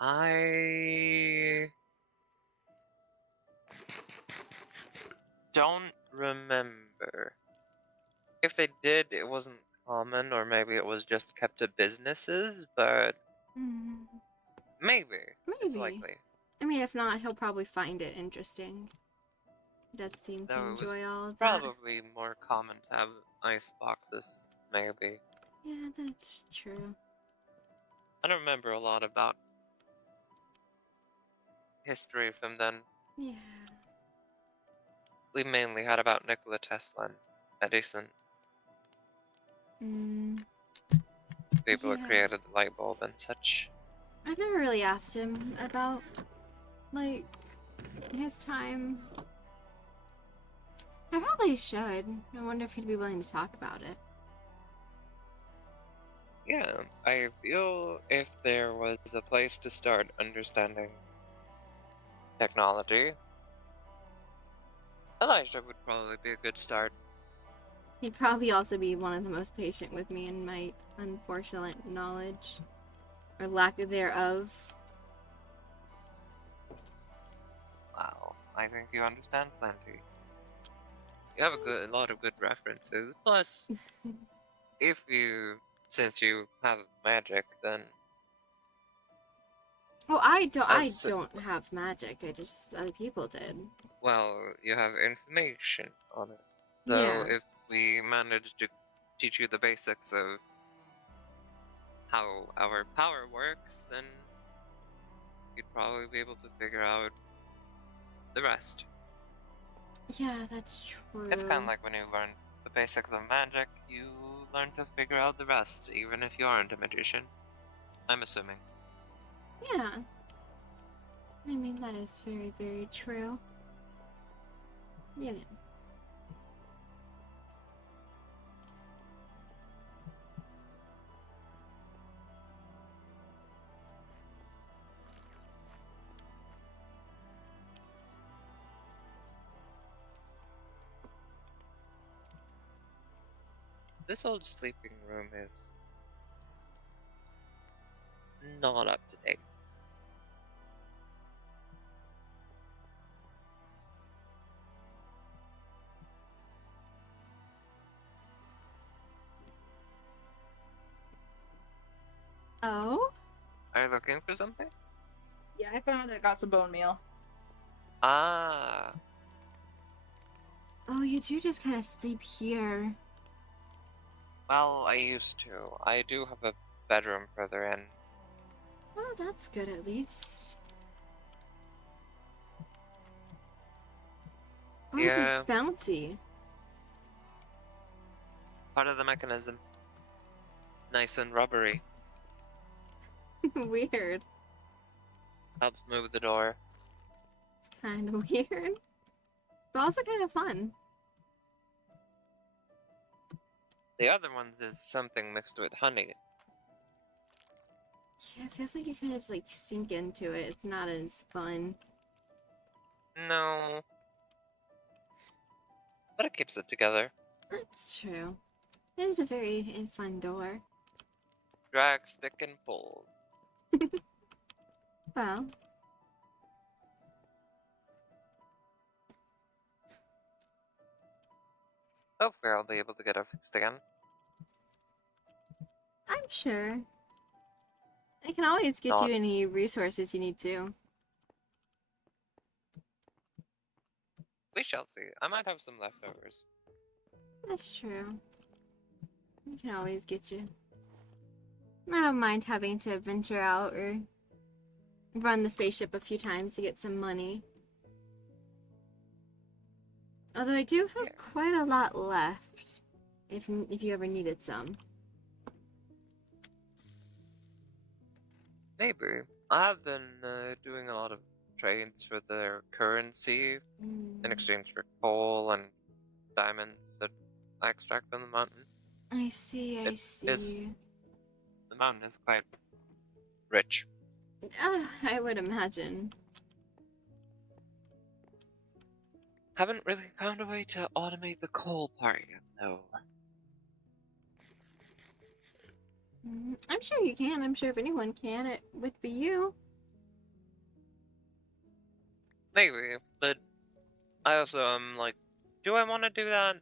I don't remember. If they did, it wasn't common, or maybe it was just kept to businesses, but maybe. It's Maybe. likely. I mean, if not, he'll probably find it interesting. He does seem to Though it was enjoy all of that. probably more common to have ice boxes, maybe. Yeah, that's true. I don't remember a lot about history from then. Yeah. We mainly had about Nikola Tesla and Edison, people who Yeah. created the light bulb and such. I've never really asked him about, like, his time. I probably should. I wonder if he'd be willing to talk about it. Yeah, I feel if there was a place to start understanding technology, Elijah would probably be a good start. He'd probably also be one of the most patient with me in my unfortunate knowledge, or lack thereof. Wow, I think you understand plenty. You have a lot of good references. Plus, since you have magic, then Oh, I As- don't have magic. I just other people did. well, you have information on it. So Yeah. if we manage to teach you the basics of how our power works, then you'd probably be able to figure out the rest. Yeah, that's true. It's kind of like when you learn the basics of magic, you learn to figure out the rest, even if you aren't a magician. I'm assuming. Yeah. I mean, that is very, very true. You know. This old sleeping room is not up to date. Oh? Are you looking for something? Yeah, I found it. Got some bone meal. Ah, Oh, you do just kind of sleep here. well, I used to. I do have a bedroom further in. Oh, that's good at least. Oh, this is Yeah. bouncy. Part of the mechanism. Nice and rubbery. Weird. Helps move the door. It's kind of weird. But also kind of fun. The other ones is something mixed with honey. Yeah, it feels like you kind of just like sink into it. It's not as fun. No. But it keeps it together. That's true. It is a very fun door. Drag, stick, and pull. Well, Hopefully I'll be able to get it fixed again. I'm sure. I can always get Not- you any resources you need to. We shall see. I might have some leftovers. That's true. I can always get you. I don't mind having to venture out or run the spaceship a few times to get some money. Although I do have quite a lot left, if you ever needed some. Maybe. I have been doing a lot of trades for their currency in exchange for coal and diamonds that I extract from the mountain. I see, I It see. is- The mountain is quite rich. I would imagine. Haven't really found a way to automate the coal part yet, though. I'm sure you can. I'm sure if anyone can, it would be you. Maybe, but I also am like, do I want to do that?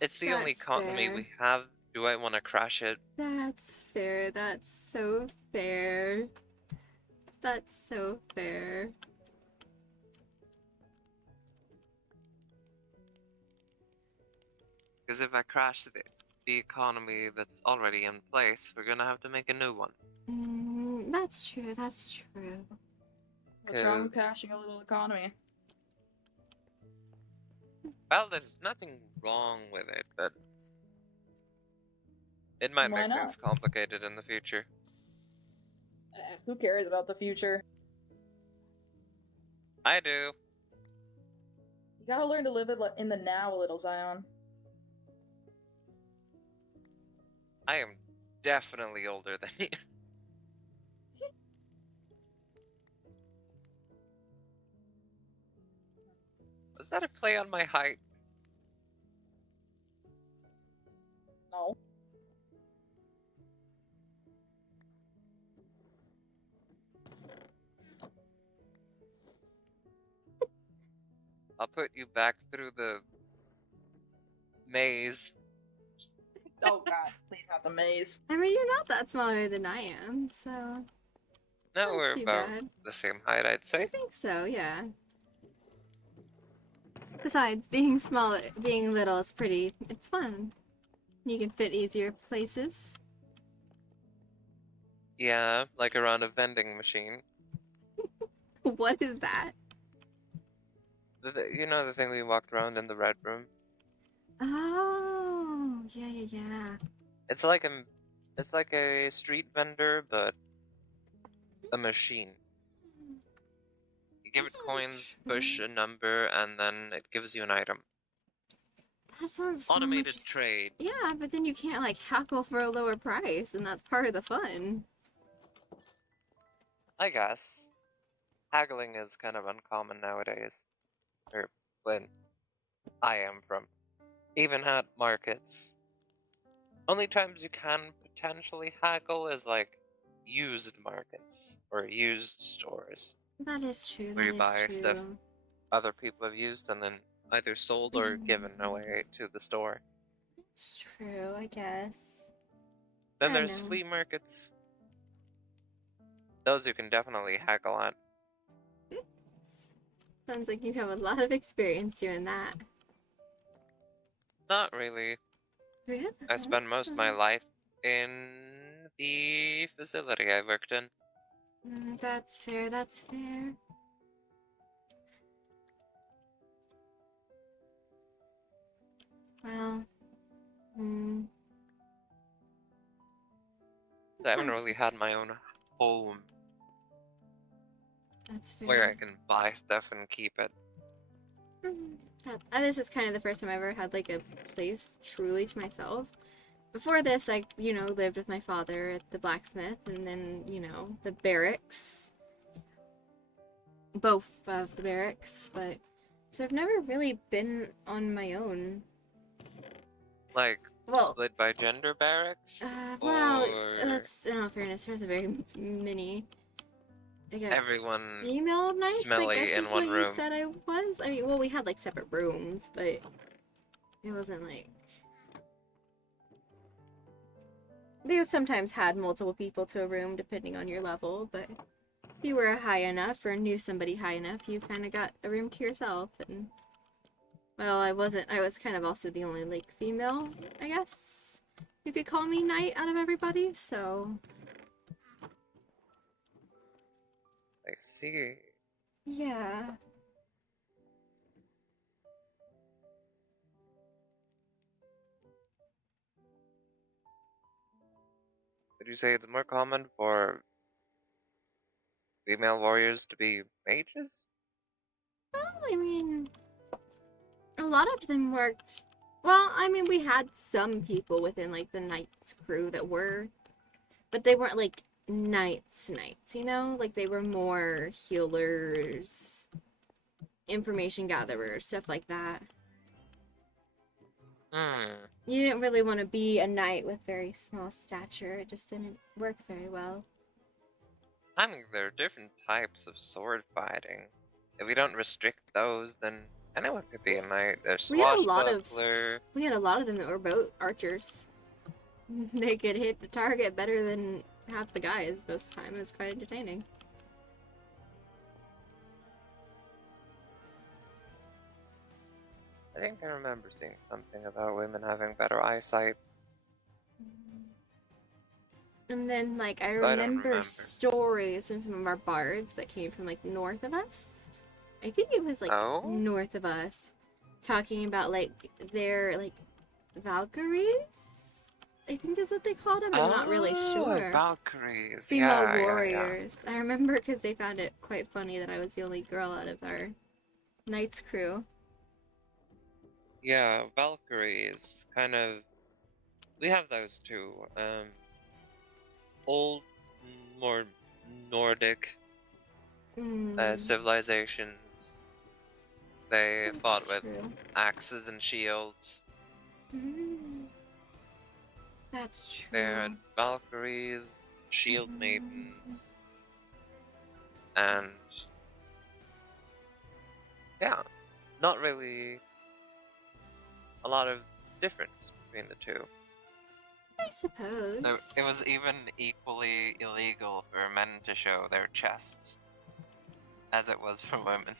It's the only That's economy fair. we have. Do I want to crash it? That's fair. That's so fair. That's so fair. Because if I crash the economy that's already in place, we're gonna have to make a new one. That's true. That's true. What's wrong with crashing a little economy? Well, there's nothing wrong with it, but it might Why make not? things complicated in the future. Who cares about the future? I do. You gotta learn to live it in the now a little, Zion. I am definitely older than you. Was that a play on my height? No. I'll put you back through the maze. Oh god, please not the maze. I mean, you're not that smaller than I am, so No, not we're too about bad. the same height, I'd I say. think so. Yeah. Besides, being small, being little is pretty. It's fun. You can fit easier places. Yeah, like around a vending machine. What is that? You know the thing we walked around in the red room? Oh, yeah. It's like a street vendor, but a machine. You give it coins, push a number, and then it gives you an item. That sounds so Automated much. trade. Yeah, but then you can't like hackle for a lower price, and that's part of the fun. I guess. Haggling is kind of uncommon nowadays. Or when I am from. Even at markets. Only times you can potentially haggle is like used markets or used stores That is true. where you That buy is stuff true. other people have used and then either sold or given away to the store. It's true, I guess. Then I there's know. flea markets. Those you can definitely haggle at. Sounds like you have a lot of experience doing that. Not really. Really? I spend most of my life in the facility I worked in. That's fair, that's fair. Well, I haven't sounds- really had my own home that's fair. where I can buy stuff and keep it. This is kind of the first time I ever had like a place truly to myself. Before this, I, lived with my father at the blacksmith and then, the barracks. Both of the barracks, but so I've never really been on my own. Like, Well, split by gender barracks? well, or that's, in all fairness, there's a very mini, I guess, everyone female nights, I smelly guess in is one what you room? said I was. I mean, well, we had, like, separate rooms, but it wasn't, like... They sometimes had multiple people to a room, depending on your level, but if you were high enough or knew somebody high enough, you kind of got a room to yourself, and... Well, I was kind of also the only, like, female, I guess you could call me knight out of everybody, so... I see. Yeah. Would you say it's more common for female warriors to be mages? Well, I mean, a lot of them worked. Well, I mean, we had some people within like the Knights crew that were, but they weren't like knights, like they were more healers, information gatherers, stuff like that. You didn't really want to be a knight with very small stature. It just didn't work very well. I mean, there are different types of sword fighting. If we don't restrict those, then anyone could be a knight. There's We had a lot swashbuckler. of them that were both archers. They could hit the target better than half the guys most of the time. It was quite entertaining. I think I remember seeing something about women having better eyesight. And then, like, I I don't remember remember. stories from some of our bards that came from, like, north of us. I think it was, like, Oh? north of us. Talking about, like, their, like, Valkyries? I think is what they called them. I'm not really sure. Valkyries. Female Yeah. warriors. I remember because they found it quite funny that I was the only girl out of our Knights crew. Yeah, Valkyries. Kind of. We have those too. Old, more Nordic civilizations. They fought with axes and shields. That's true. They had Valkyries, shield maidens, and yeah, not really a lot of difference between the two. I suppose. So it was even equally illegal for men to show their chests as it was for women.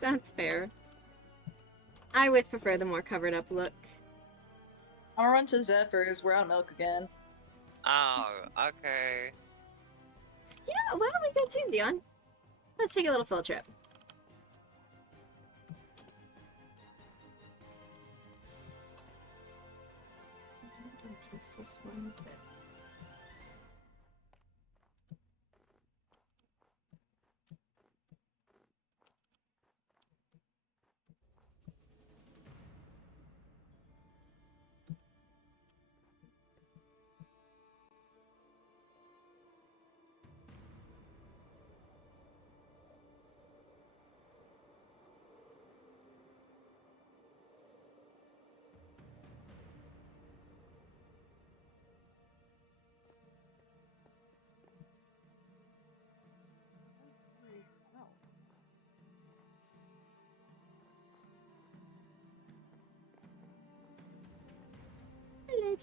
That's fair. I always prefer the more covered up look. I'm gonna run to Zephyr's. We're on milk again. Oh, okay. Yeah, why don't we go too, Dion? Let's take a little field trip. I don't trust this one bit.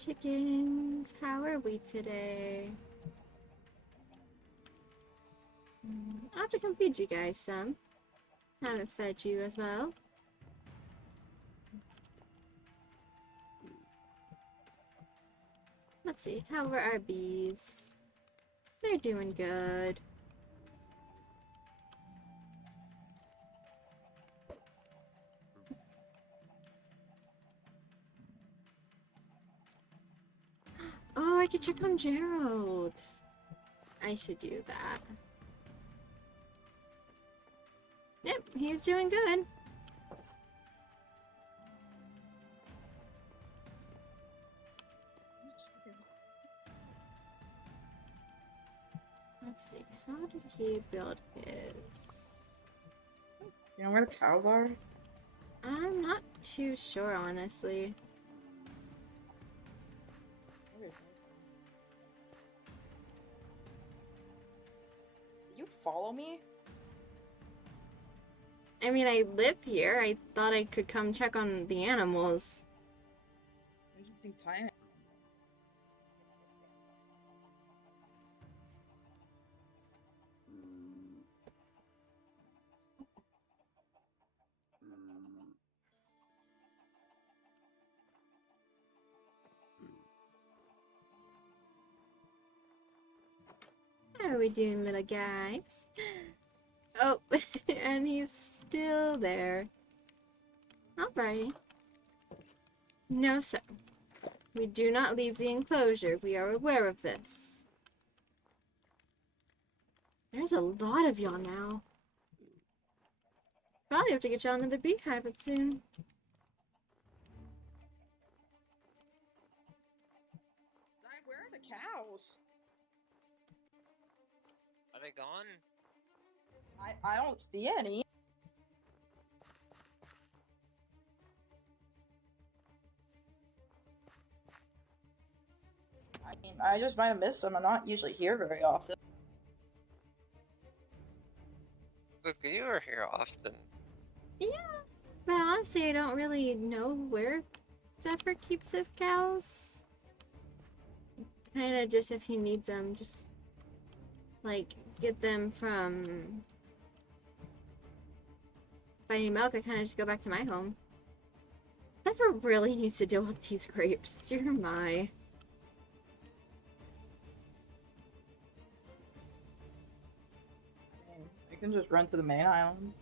chickens. How are we today? I'll have to come feed you guys some. Haven't fed you as well. Let's see, how are our bees? They're doing good. Oh, I could check on Gerald. I should do that. Yep, he's doing good. Let's see, how did he build his? You know where the cows are? I'm not too sure, honestly. Did you follow me? I mean, I live here. I thought I could come check on the animals. Interesting timing. How are we doing, little guys? Oh, and he's still there. Alrighty. No, sir. We do not leave the enclosure. We are aware of this. There's a lot of y'all now. Probably have to get y'all another beehive soon. Where are the cows? Are they gone? I don't see any. I mean, I just might have missed them. I'm not usually here very often. Look, you are here often. Yeah, but honestly, I don't really know where Zephyr keeps his cows. Kind of just if he needs them, just like get them from. If I need milk, I kind of just go back to my home. Zephyr really needs to deal with these grapes. Dear my. I mean, I can just run to the main island.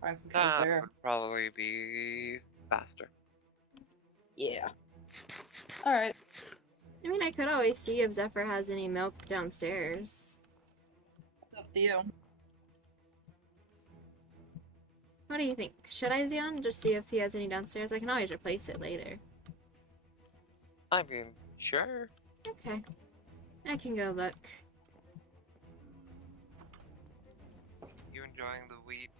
Find some cows That there. would probably be faster. Yeah. Alright. I mean, I could always see if Zephyr has any milk downstairs. It's up to you. What do you think? Should I, Zion? Just see if he has any downstairs? I can always replace it later. I mean, sure. Okay. I can go look. You enjoying the wheat?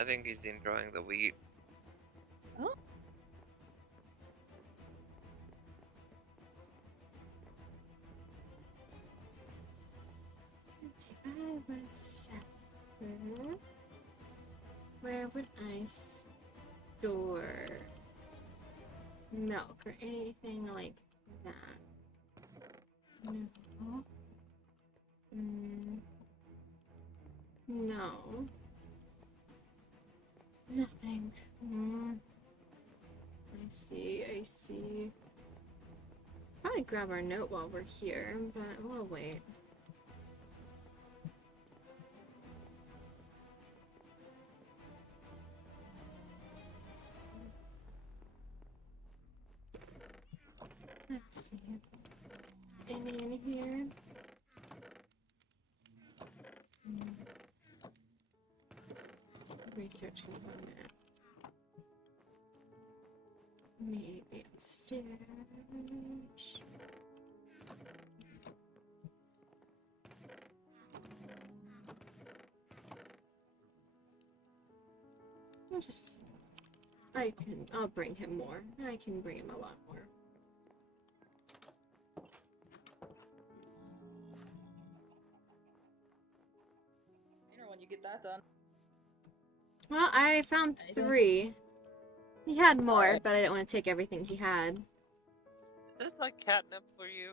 I think he's enjoying the wheat. Oh. Let's see, if I was Zephyr, where would I store milk or anything like that? No. No. Nothing. I see, I see. Probably grab our note while we're here, but we'll wait. Let's see. Any in here? Research component. Maybe upstairs. I'll bring him more. I can bring him a lot more. When you you get that done. Well, I found Anything? 3. He had more, Alright. but I didn't want to take everything he had. Is this like catnip for you?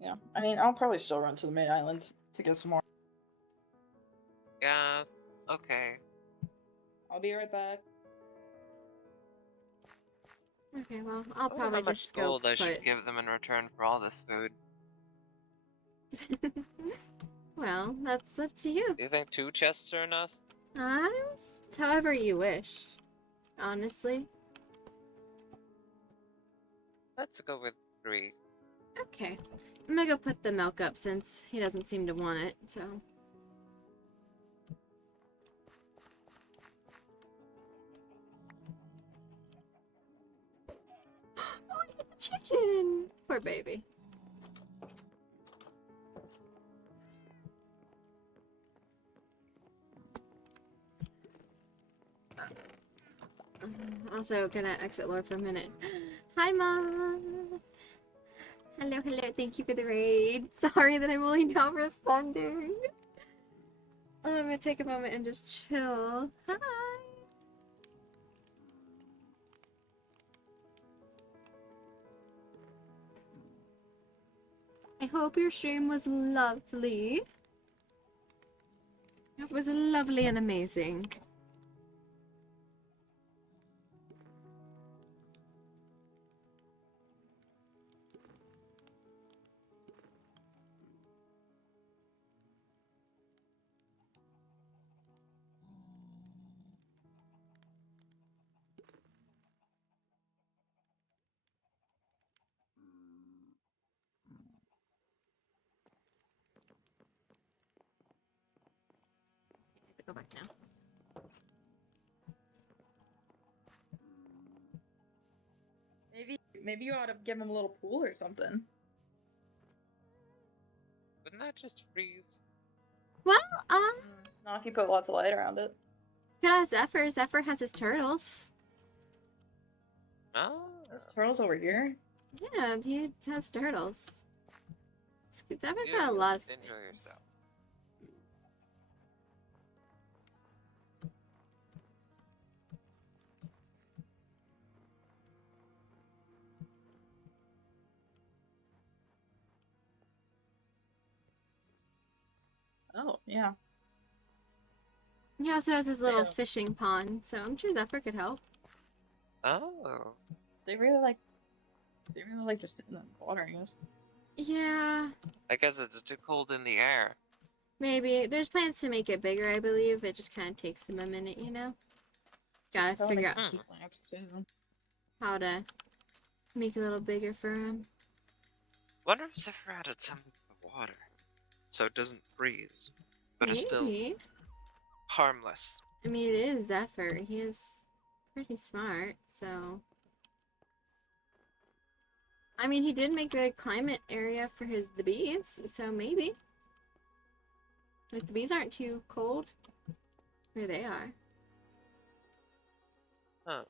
Yeah, I mean, I'll probably still run to the main island to get some more. Yeah, okay. I'll be right back. Okay, well, I'll I wonder probably how much just go gold I should put... give them in return for all this food. Well, that's up to you. Do you think 2 chests are enough? It's however you wish. Honestly. Let's go with 3. Okay. I'm gonna go put the milk up since he doesn't seem to want it, so... Oh, I hit the chicken! Poor baby. Also, gonna exit lore for a minute. Hi, Moth! Hello, hello, thank you for the raid. Sorry that I'm only now responding. I'm gonna take a moment and just chill. Hi! I hope your stream was lovely. It was lovely and amazing. Go back now. Maybe you ought to give him a little pool or something. Wouldn't that just freeze? Well, Not if you put lots of light around it. could ask Zephyr. Zephyr has his turtles. Oh. There's turtles over here. Yeah, he has turtles. Zephyr's You got a lot of enjoy things. yourself. Oh, yeah. He also has his little Yeah. fishing pond, so I'm sure Zephyr could help. Oh. They really like just sitting in the water, I guess. Yeah, I guess it's too cold in the air. maybe. There's plans to make it bigger, I believe. It just kind of takes them a minute, you know? Gotta Probably figure make out some heat lamps too. how to make it a little bigger for him. Wonder if Zephyr added something to the water, so it doesn't freeze, but it's still Maybe. harmless. I mean, it is Zephyr. He is pretty smart, so... I mean, he did make a climate area for the bees, so maybe. Like, the bees aren't too cold where they are. Huh.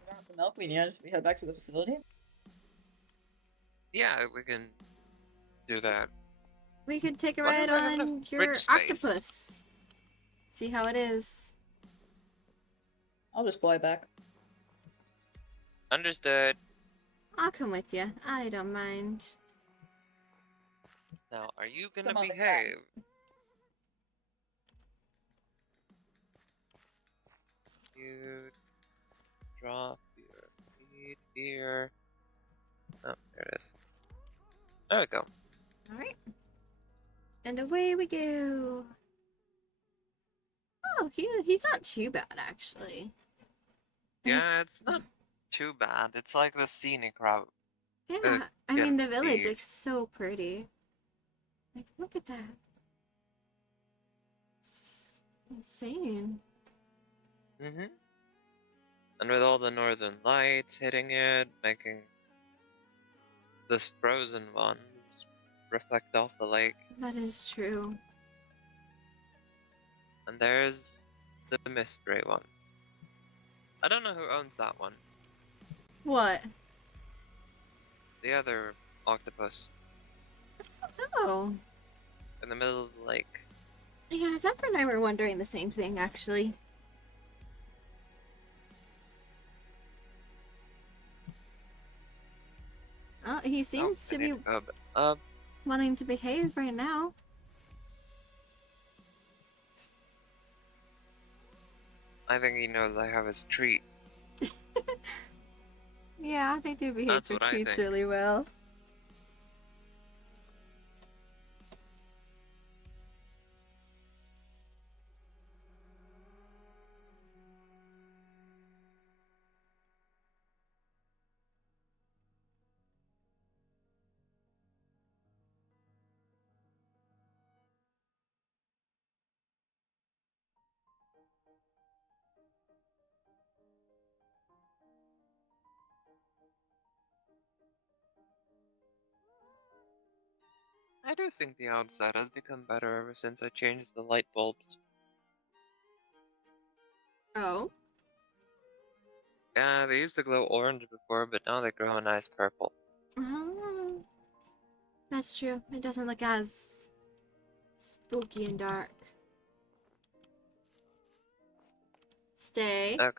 We don't have the milk we need. We head back to the facility. Yeah, we can do that. We could take a Wonder ride if I have enough on your fridge space. octopus. See how it is. I'll just fly back. Understood. I'll come with you. I don't mind. Now, are you gonna Some other time. behave? You drop your feet here. Oh, there it is. There we go. Alright. And away we go. Oh, he's not too bad, actually. Yeah, it's not too bad. It's like the scenic route. Yeah, I mean the against village the- looks so pretty. Like, look at that. It's insane. Mm-hmm. And with all the northern lights hitting it, making the frozen ones reflect off the lake. That is true. And there's the mystery one. I don't know who owns that one. What? The other octopus Oh. in the middle of the lake. Yeah, Zephyr and I were wondering the same thing, actually. Oh, he seems to be wanting to behave right now. I think he knows I have his treat. Yeah, they do behave That's for what I treats think. really well. I do think the outside has become better ever since I changed the light bulbs. Oh. Yeah, they used to glow orange before, but now they glow a nice purple. Oh. That's true. It doesn't look as spooky and dark. Stay. Okay.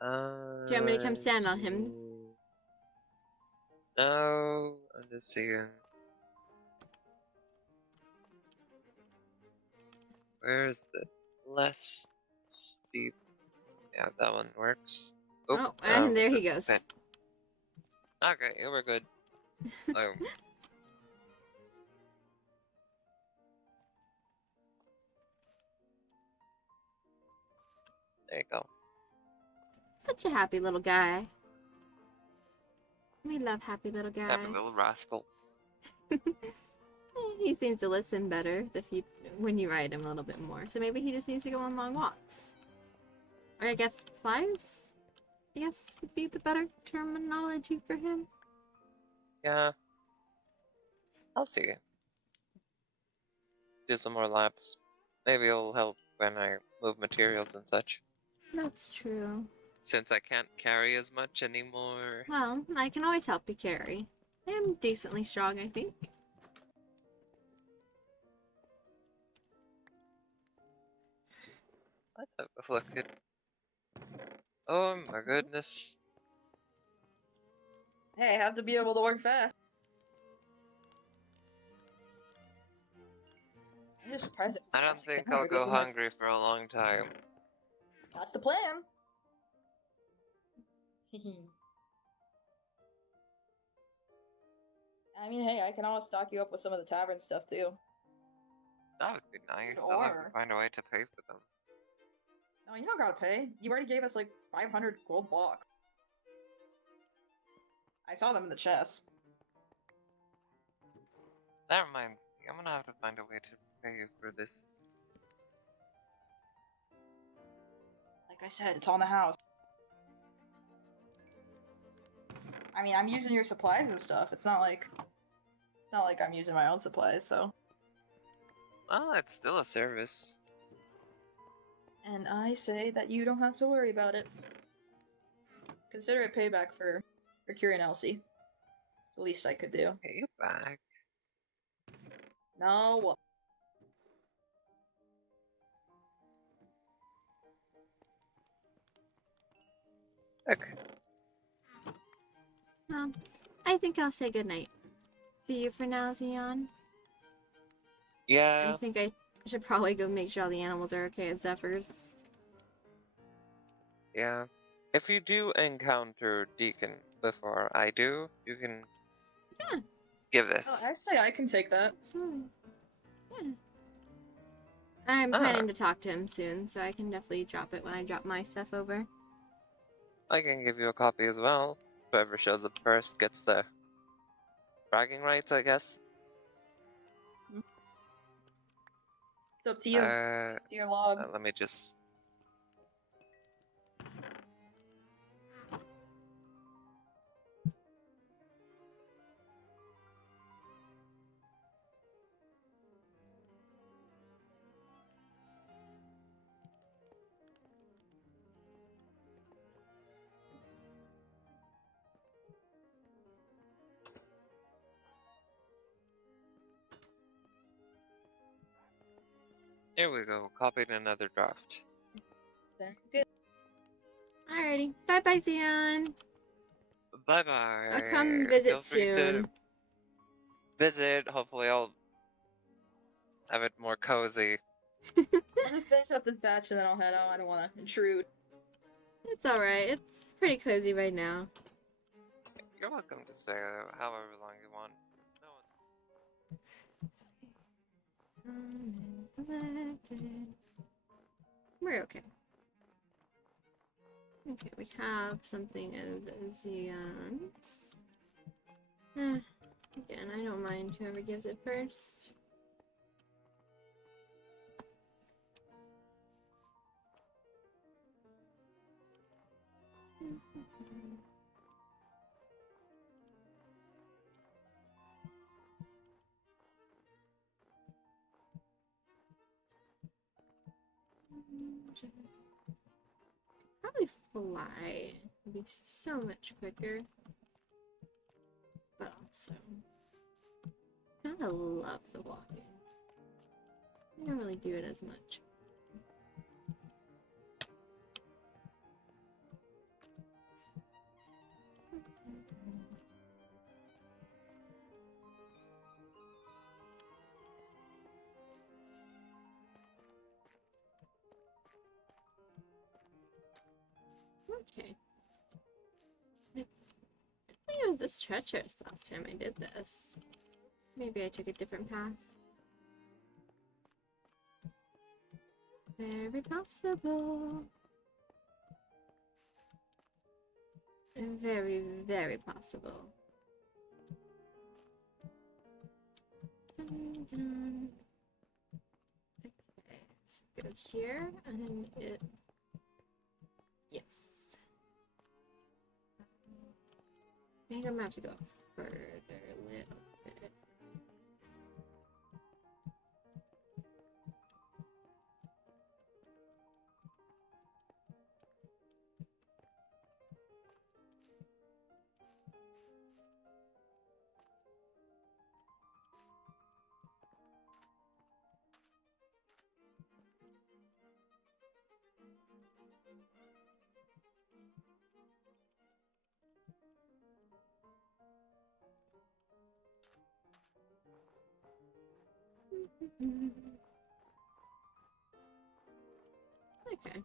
Do you want me to come stand on him? No, I'm just seeing. Where's the less steep? Yeah, that one works. Oh, and there he goes. okay. Okay, yeah, we're good. Oh. There you go. Such a happy little guy. We love happy little guys. Happy little rascal. He seems to listen better when you ride him a little bit more. So maybe he just needs to go on long walks. Or I guess flies? I guess would be the better terminology for him. Yeah. I'll see. Do some more laps. Maybe it'll help when I move materials and such. That's true. Since I can't carry as much anymore. Well, I can always help you carry. I am decently strong, I think. Let's have a look at. Oh my goodness. Hey, I have to be able to work fast. I'm just surprised. I don't think I'll go hungry for a long time. That's the plan. I mean, hey, I can always stock you up with some of the tavern stuff too. That would be nice. I'll have to find a way to pay for them. No, you don't gotta pay. You already gave us like 500 gold blocks. I saw them in the chest. That reminds me, I'm gonna have to find a way to pay you for this. Like I said, it's on the house. I mean, I'm using your supplies and stuff. It's not like I'm using my own supplies, so. Well, it's still a service. And I say that you don't have to worry about it. Consider it payback for curing Elsie. It's the least I could do. Pay you back. No. Okay. Well, I think I'll say goodnight to you for now, Xeon. Yeah. I think I should probably go make sure all the animals are okay at Zephyr's. Yeah. If you do encounter Deacon before I do, you can give this. Oh, actually, I can take that. Absolutely. Yeah. I'm Ah. planning to talk to him soon, so I can definitely drop it when I drop my stuff over. I can give you a copy as well. Whoever shows up first gets the bragging rights, I guess. It's up to you. It's your log. Let me just. Here we go. Copied another draft. Sounds good. Alrighty. Bye bye, Zion. Bye bye. I'll come visit Feel free soon. to visit. Hopefully, I'll have it more cozy. I'll just finish up this batch and then I'll head out. I don't want to intrude. It's alright. It's pretty cozy right now. You're welcome to stay however long you want. We're okay. Okay, we have something of Zion's. Again, I don't mind whoever gives it first. Probably fly. It'd be so much quicker. But also, gotta love the walking. I don't really do it as much. Okay. I think it was this treacherous last time I did this. Maybe I took a different path. Very possible. Very, very possible. Dun, dun. Okay, so go here and it. Yes. I think I'm gonna have to go further a little bit. Okay.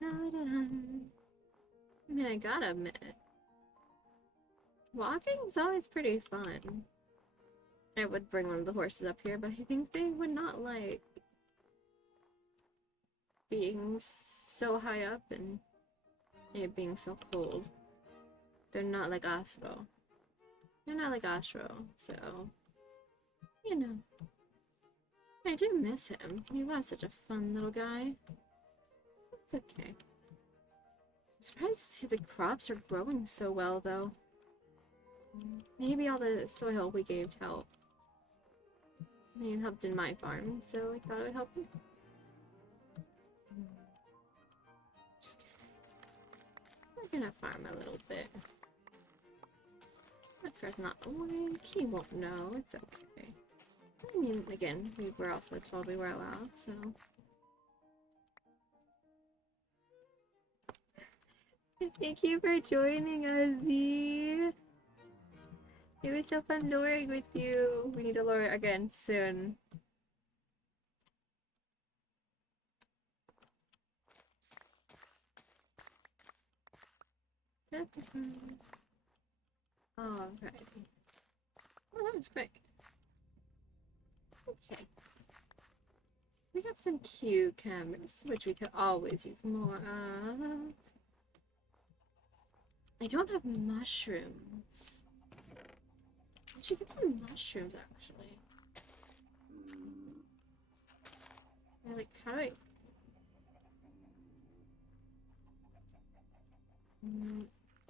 Da-da-dum. I mean, I gotta admit, walking's always pretty fun. I would bring one of the horses up here, but I think they would not like being so high up and it being so cold. They're not like Astro. They're not like Astro, so you know. I do miss him. He was such a fun little guy. It's okay. I'm surprised to see the crops are growing so well, though. Maybe all the soil we gave helped. I mean, it helped in my farm, so I thought it would help you. Just kidding. We're gonna farm a little bit. That's not awake. He won't know. It's okay. I mean, again, we were also told we were allowed, so. Thank you for joining us, Z. It was so fun luring with you. We need to lure again soon. Alrighty. Oh, that was quick. Okay. We got some cucumbers, which we could always use more of. I don't have mushrooms. I should get some mushrooms, actually. Like, how do I...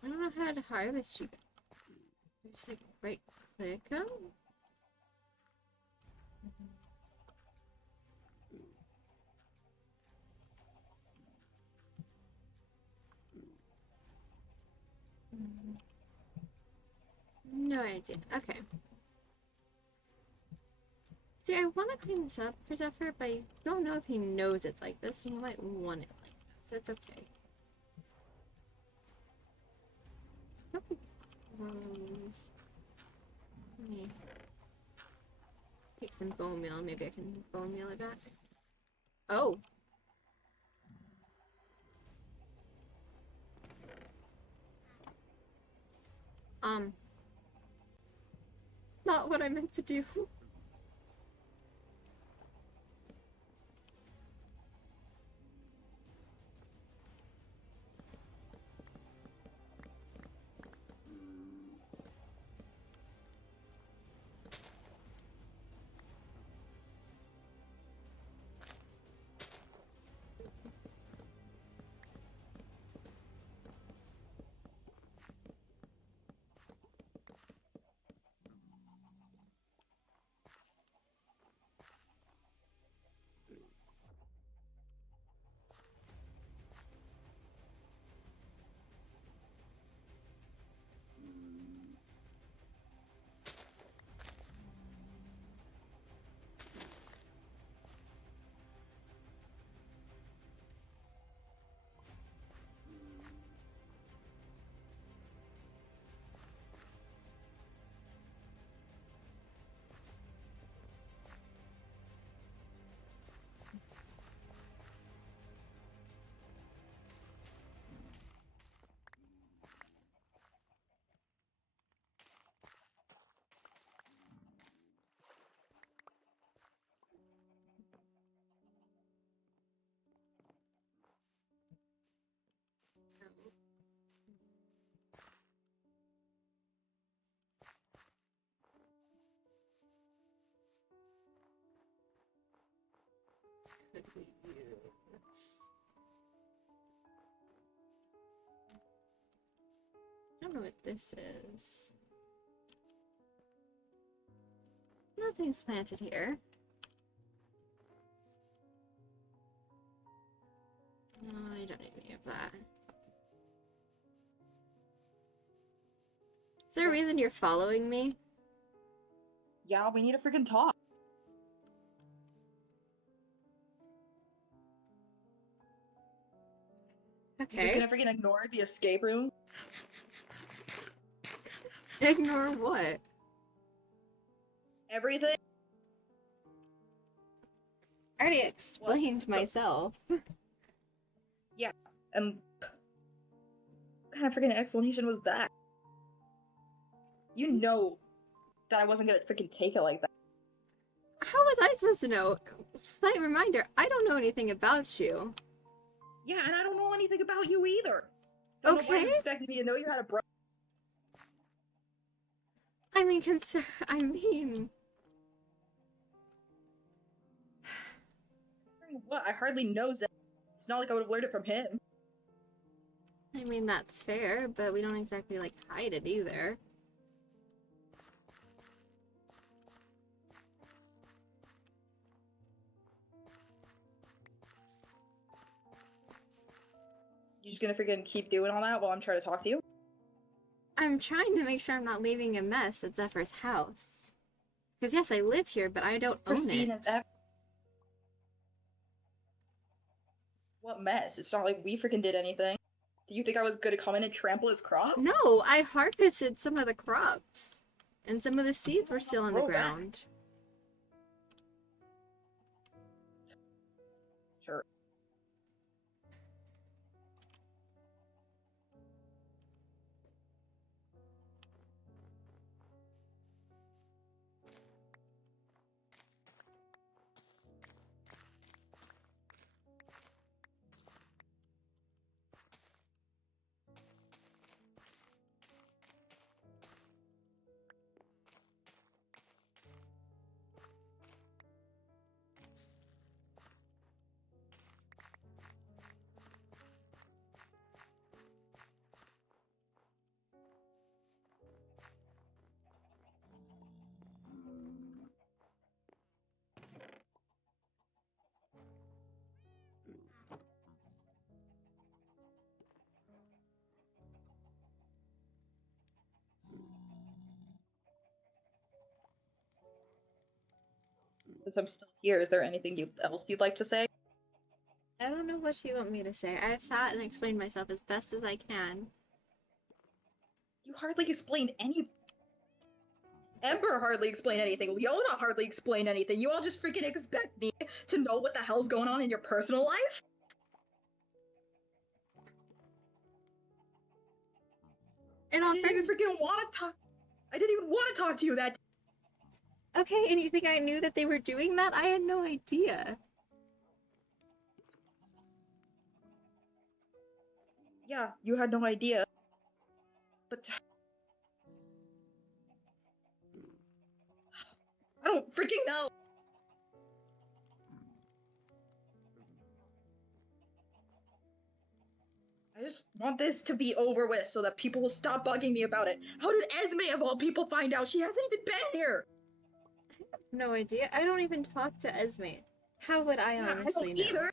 I don't know how to harvest you. Just like right click them. No idea. Okay. See, I want to clean this up for Zephyr, but I don't know if he knows it's like this, and he might want it like that, so it's okay. Probably grows. Let me take some bone meal. Maybe I can bone meal it back. Oh! Not what I meant to do. Could we use? I don't know what this is. Nothing's planted here. No, I don't need any of that. Is there a reason you're following me? Yeah, we need to freaking talk. Okay. You're gonna freaking ignore the escape room? Ignore what? Everything? I already explained myself. Yeah, and what kind of freaking explanation was that? You know that I wasn't gonna freaking take it like that. How was I supposed to know? Slight reminder, I don't know anything about you. Yeah, and I don't know anything about you either. Don't know why you Okay. expected me to know you had a brother. I mean, Considering what? I hardly know Zach. It's not like I would have learned it from him. I mean, that's fair, but we don't exactly, like, hide it either. You just gonna freaking keep doing all that while I'm trying to talk to you? I'm trying to make sure I'm not leaving a mess at Zephyr's house. Because yes, I live here, but I don't It's own pristine it. as ever. What mess? It's not like we freaking did anything. Do you think I was gonna come in and trample his crop? No, I harvested some of the crops. And some of the seeds were still in the Grow back. ground. Sure. Since I'm still here, is there anything else you'd like to say? I don't know what you want me to say. I've sat and explained myself as best as I can. You hardly explained anything. Ember hardly explained anything. Leona hardly explained anything. You all just freaking expect me to know what the hell's going on in your personal life? And I I'll didn't even freaking want to talk. I didn't even want to talk to you that. Okay, and you think I knew that they were doing that? I had no idea. Yeah, you had no idea. But I don't freaking know. I just want this to be over with so that people will stop bugging me about it. How did Esme of all people find out? She hasn't even been here. No idea. I don't even talk to Esme. How would I Yeah, I honestly don't know? either.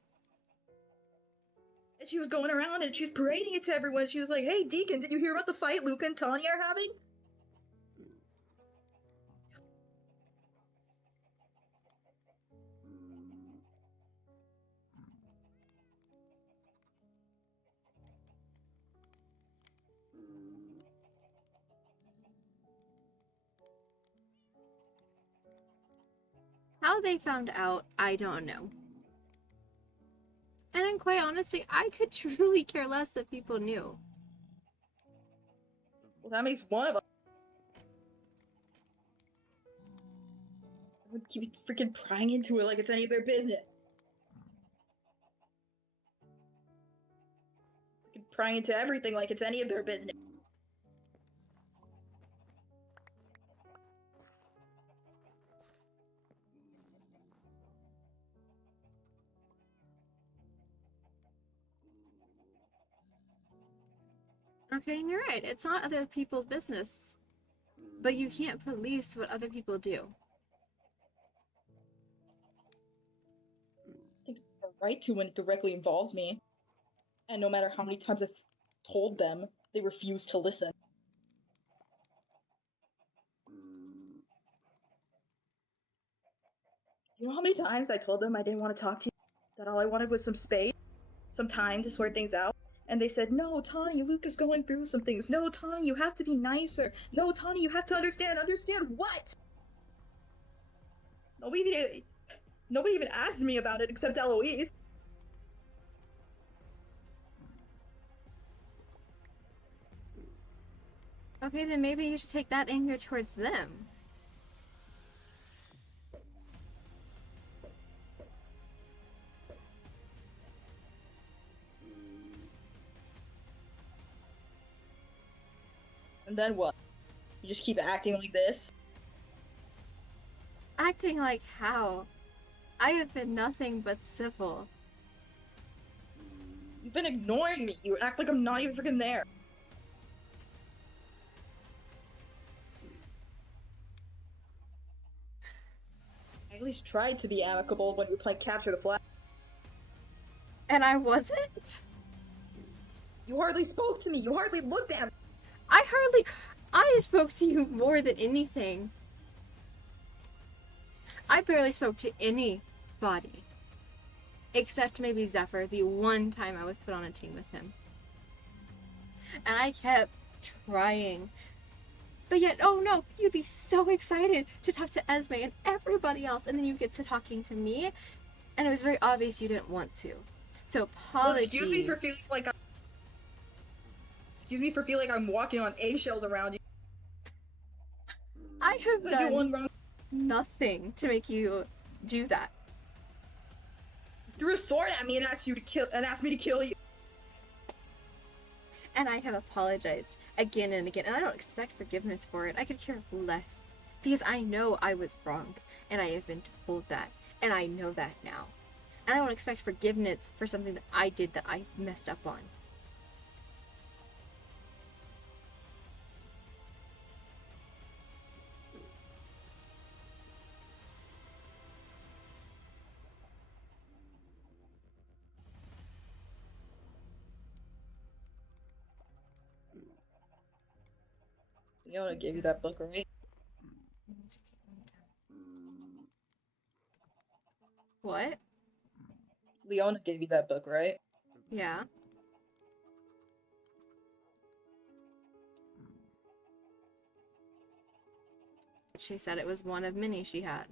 And she was going around and she was parading it to everyone. She was like, "Hey, Deacon, did you hear about the fight Luca and Tanya are having?" How they found out, I don't know. And in quite honesty, I could truly care less that people knew. Well, that makes one of us. I would keep freaking prying into it like it's any of their business. Freaking prying into everything like it's any of their business. Okay, and you're right. It's not other people's business. But you can't police what other people do. I think it's their right to when it directly involves me. And no matter how many times I've told them, they refuse to listen. You know how many times I told them I didn't want to talk to you? That all I wanted was some space, some time to sort things out? And they said, "No, Tawny, Luke is going through some things. No, Tawny, you have to be nicer. No, Tawny, you have to understand. Understand what?" Nobody even asked me about it except Eloise. Okay, then maybe you should take that anger towards them. And then what? You just keep acting like this? Acting like how? I have been nothing but civil. You've been ignoring me. You act like I'm not even freaking there. I at least tried to be amicable when we were playing Capture the Flag. And I wasn't? You hardly spoke to me. You hardly looked at me. I spoke to you more than anything. I barely spoke to anybody. Except maybe Zephyr, the one time I was put on a team with him. And I kept trying. But yet, oh no, you'd be so excited to talk to Esme and everybody else, and then you get to talking to me, and it was very obvious you didn't want to. So apologies. Well, excuse me for feeling like I'm walking on eggshells around you. I have I do one done wrong. nothing to make you do that. Threw a sword at me and asked me to kill you. And I have apologized again and again, and I don't expect forgiveness for it. I could care less, because I know I was wrong, and I have been told that, and I know that now. And I don't expect forgiveness for something that I did that I messed up on. Leona gave you that book, right? What? Leona gave you that book, right? Yeah. She said it was one of many she had.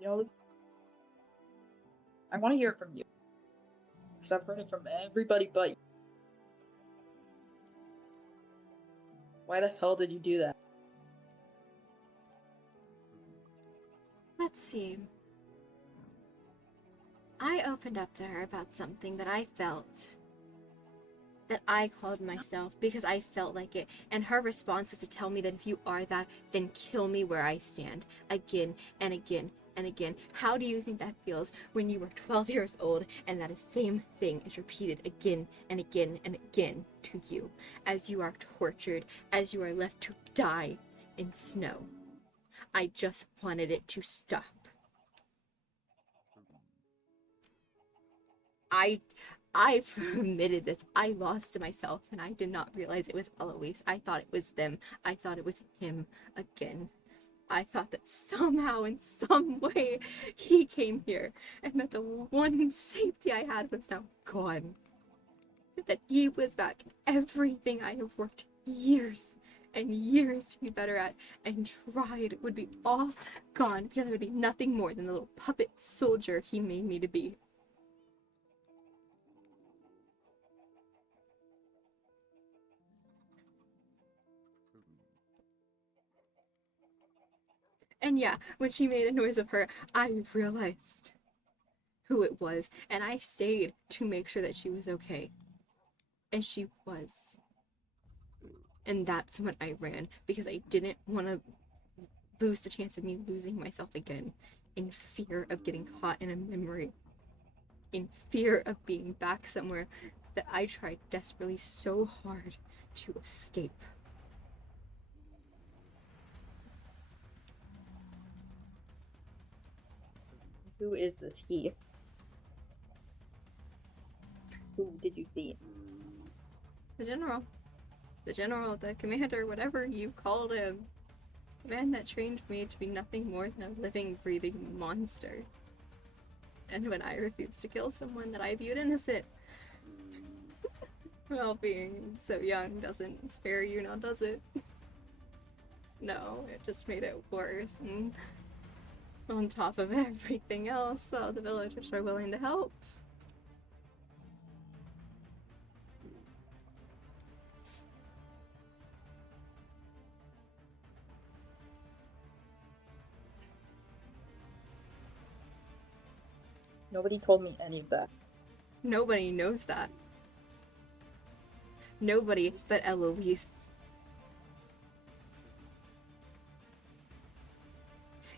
You know, I want to hear it from you. Because I've heard it from everybody but you. Why the hell did you do that? Let's see. I opened up to her about something that I felt that I called myself because I felt like it, and her response was to tell me that if you are that, then kill me where I stand, again and again and again. How do you think that feels when you were 12 years old and that same thing is repeated again and again and again to you, as you are tortured, as you are left to die in snow? I just wanted it to stop. I admitted this. I lost myself, and I did not realize it was Eloise. I thought it was them. I thought it was him again. I thought that somehow, in some way, he came here, and that the one safety I had was now gone. That he was back. Everything I have worked years and years to be better at and tried would be all gone, because I would be nothing more than the little puppet soldier he made me to be. And yeah, when she made a noise of her, I realized who it was, and I stayed to make sure that she was okay. And she was. And that's when I ran, because I didn't want to lose the chance of me losing myself again, in fear of getting caught in a memory, in fear of being back somewhere that I tried desperately so hard to escape. Who is this he? Who did you see? The general, the commander, whatever you called him. The man that trained me to be nothing more than a living, breathing monster. And when I refused to kill someone that I viewed innocent, well, being so young doesn't spare you now, does it? No, it just made it worse, and on top of everything else, well, the villagers are willing to help. Nobody told me any of that. Nobody knows that. Nobody but Eloise.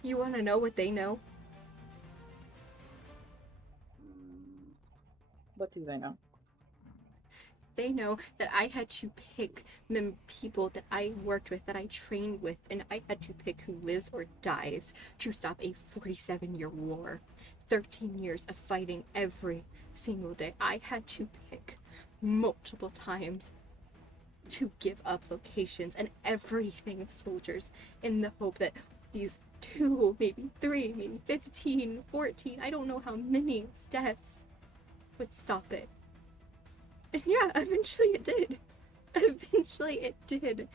You want to know what they know? What do they know? They know that I had to pick people that I worked with, that I trained with, and I had to pick who lives or dies to stop a 47-year war. 13 years of fighting every single day. I had to pick multiple times to give up locations and everything of soldiers in the hope that these 2, maybe 3, maybe 15, 14, I don't know how many deaths would stop it. And yeah, eventually it did. Eventually it did.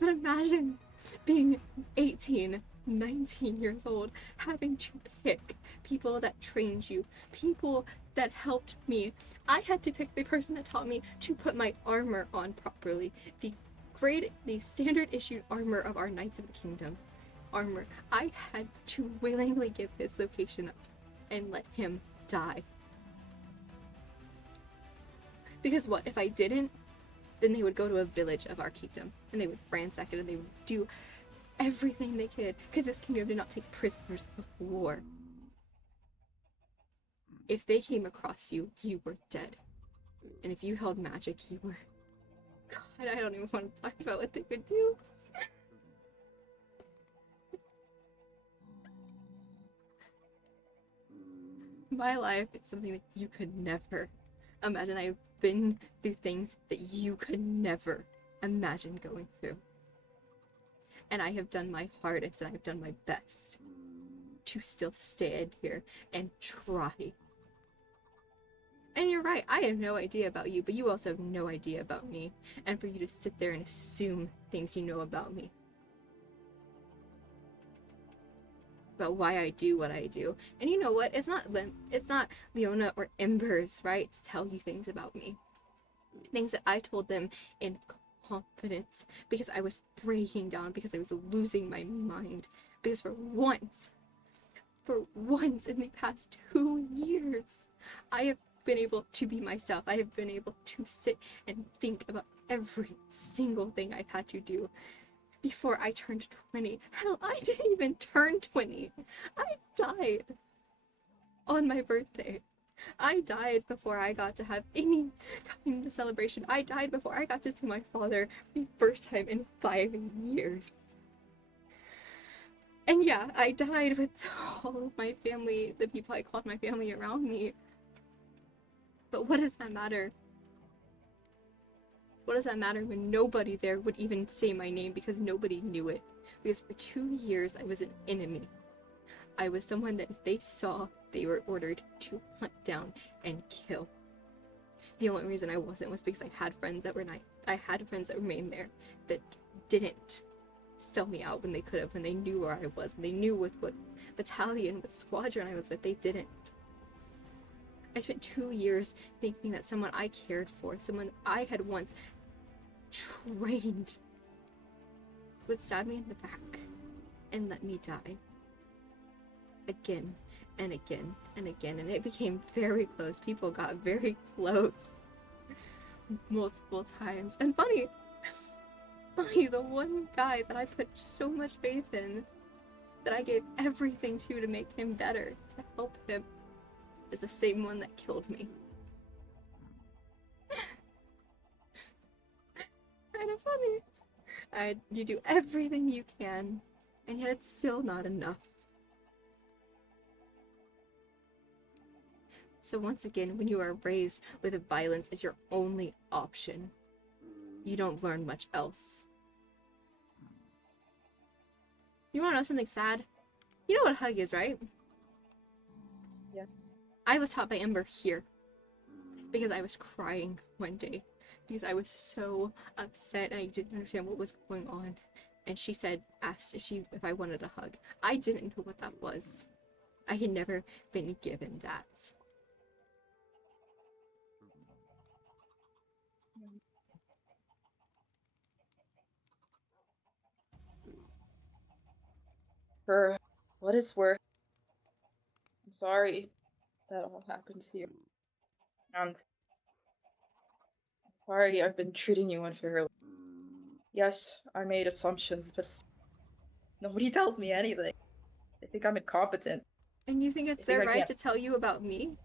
But imagine being 18, 19 years old, having to pick people that trained you, people that helped me. I had to pick the person that taught me to put my armor on properly. The standard issued armor of our Knights of the Kingdom armor. I had to willingly give his location up and let him die. Because what, if I didn't, then they would go to a village of our kingdom, and they would ransack it, and they would do everything they could, because this kingdom did not take prisoners of war. If they came across you, you were dead. And if you held magic, you were... God, I don't even want to talk about what they would do. My life is something that you could never imagine. I've been through things that you could never imagine going through. And I have done my hardest and I've done my best to still stand here and try. And you're right, I have no idea about you, but you also have no idea about me. And for you to sit there and assume things you know about me. About why I do what I do. And you know what? It's not Leona or Ember's right to tell you things about me. Things that I told them in confidence because I was breaking down, because I was losing my mind. Because for once in the past 2 years, I have been able to be myself. I have been able to sit and think about every single thing I've had to do. Before I turned 20. Hell, I didn't even turn 20. I died on my birthday. I died before I got to have any kind of celebration. I died before I got to see my father for the first time in 5 years. And yeah, I died with all of my family, the people I called my family around me. But what does that matter? What does that matter when nobody there would even say my name because nobody knew it? Because for 2 years, I was an enemy. I was someone that if they saw, they were ordered to hunt down and kill. The only reason I wasn't was because I had friends that were I had friends that remained there that didn't sell me out when they could have, when they knew where I was, when they knew with what battalion, what squadron I was with. They didn't. I spent 2 years thinking that someone I cared for, someone I had once trained, would stab me in the back and let me die. Again and again and again. And it became very close. People got very close. Multiple times. And funny, the one guy that I put so much faith in, that I gave everything to make him better, to help him, is the same one that killed me. Kind of funny. You do everything you can, and yet it's still not enough. So once again, when you are raised with violence as your only option, you don't learn much else. You wanna know something sad? You know what a hug is, right? Yeah. I was taught by Ember here because I was crying one day because I was so upset and I didn't understand what was going on. And she asked if I wanted a hug. I didn't know what that was. I had never been given that. For what it's worth, I'm sorry that all happened to you. And I'm sorry I've been treating you unfairly. Yes, I made assumptions, but nobody tells me anything. They think I'm incompetent. And you think it's I think their I right can't- to tell you about me?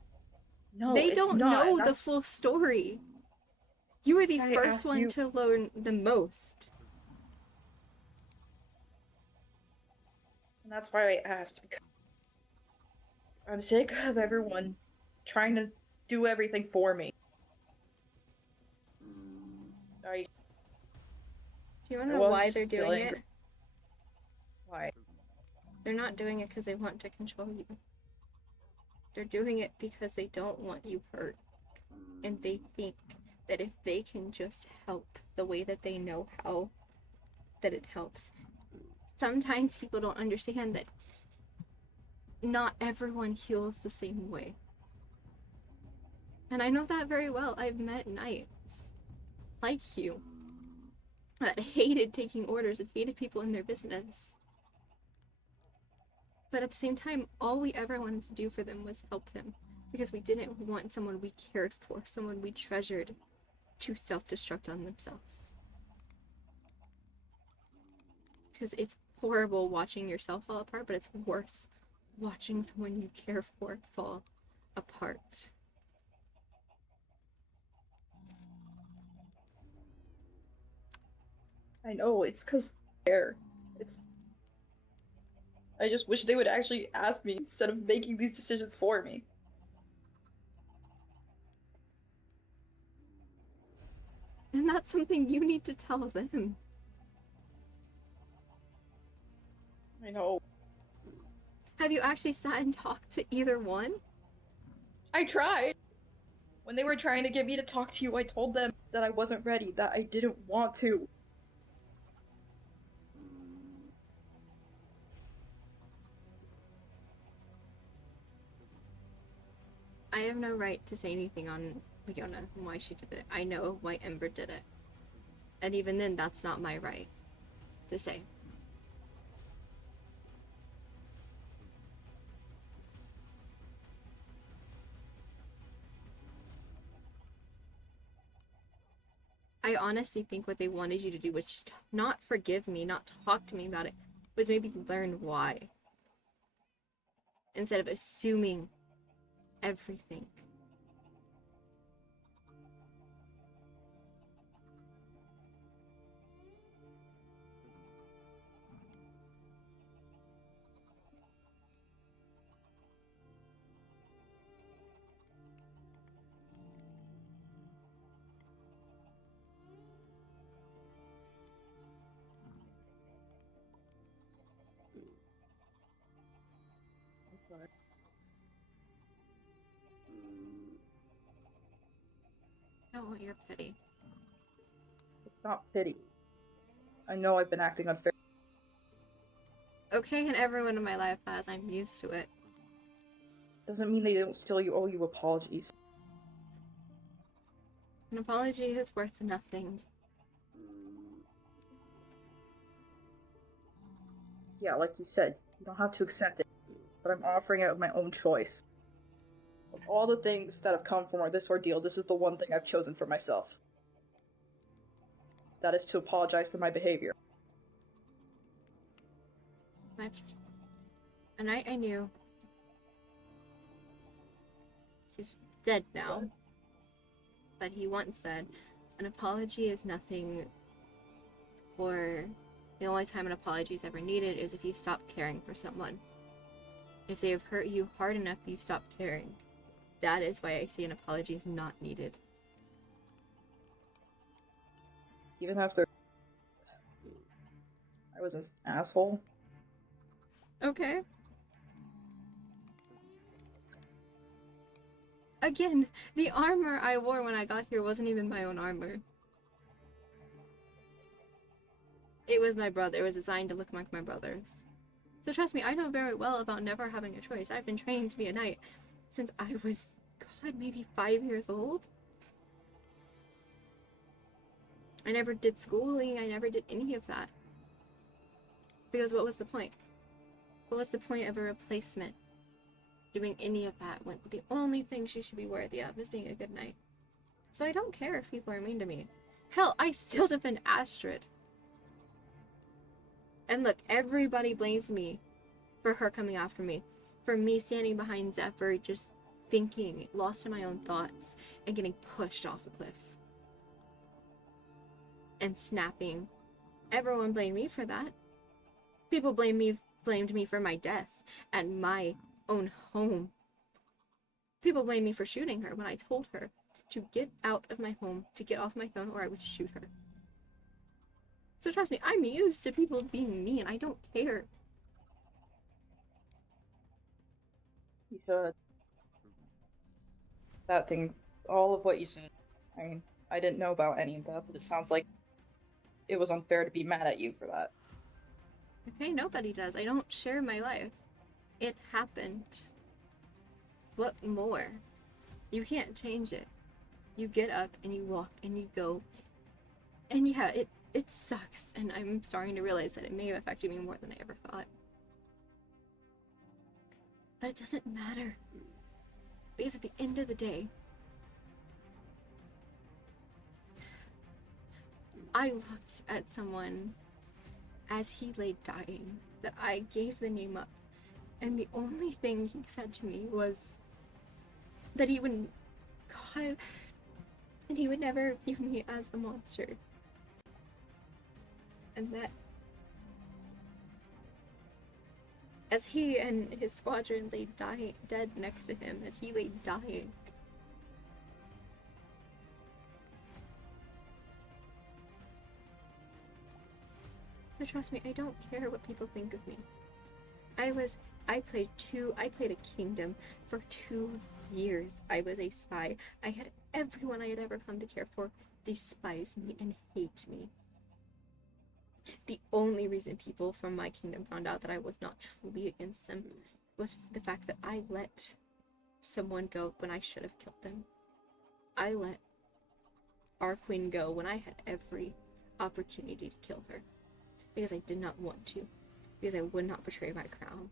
No, They it's don't not. know and the that's full story. You were the why I first asked one you. to learn the most. And that's why I asked, because I'm sick of everyone trying to do everything for me. I Do you want I to know was why they're still doing angry. it? Why? They're not doing it because they want to control you. They're doing it because they don't want you hurt. And they think that if they can just help the way that they know how, that it helps. Sometimes people don't understand that not everyone heals the same way. And I know that very well. I've met knights like you that hated taking orders and hated people in their business. But at the same time, all we ever wanted to do for them was help them. Because we didn't want someone we cared for, someone we treasured, to self-destruct on themselves. Because it's horrible watching yourself fall apart, but it's worse watching someone you care for fall apart. I know, it's because they're. It's. I just wish they would actually ask me instead of making these decisions for me. And that's something you need to tell them. I know. Have you actually sat and talked to either one? I tried. When they were trying to get me to talk to you, I told them that I wasn't ready, that I didn't want to. I have no right to say anything on Leona and why she did it. I know why Ember did it. And even then, that's not my right to say. I honestly think what they wanted you to do was just not forgive me, not talk to me about it, was maybe learn why. Instead of assuming everything. I'm sorry. Oh, you're petty. It's not pity. I know I've been acting unfair. Okay, and everyone in my life has. I'm used to it. Doesn't mean they don't still owe you apologies. An apology is worth nothing. Yeah, like you said, you don't have to accept it, but I'm offering it of my own choice. Of all the things that have come from this ordeal, this is the one thing I've chosen for myself. That is to apologize for my behavior. And I knew. He's dead now. But he once said, an apology is nothing, or the only time an apology is ever needed is if you stop caring for someone. If they have hurt you hard enough, you've stopped caring. That is why I say an apology is not needed. Even after I was an asshole. Okay. Again, the armor I wore when I got here wasn't even my own armor. It was my brother. It was designed to look like my brother's. So trust me, I know very well about never having a choice. I've been trained to be a knight since I was, God, maybe 5 years old. I never did schooling. I never did any of that. Because what was the point? What was the point of a replacement doing any of that when the only thing she should be worthy of is being a good knight? So I don't care if people are mean to me. Hell, I still defend Astrid. And look, everybody blames me for her coming after me. for me standing behind Zephyr, just thinking, lost in my own thoughts, and getting pushed off a cliff. And snapping. Everyone blamed me for that. People blamed me for my death at my own home. People blamed me for shooting her when I told her to get out of my home, to get off my phone, or I would shoot her. So trust me, I'm used to people being mean. I don't care. You should. That thing, all of what you said. I mean, I didn't know about any of that, but it sounds like it was unfair to be mad at you for that. Okay, nobody does. I don't share my life. It happened. What more? You can't change it. You get up and you walk and you go. And yeah, it sucks, and I'm starting to realize that it may have affected me more than I ever thought. But it doesn't matter. Because at the end of the day, I looked at someone as he lay dying, that I gave the name up, and the only thing he said to me was that he would, God, and he would never view me as a monster. And that as he and his squadron lay dead next to him, as he lay dying, so trust me, I don't care what people think of me. I played a kingdom for 2 years. I was a spy. I had everyone I had ever come to care for despise me and hate me. The only reason people from my kingdom found out that I was not truly against them was the fact that I let someone go when I should have killed them. I let our queen go when I had every opportunity to kill her. Because I did not want to. Because I would not betray my crown.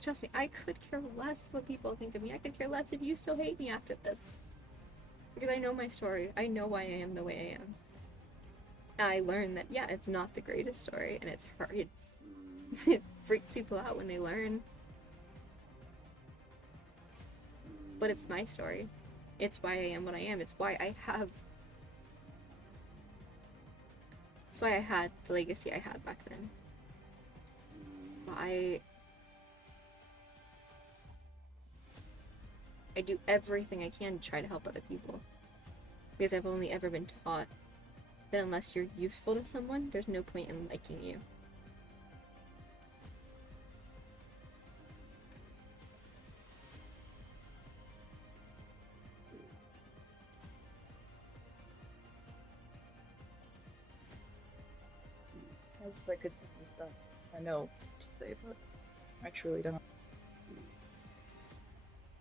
Trust me, I could care less what people think of me. I could care less if you still hate me after this. Because I know my story. I know why I am the way I am. And I learned that, yeah, it's not the greatest story, and it's hard. It freaks people out when they learn. But it's my story. It's why I am what I am. It's why I had the legacy I had back then. It's why I do everything I can to try to help other people. Because I've only ever been taught that unless you're useful to someone, there's no point in liking you. I wish I could say that I know what to say, but I truly don't.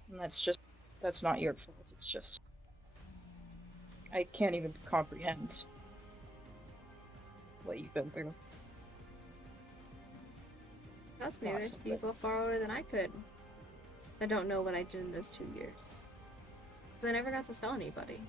And that's not your fault, it's just, I can't even comprehend what you've been through. Trust me, there's Possibly. people far older than I could that don't know what I did in those 2 years. Because I never got to tell anybody.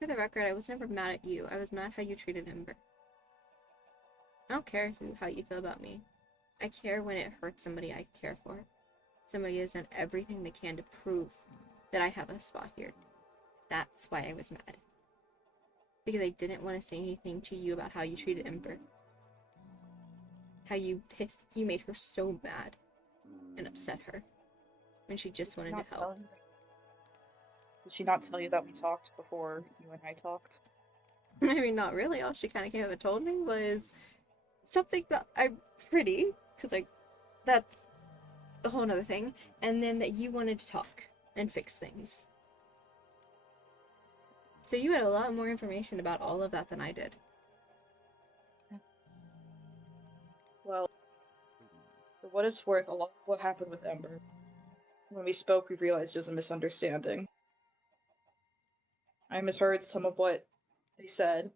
For the record, I was never mad at you. I was mad how you treated Ember. I don't care how you feel about me. I care when it hurts somebody I care for. Somebody has done everything they can to prove that I have a spot here. That's why I was mad. Because I didn't want to say anything to you about how you treated Ember. How you made her so mad and upset her when she just wanted to help. Did she not tell you that we talked before you and I talked? I mean, not really. All she kind of came up and told me was something about I'm pretty, because that's a whole nother thing, and then that you wanted to talk and fix things. So you had a lot more information about all of that than I did. Well, for what it's worth, a lot of what happened with Ember. When we spoke, we realized it was a misunderstanding. I misheard some of what they said,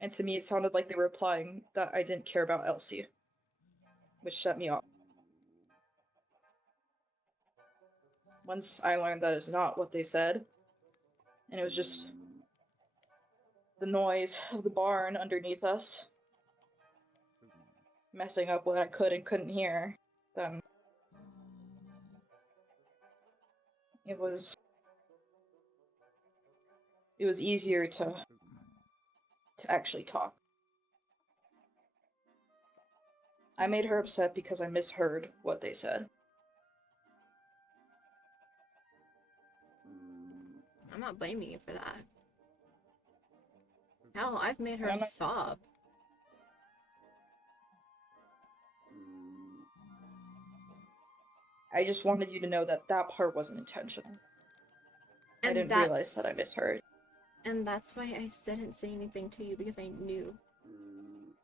And to me, it sounded like they were implying that I didn't care about Elsie, which set me off. Once I learned that it's not what they said, and it was just the noise of the barn underneath us messing up what I could and couldn't hear, then it was easier to actually talk. I made her upset because I misheard what they said. I'm not blaming you for that. Hell, I've made her I'm not- sob. I just wanted you to know that that part wasn't intentional. I And didn't realize that I misheard. And that's why I didn't say anything to you, because I knew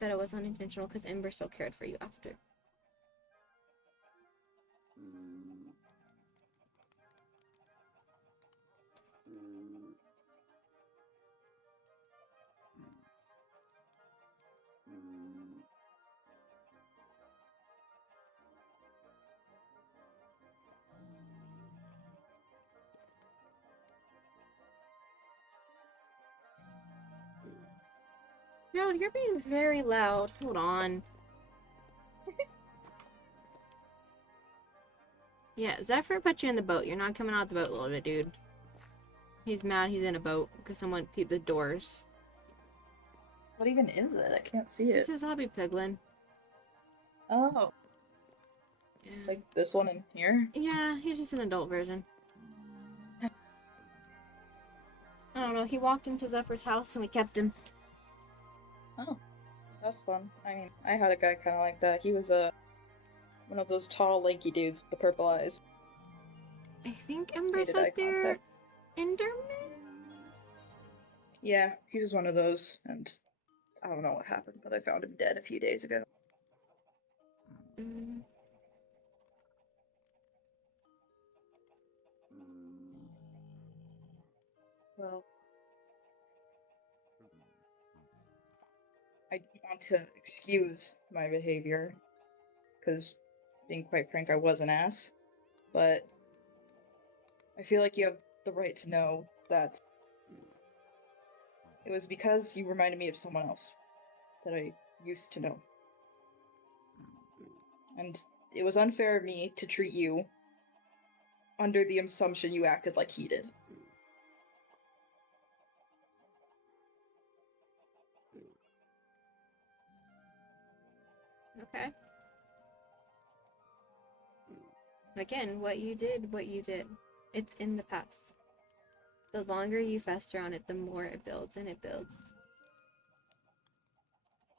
that it was unintentional, because Ember still cared for you after. No, you're being very loud. Hold on. Yeah, Zephyr put you in the boat. You're not coming out the boat, little bit, dude. He's mad he's in a boat because someone peeped the doors. What even is it? I can't see This it. is Hobby Piglin. Oh, Yeah. like this one in here? Yeah, he's just an adult version. I don't know, he walked into Zephyr's house and we kept him. Oh, that's fun. I mean, I had a guy kind of like that. He was one of those tall, lanky dudes with the purple eyes. I think Ember Hated said eye they're contact. Enderman? Yeah, he was one of those, and I don't know what happened, but I found him dead a few days ago. Mm. Well, I want to excuse my behavior, because, being quite frank, I was an ass, but I feel like you have the right to know that it was because you reminded me of someone else that I used to know. And it was unfair of me to treat you under the assumption you acted like he did. Okay. Again, what you did. It's in the past. The longer you fester on it, the more it builds and it builds.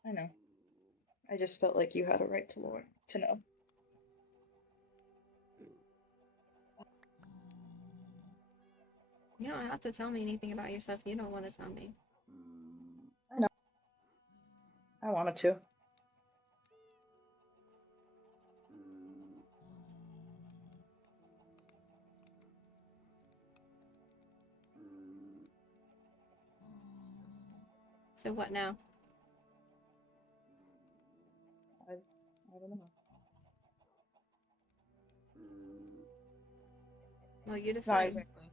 I know. I just felt like you had a right to know. You don't have to tell me anything about yourself you don't want to tell me. I know. I wanted to. So what now? I don't know. Well, you Not decide. exactly.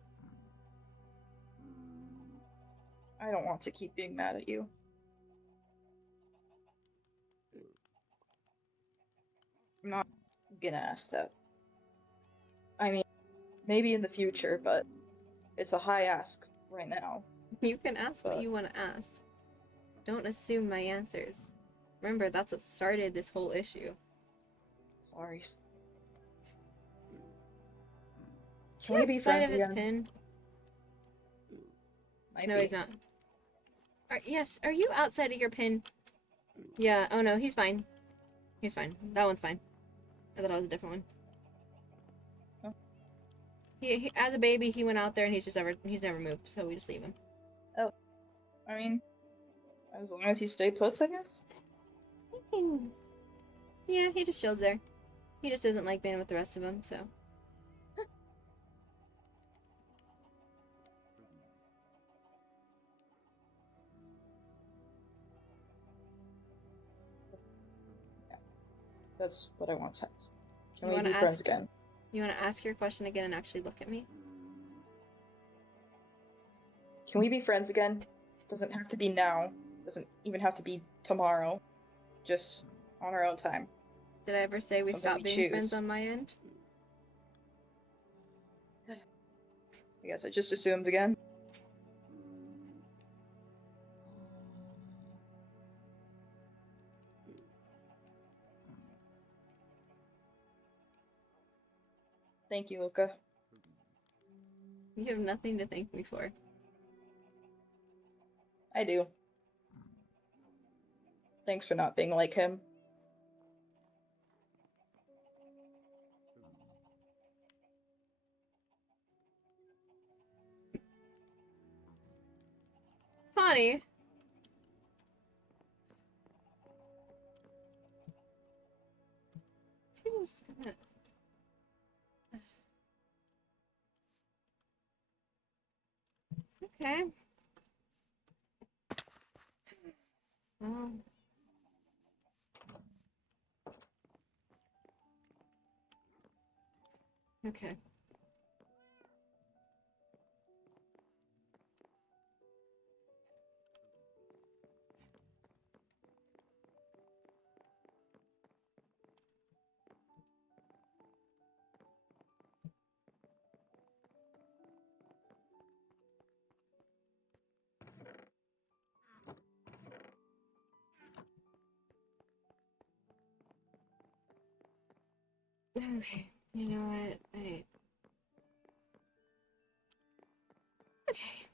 I don't want to keep being mad at you. I'm not gonna ask that. I mean, maybe in the future, but it's a high ask right now. You can ask what But- you want to ask. Don't assume my answers. Remember, that's what started this whole issue. Sorry. Is Can he we be outside friends of his again? pin? Might No, be. he's not. Yes, are you outside of your pin? Yeah, oh no, he's fine. He's fine. That one's fine. I thought it was a different one. Oh. He as a baby, he went out there and he's never moved, so we just leave him. I mean, as long as he stay puts, I guess. Yeah, he just chills there. He just doesn't like being with the rest of them, so. That's what I want to ask. Can You we wanna be friends ask- again? You want to ask your question again and actually look at me? Can we be friends again? Doesn't have to be now. Doesn't even have to be tomorrow. Just on our own time. Did I ever say we Something stopped we being friends choose. on my end? I guess I just assumed again. Thank you, Luca. You have nothing to thank me for. I do. Thanks for not being like him. Tawny! Tina's gonna... Okay. Oh. Okay. Okay. You know what? Okay. Okay.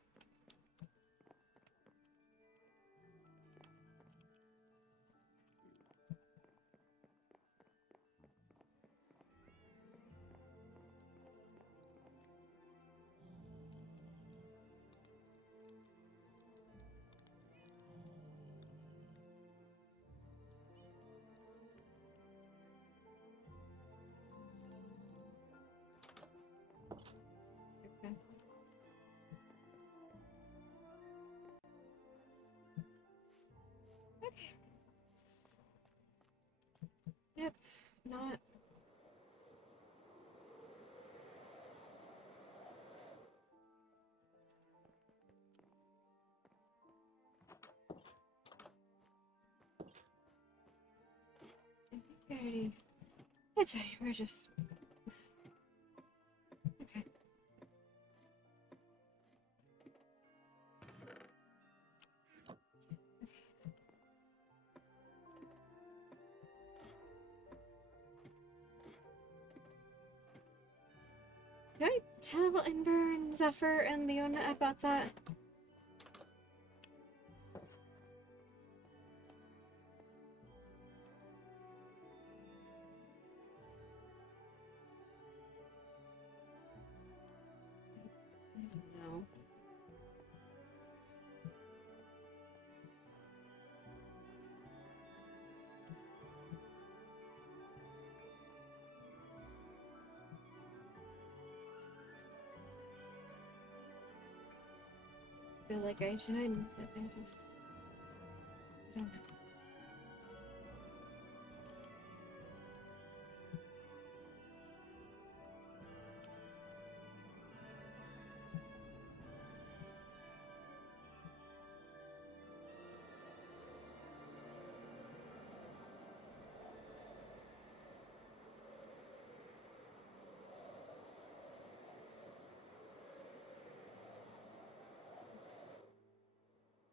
Okay. Just... Yep. Not... I think I already... It's okay. We're just... Okay. Did I tell Ember and Zephyr and Leona about that? I don't know. I feel like I should, but I just... I don't know.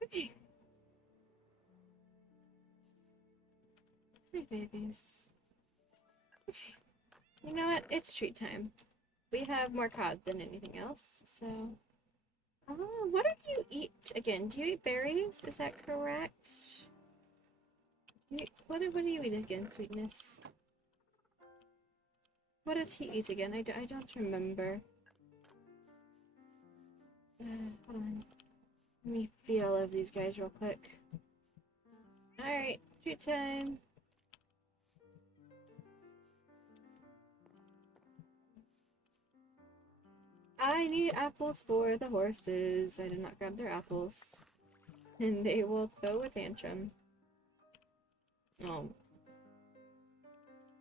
Okay. Hi, babies. Okay. You know what? It's treat time. We have more cod than anything else, so... Oh, what do you eat again? Do you eat berries? Is that correct? What do you eat again, Sweetness? What does he eat again? I don't remember. Hold on. Let me feel of these guys real quick. Alright, treat time. I need apples for the horses. I did not grab their apples. And they will throw a tantrum. Oh.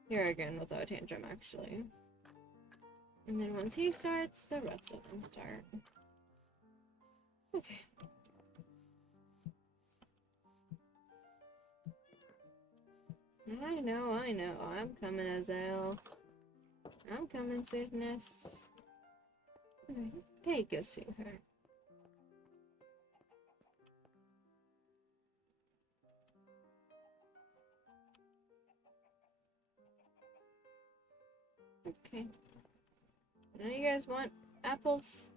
Here again without a tantrum, actually. And then once he starts, the rest of them start. Okay. I know. I'm coming, Azael. I'm coming, Sweetness. Alright, there you go, sweetheart. Okay. None of you guys want apples?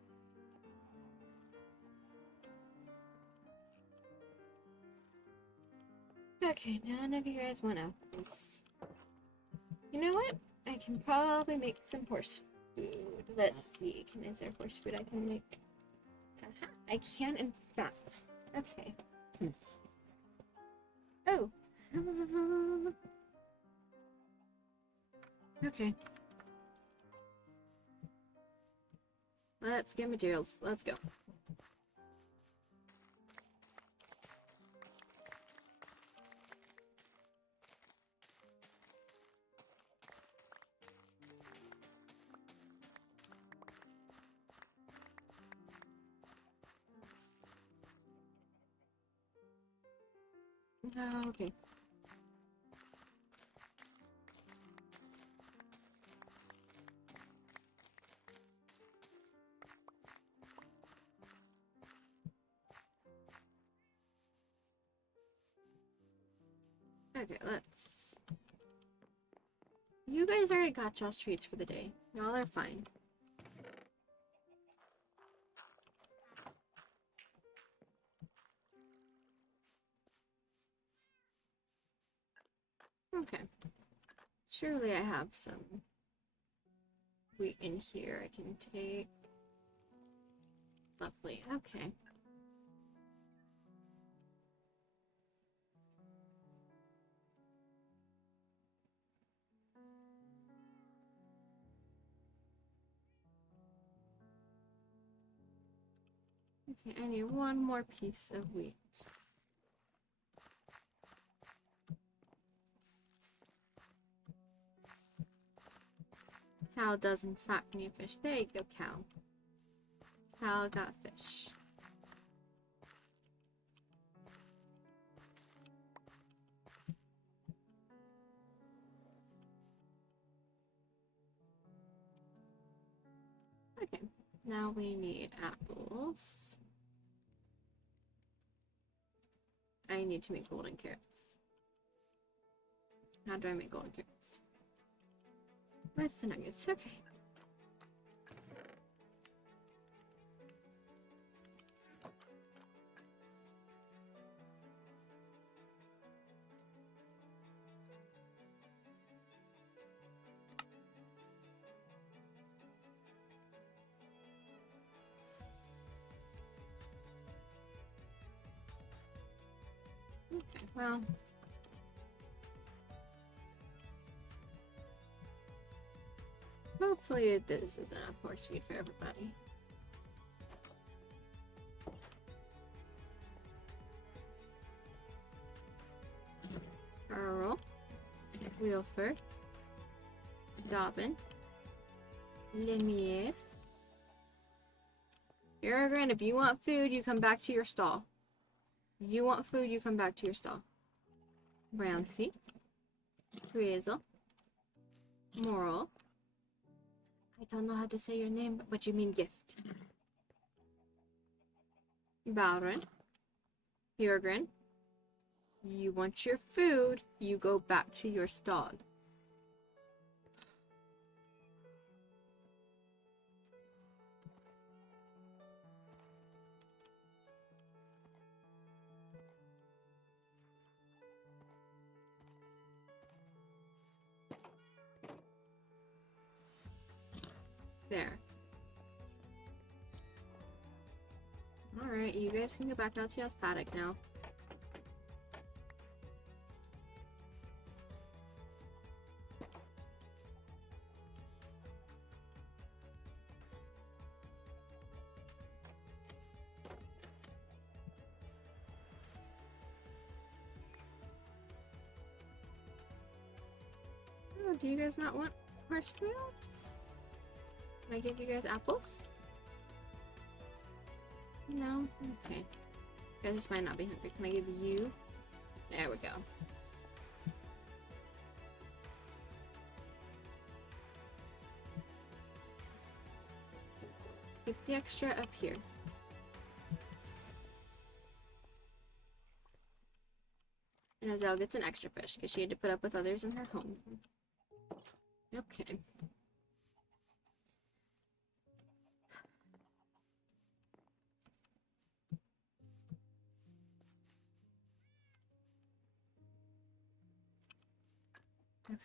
Okay, none of you guys want apples. You know what? I can probably make some horse food. Let's see. Is there horse food I can make? Aha, I can, in fact. Okay. Oh. Okay. Let's get materials. Let's go. Okay. Okay, let's... You guys already got y'all's treats for the day. Y'all are fine. Okay. Surely I have some wheat in here I can take. Lovely. Okay. Okay, I need one more piece of wheat. Cow does in fact need fish. There you go, cow. Cow got fish. Okay, now we need apples. I need to make golden carrots. How do I make golden carrots? With the nuggets, okay. Okay, well. Hopefully this is enough horse feed for everybody. Earl, Wilford, Dobbin, Lemier. Aragorn, if you want food, you come back to your stall. You want food, you come back to your stall. Ramsey, Razel, Moral. I don't know how to say your name, but you mean gift. Balrin, Aragorn. You want your food, you go back to your stall. There. Alright, you guys can go back out to y'all's paddock now. Oh, do you guys not want marshmallow? Can I give you guys apples? No? Okay. You guys just might not be hungry. Can I give you? There we go. Keep the extra up here. And Adele gets an extra fish because she had to put up with others in her home. Okay. Okay.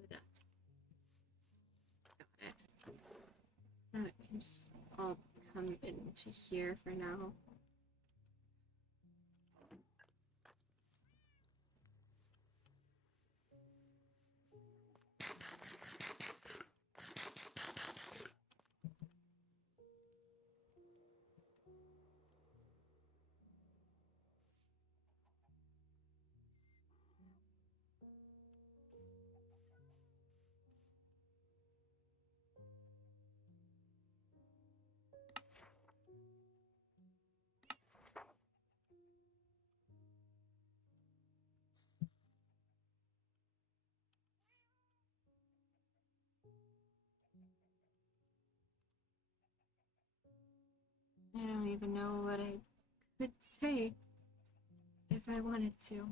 The ducks. Got it. Now it can just all come into here for now. I don't even know what I could say if I wanted to.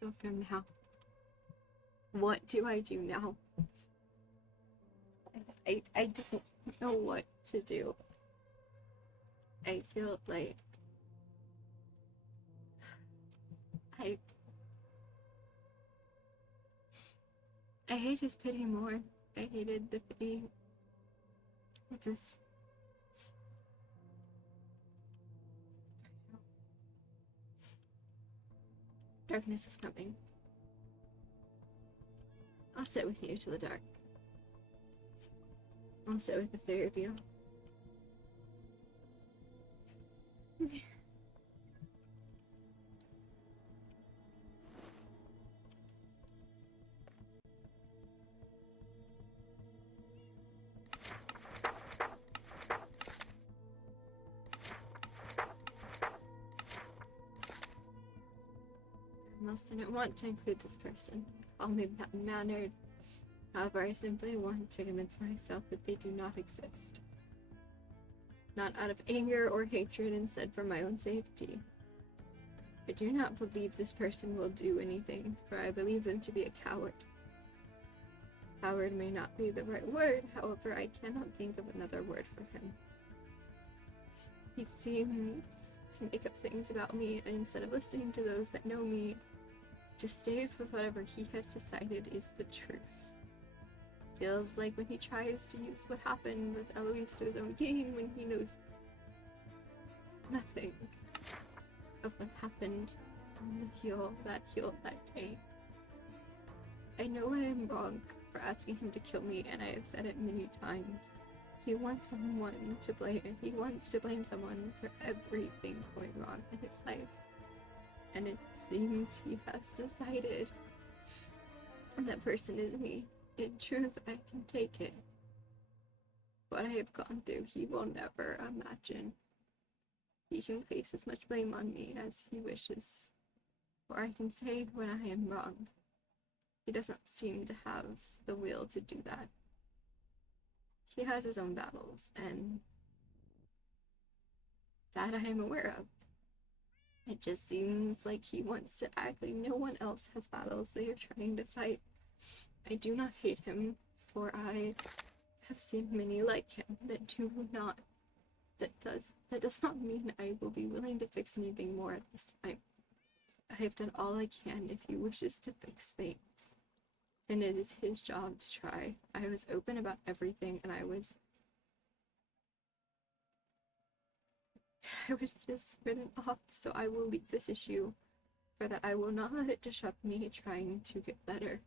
Go from now. What do I do now? I don't know what to do. I feel like I hate his pity more. I hated the pity. It just darkness is coming. I'll sit with you till the dark. I'll sit with the three of you. I almost didn't want to include this person. Call me bad-mannered. However, I simply want to convince myself that they do not exist. Not out of anger or hatred, instead for my own safety. I do not believe this person will do anything, for I believe them to be a coward. Coward may not be the right word, however, I cannot think of another word for him. He seems to make up things about me, and instead of listening to those that know me, just stays with whatever he has decided is the truth. Feels like when he tries to use what happened with Eloise to his own gain, when he knows nothing of what happened on the hill that day. I know I am wrong for asking him to kill me, and I have said it many times. He wants someone to blame. He wants to blame someone for everything going wrong in his life. And it seems he has decided that person is me. In truth, I can take it. What I have gone through, he will never imagine. He can place as much blame on me as he wishes, or I can say when I am wrong. He doesn't seem to have the will to do that. he has his own battles, and that I am aware of. It just seems like he wants to act like no one else has battles they are trying to fight. I do not hate him, for I have seen many like him that do not. That does not mean I will be willing to fix anything more at this time. I have done all I can if he wishes to fix things, and it is his job to try. I was open about everything, and I was just written off, so I will leave this issue, for that I will not let it disrupt me trying to get better.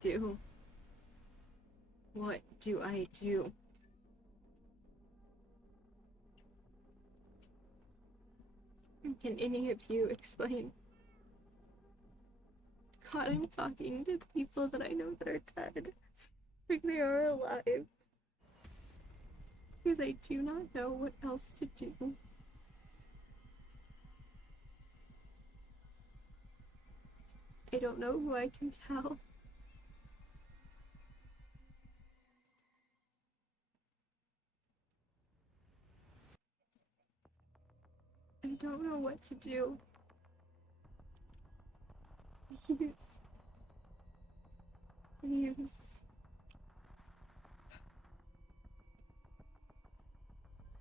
Do. What do I do? Can any of you explain? God, I'm talking to people that I know that are dead. Like they are alive. Because I do not know what else to do. I don't know who I can tell. I don't know what to do. Please.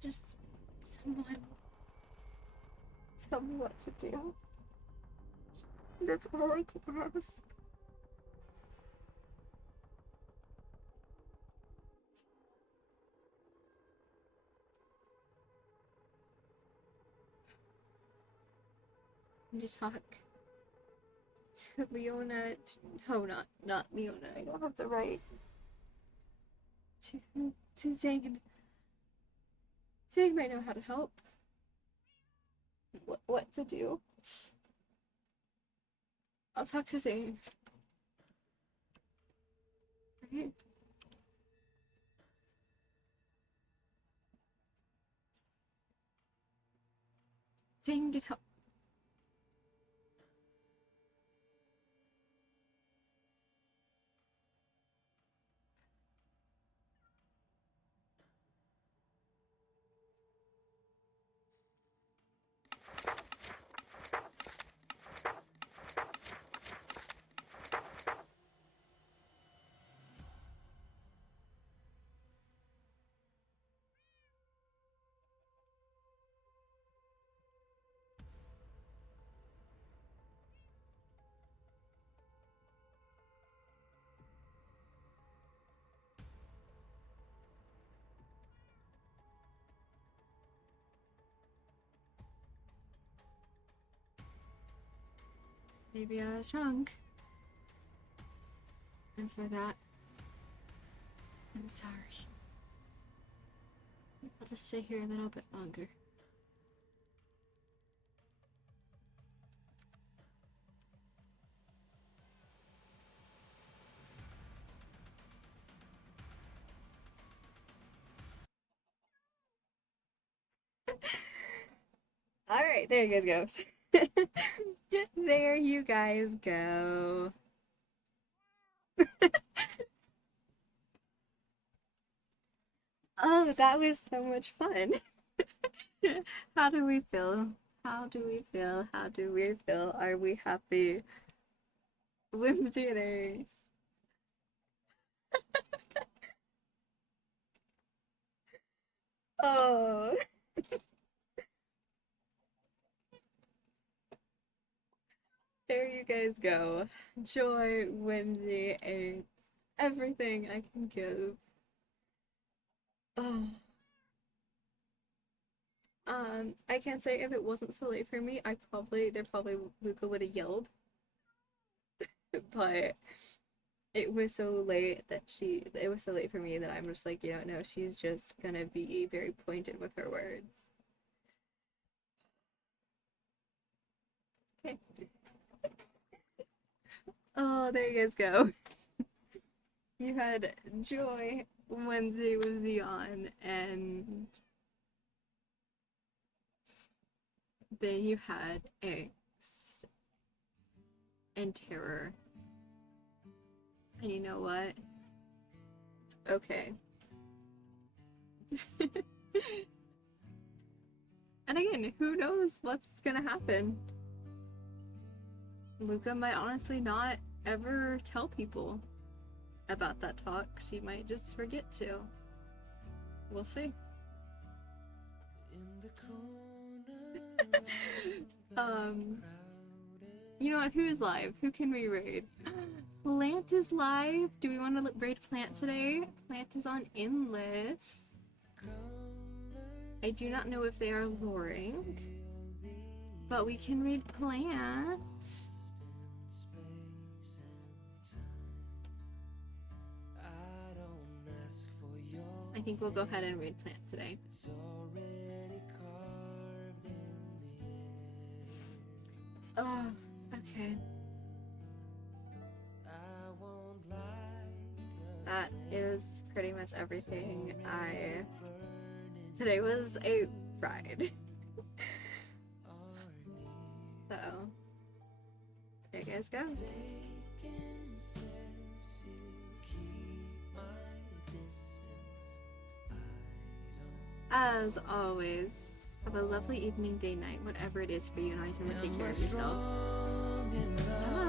Just someone tell me what to do. That's all I can ask. To talk to Leona. No, not Leona. I don't have the right. To Zane. Zane might know how to help. What to do? I'll talk to Zane. Okay. Zane can help. Maybe I was drunk. And for that, I'm sorry. I'll just stay here a little bit longer. Alright, there you guys go. There you guys go. Oh, that was so much fun. How do we feel? How do we feel? How do we feel? Are we happy? Whimsies. Oh. There you guys go. Joy, whimsy, angst, everything I can give. Oh. I can't say if it wasn't so late for me, Luca would have yelled. But it was so late for me that I'm just like, you don't know, she's just gonna be very pointed with her words. Okay. Oh, there you guys go. You had Joy, whimsy on, and then you had angst and terror. And you know what? It's okay. And again, who knows what's gonna happen? Luca might honestly not ever tell people about that talk. She might just forget to. We'll see. You know what? Who's live? Who can we raid? Plant is live. Do we want to raid Plant today? Plant is on Endless. I do not know if they are luring, but we can read Plant. I think we'll go ahead and read Plant today. Oh, okay. That is pretty much everything. Today was a ride. So, there you guys go. As always, have a lovely evening, day, night, whatever it is for you, and always remember to take care of yourself. Bye.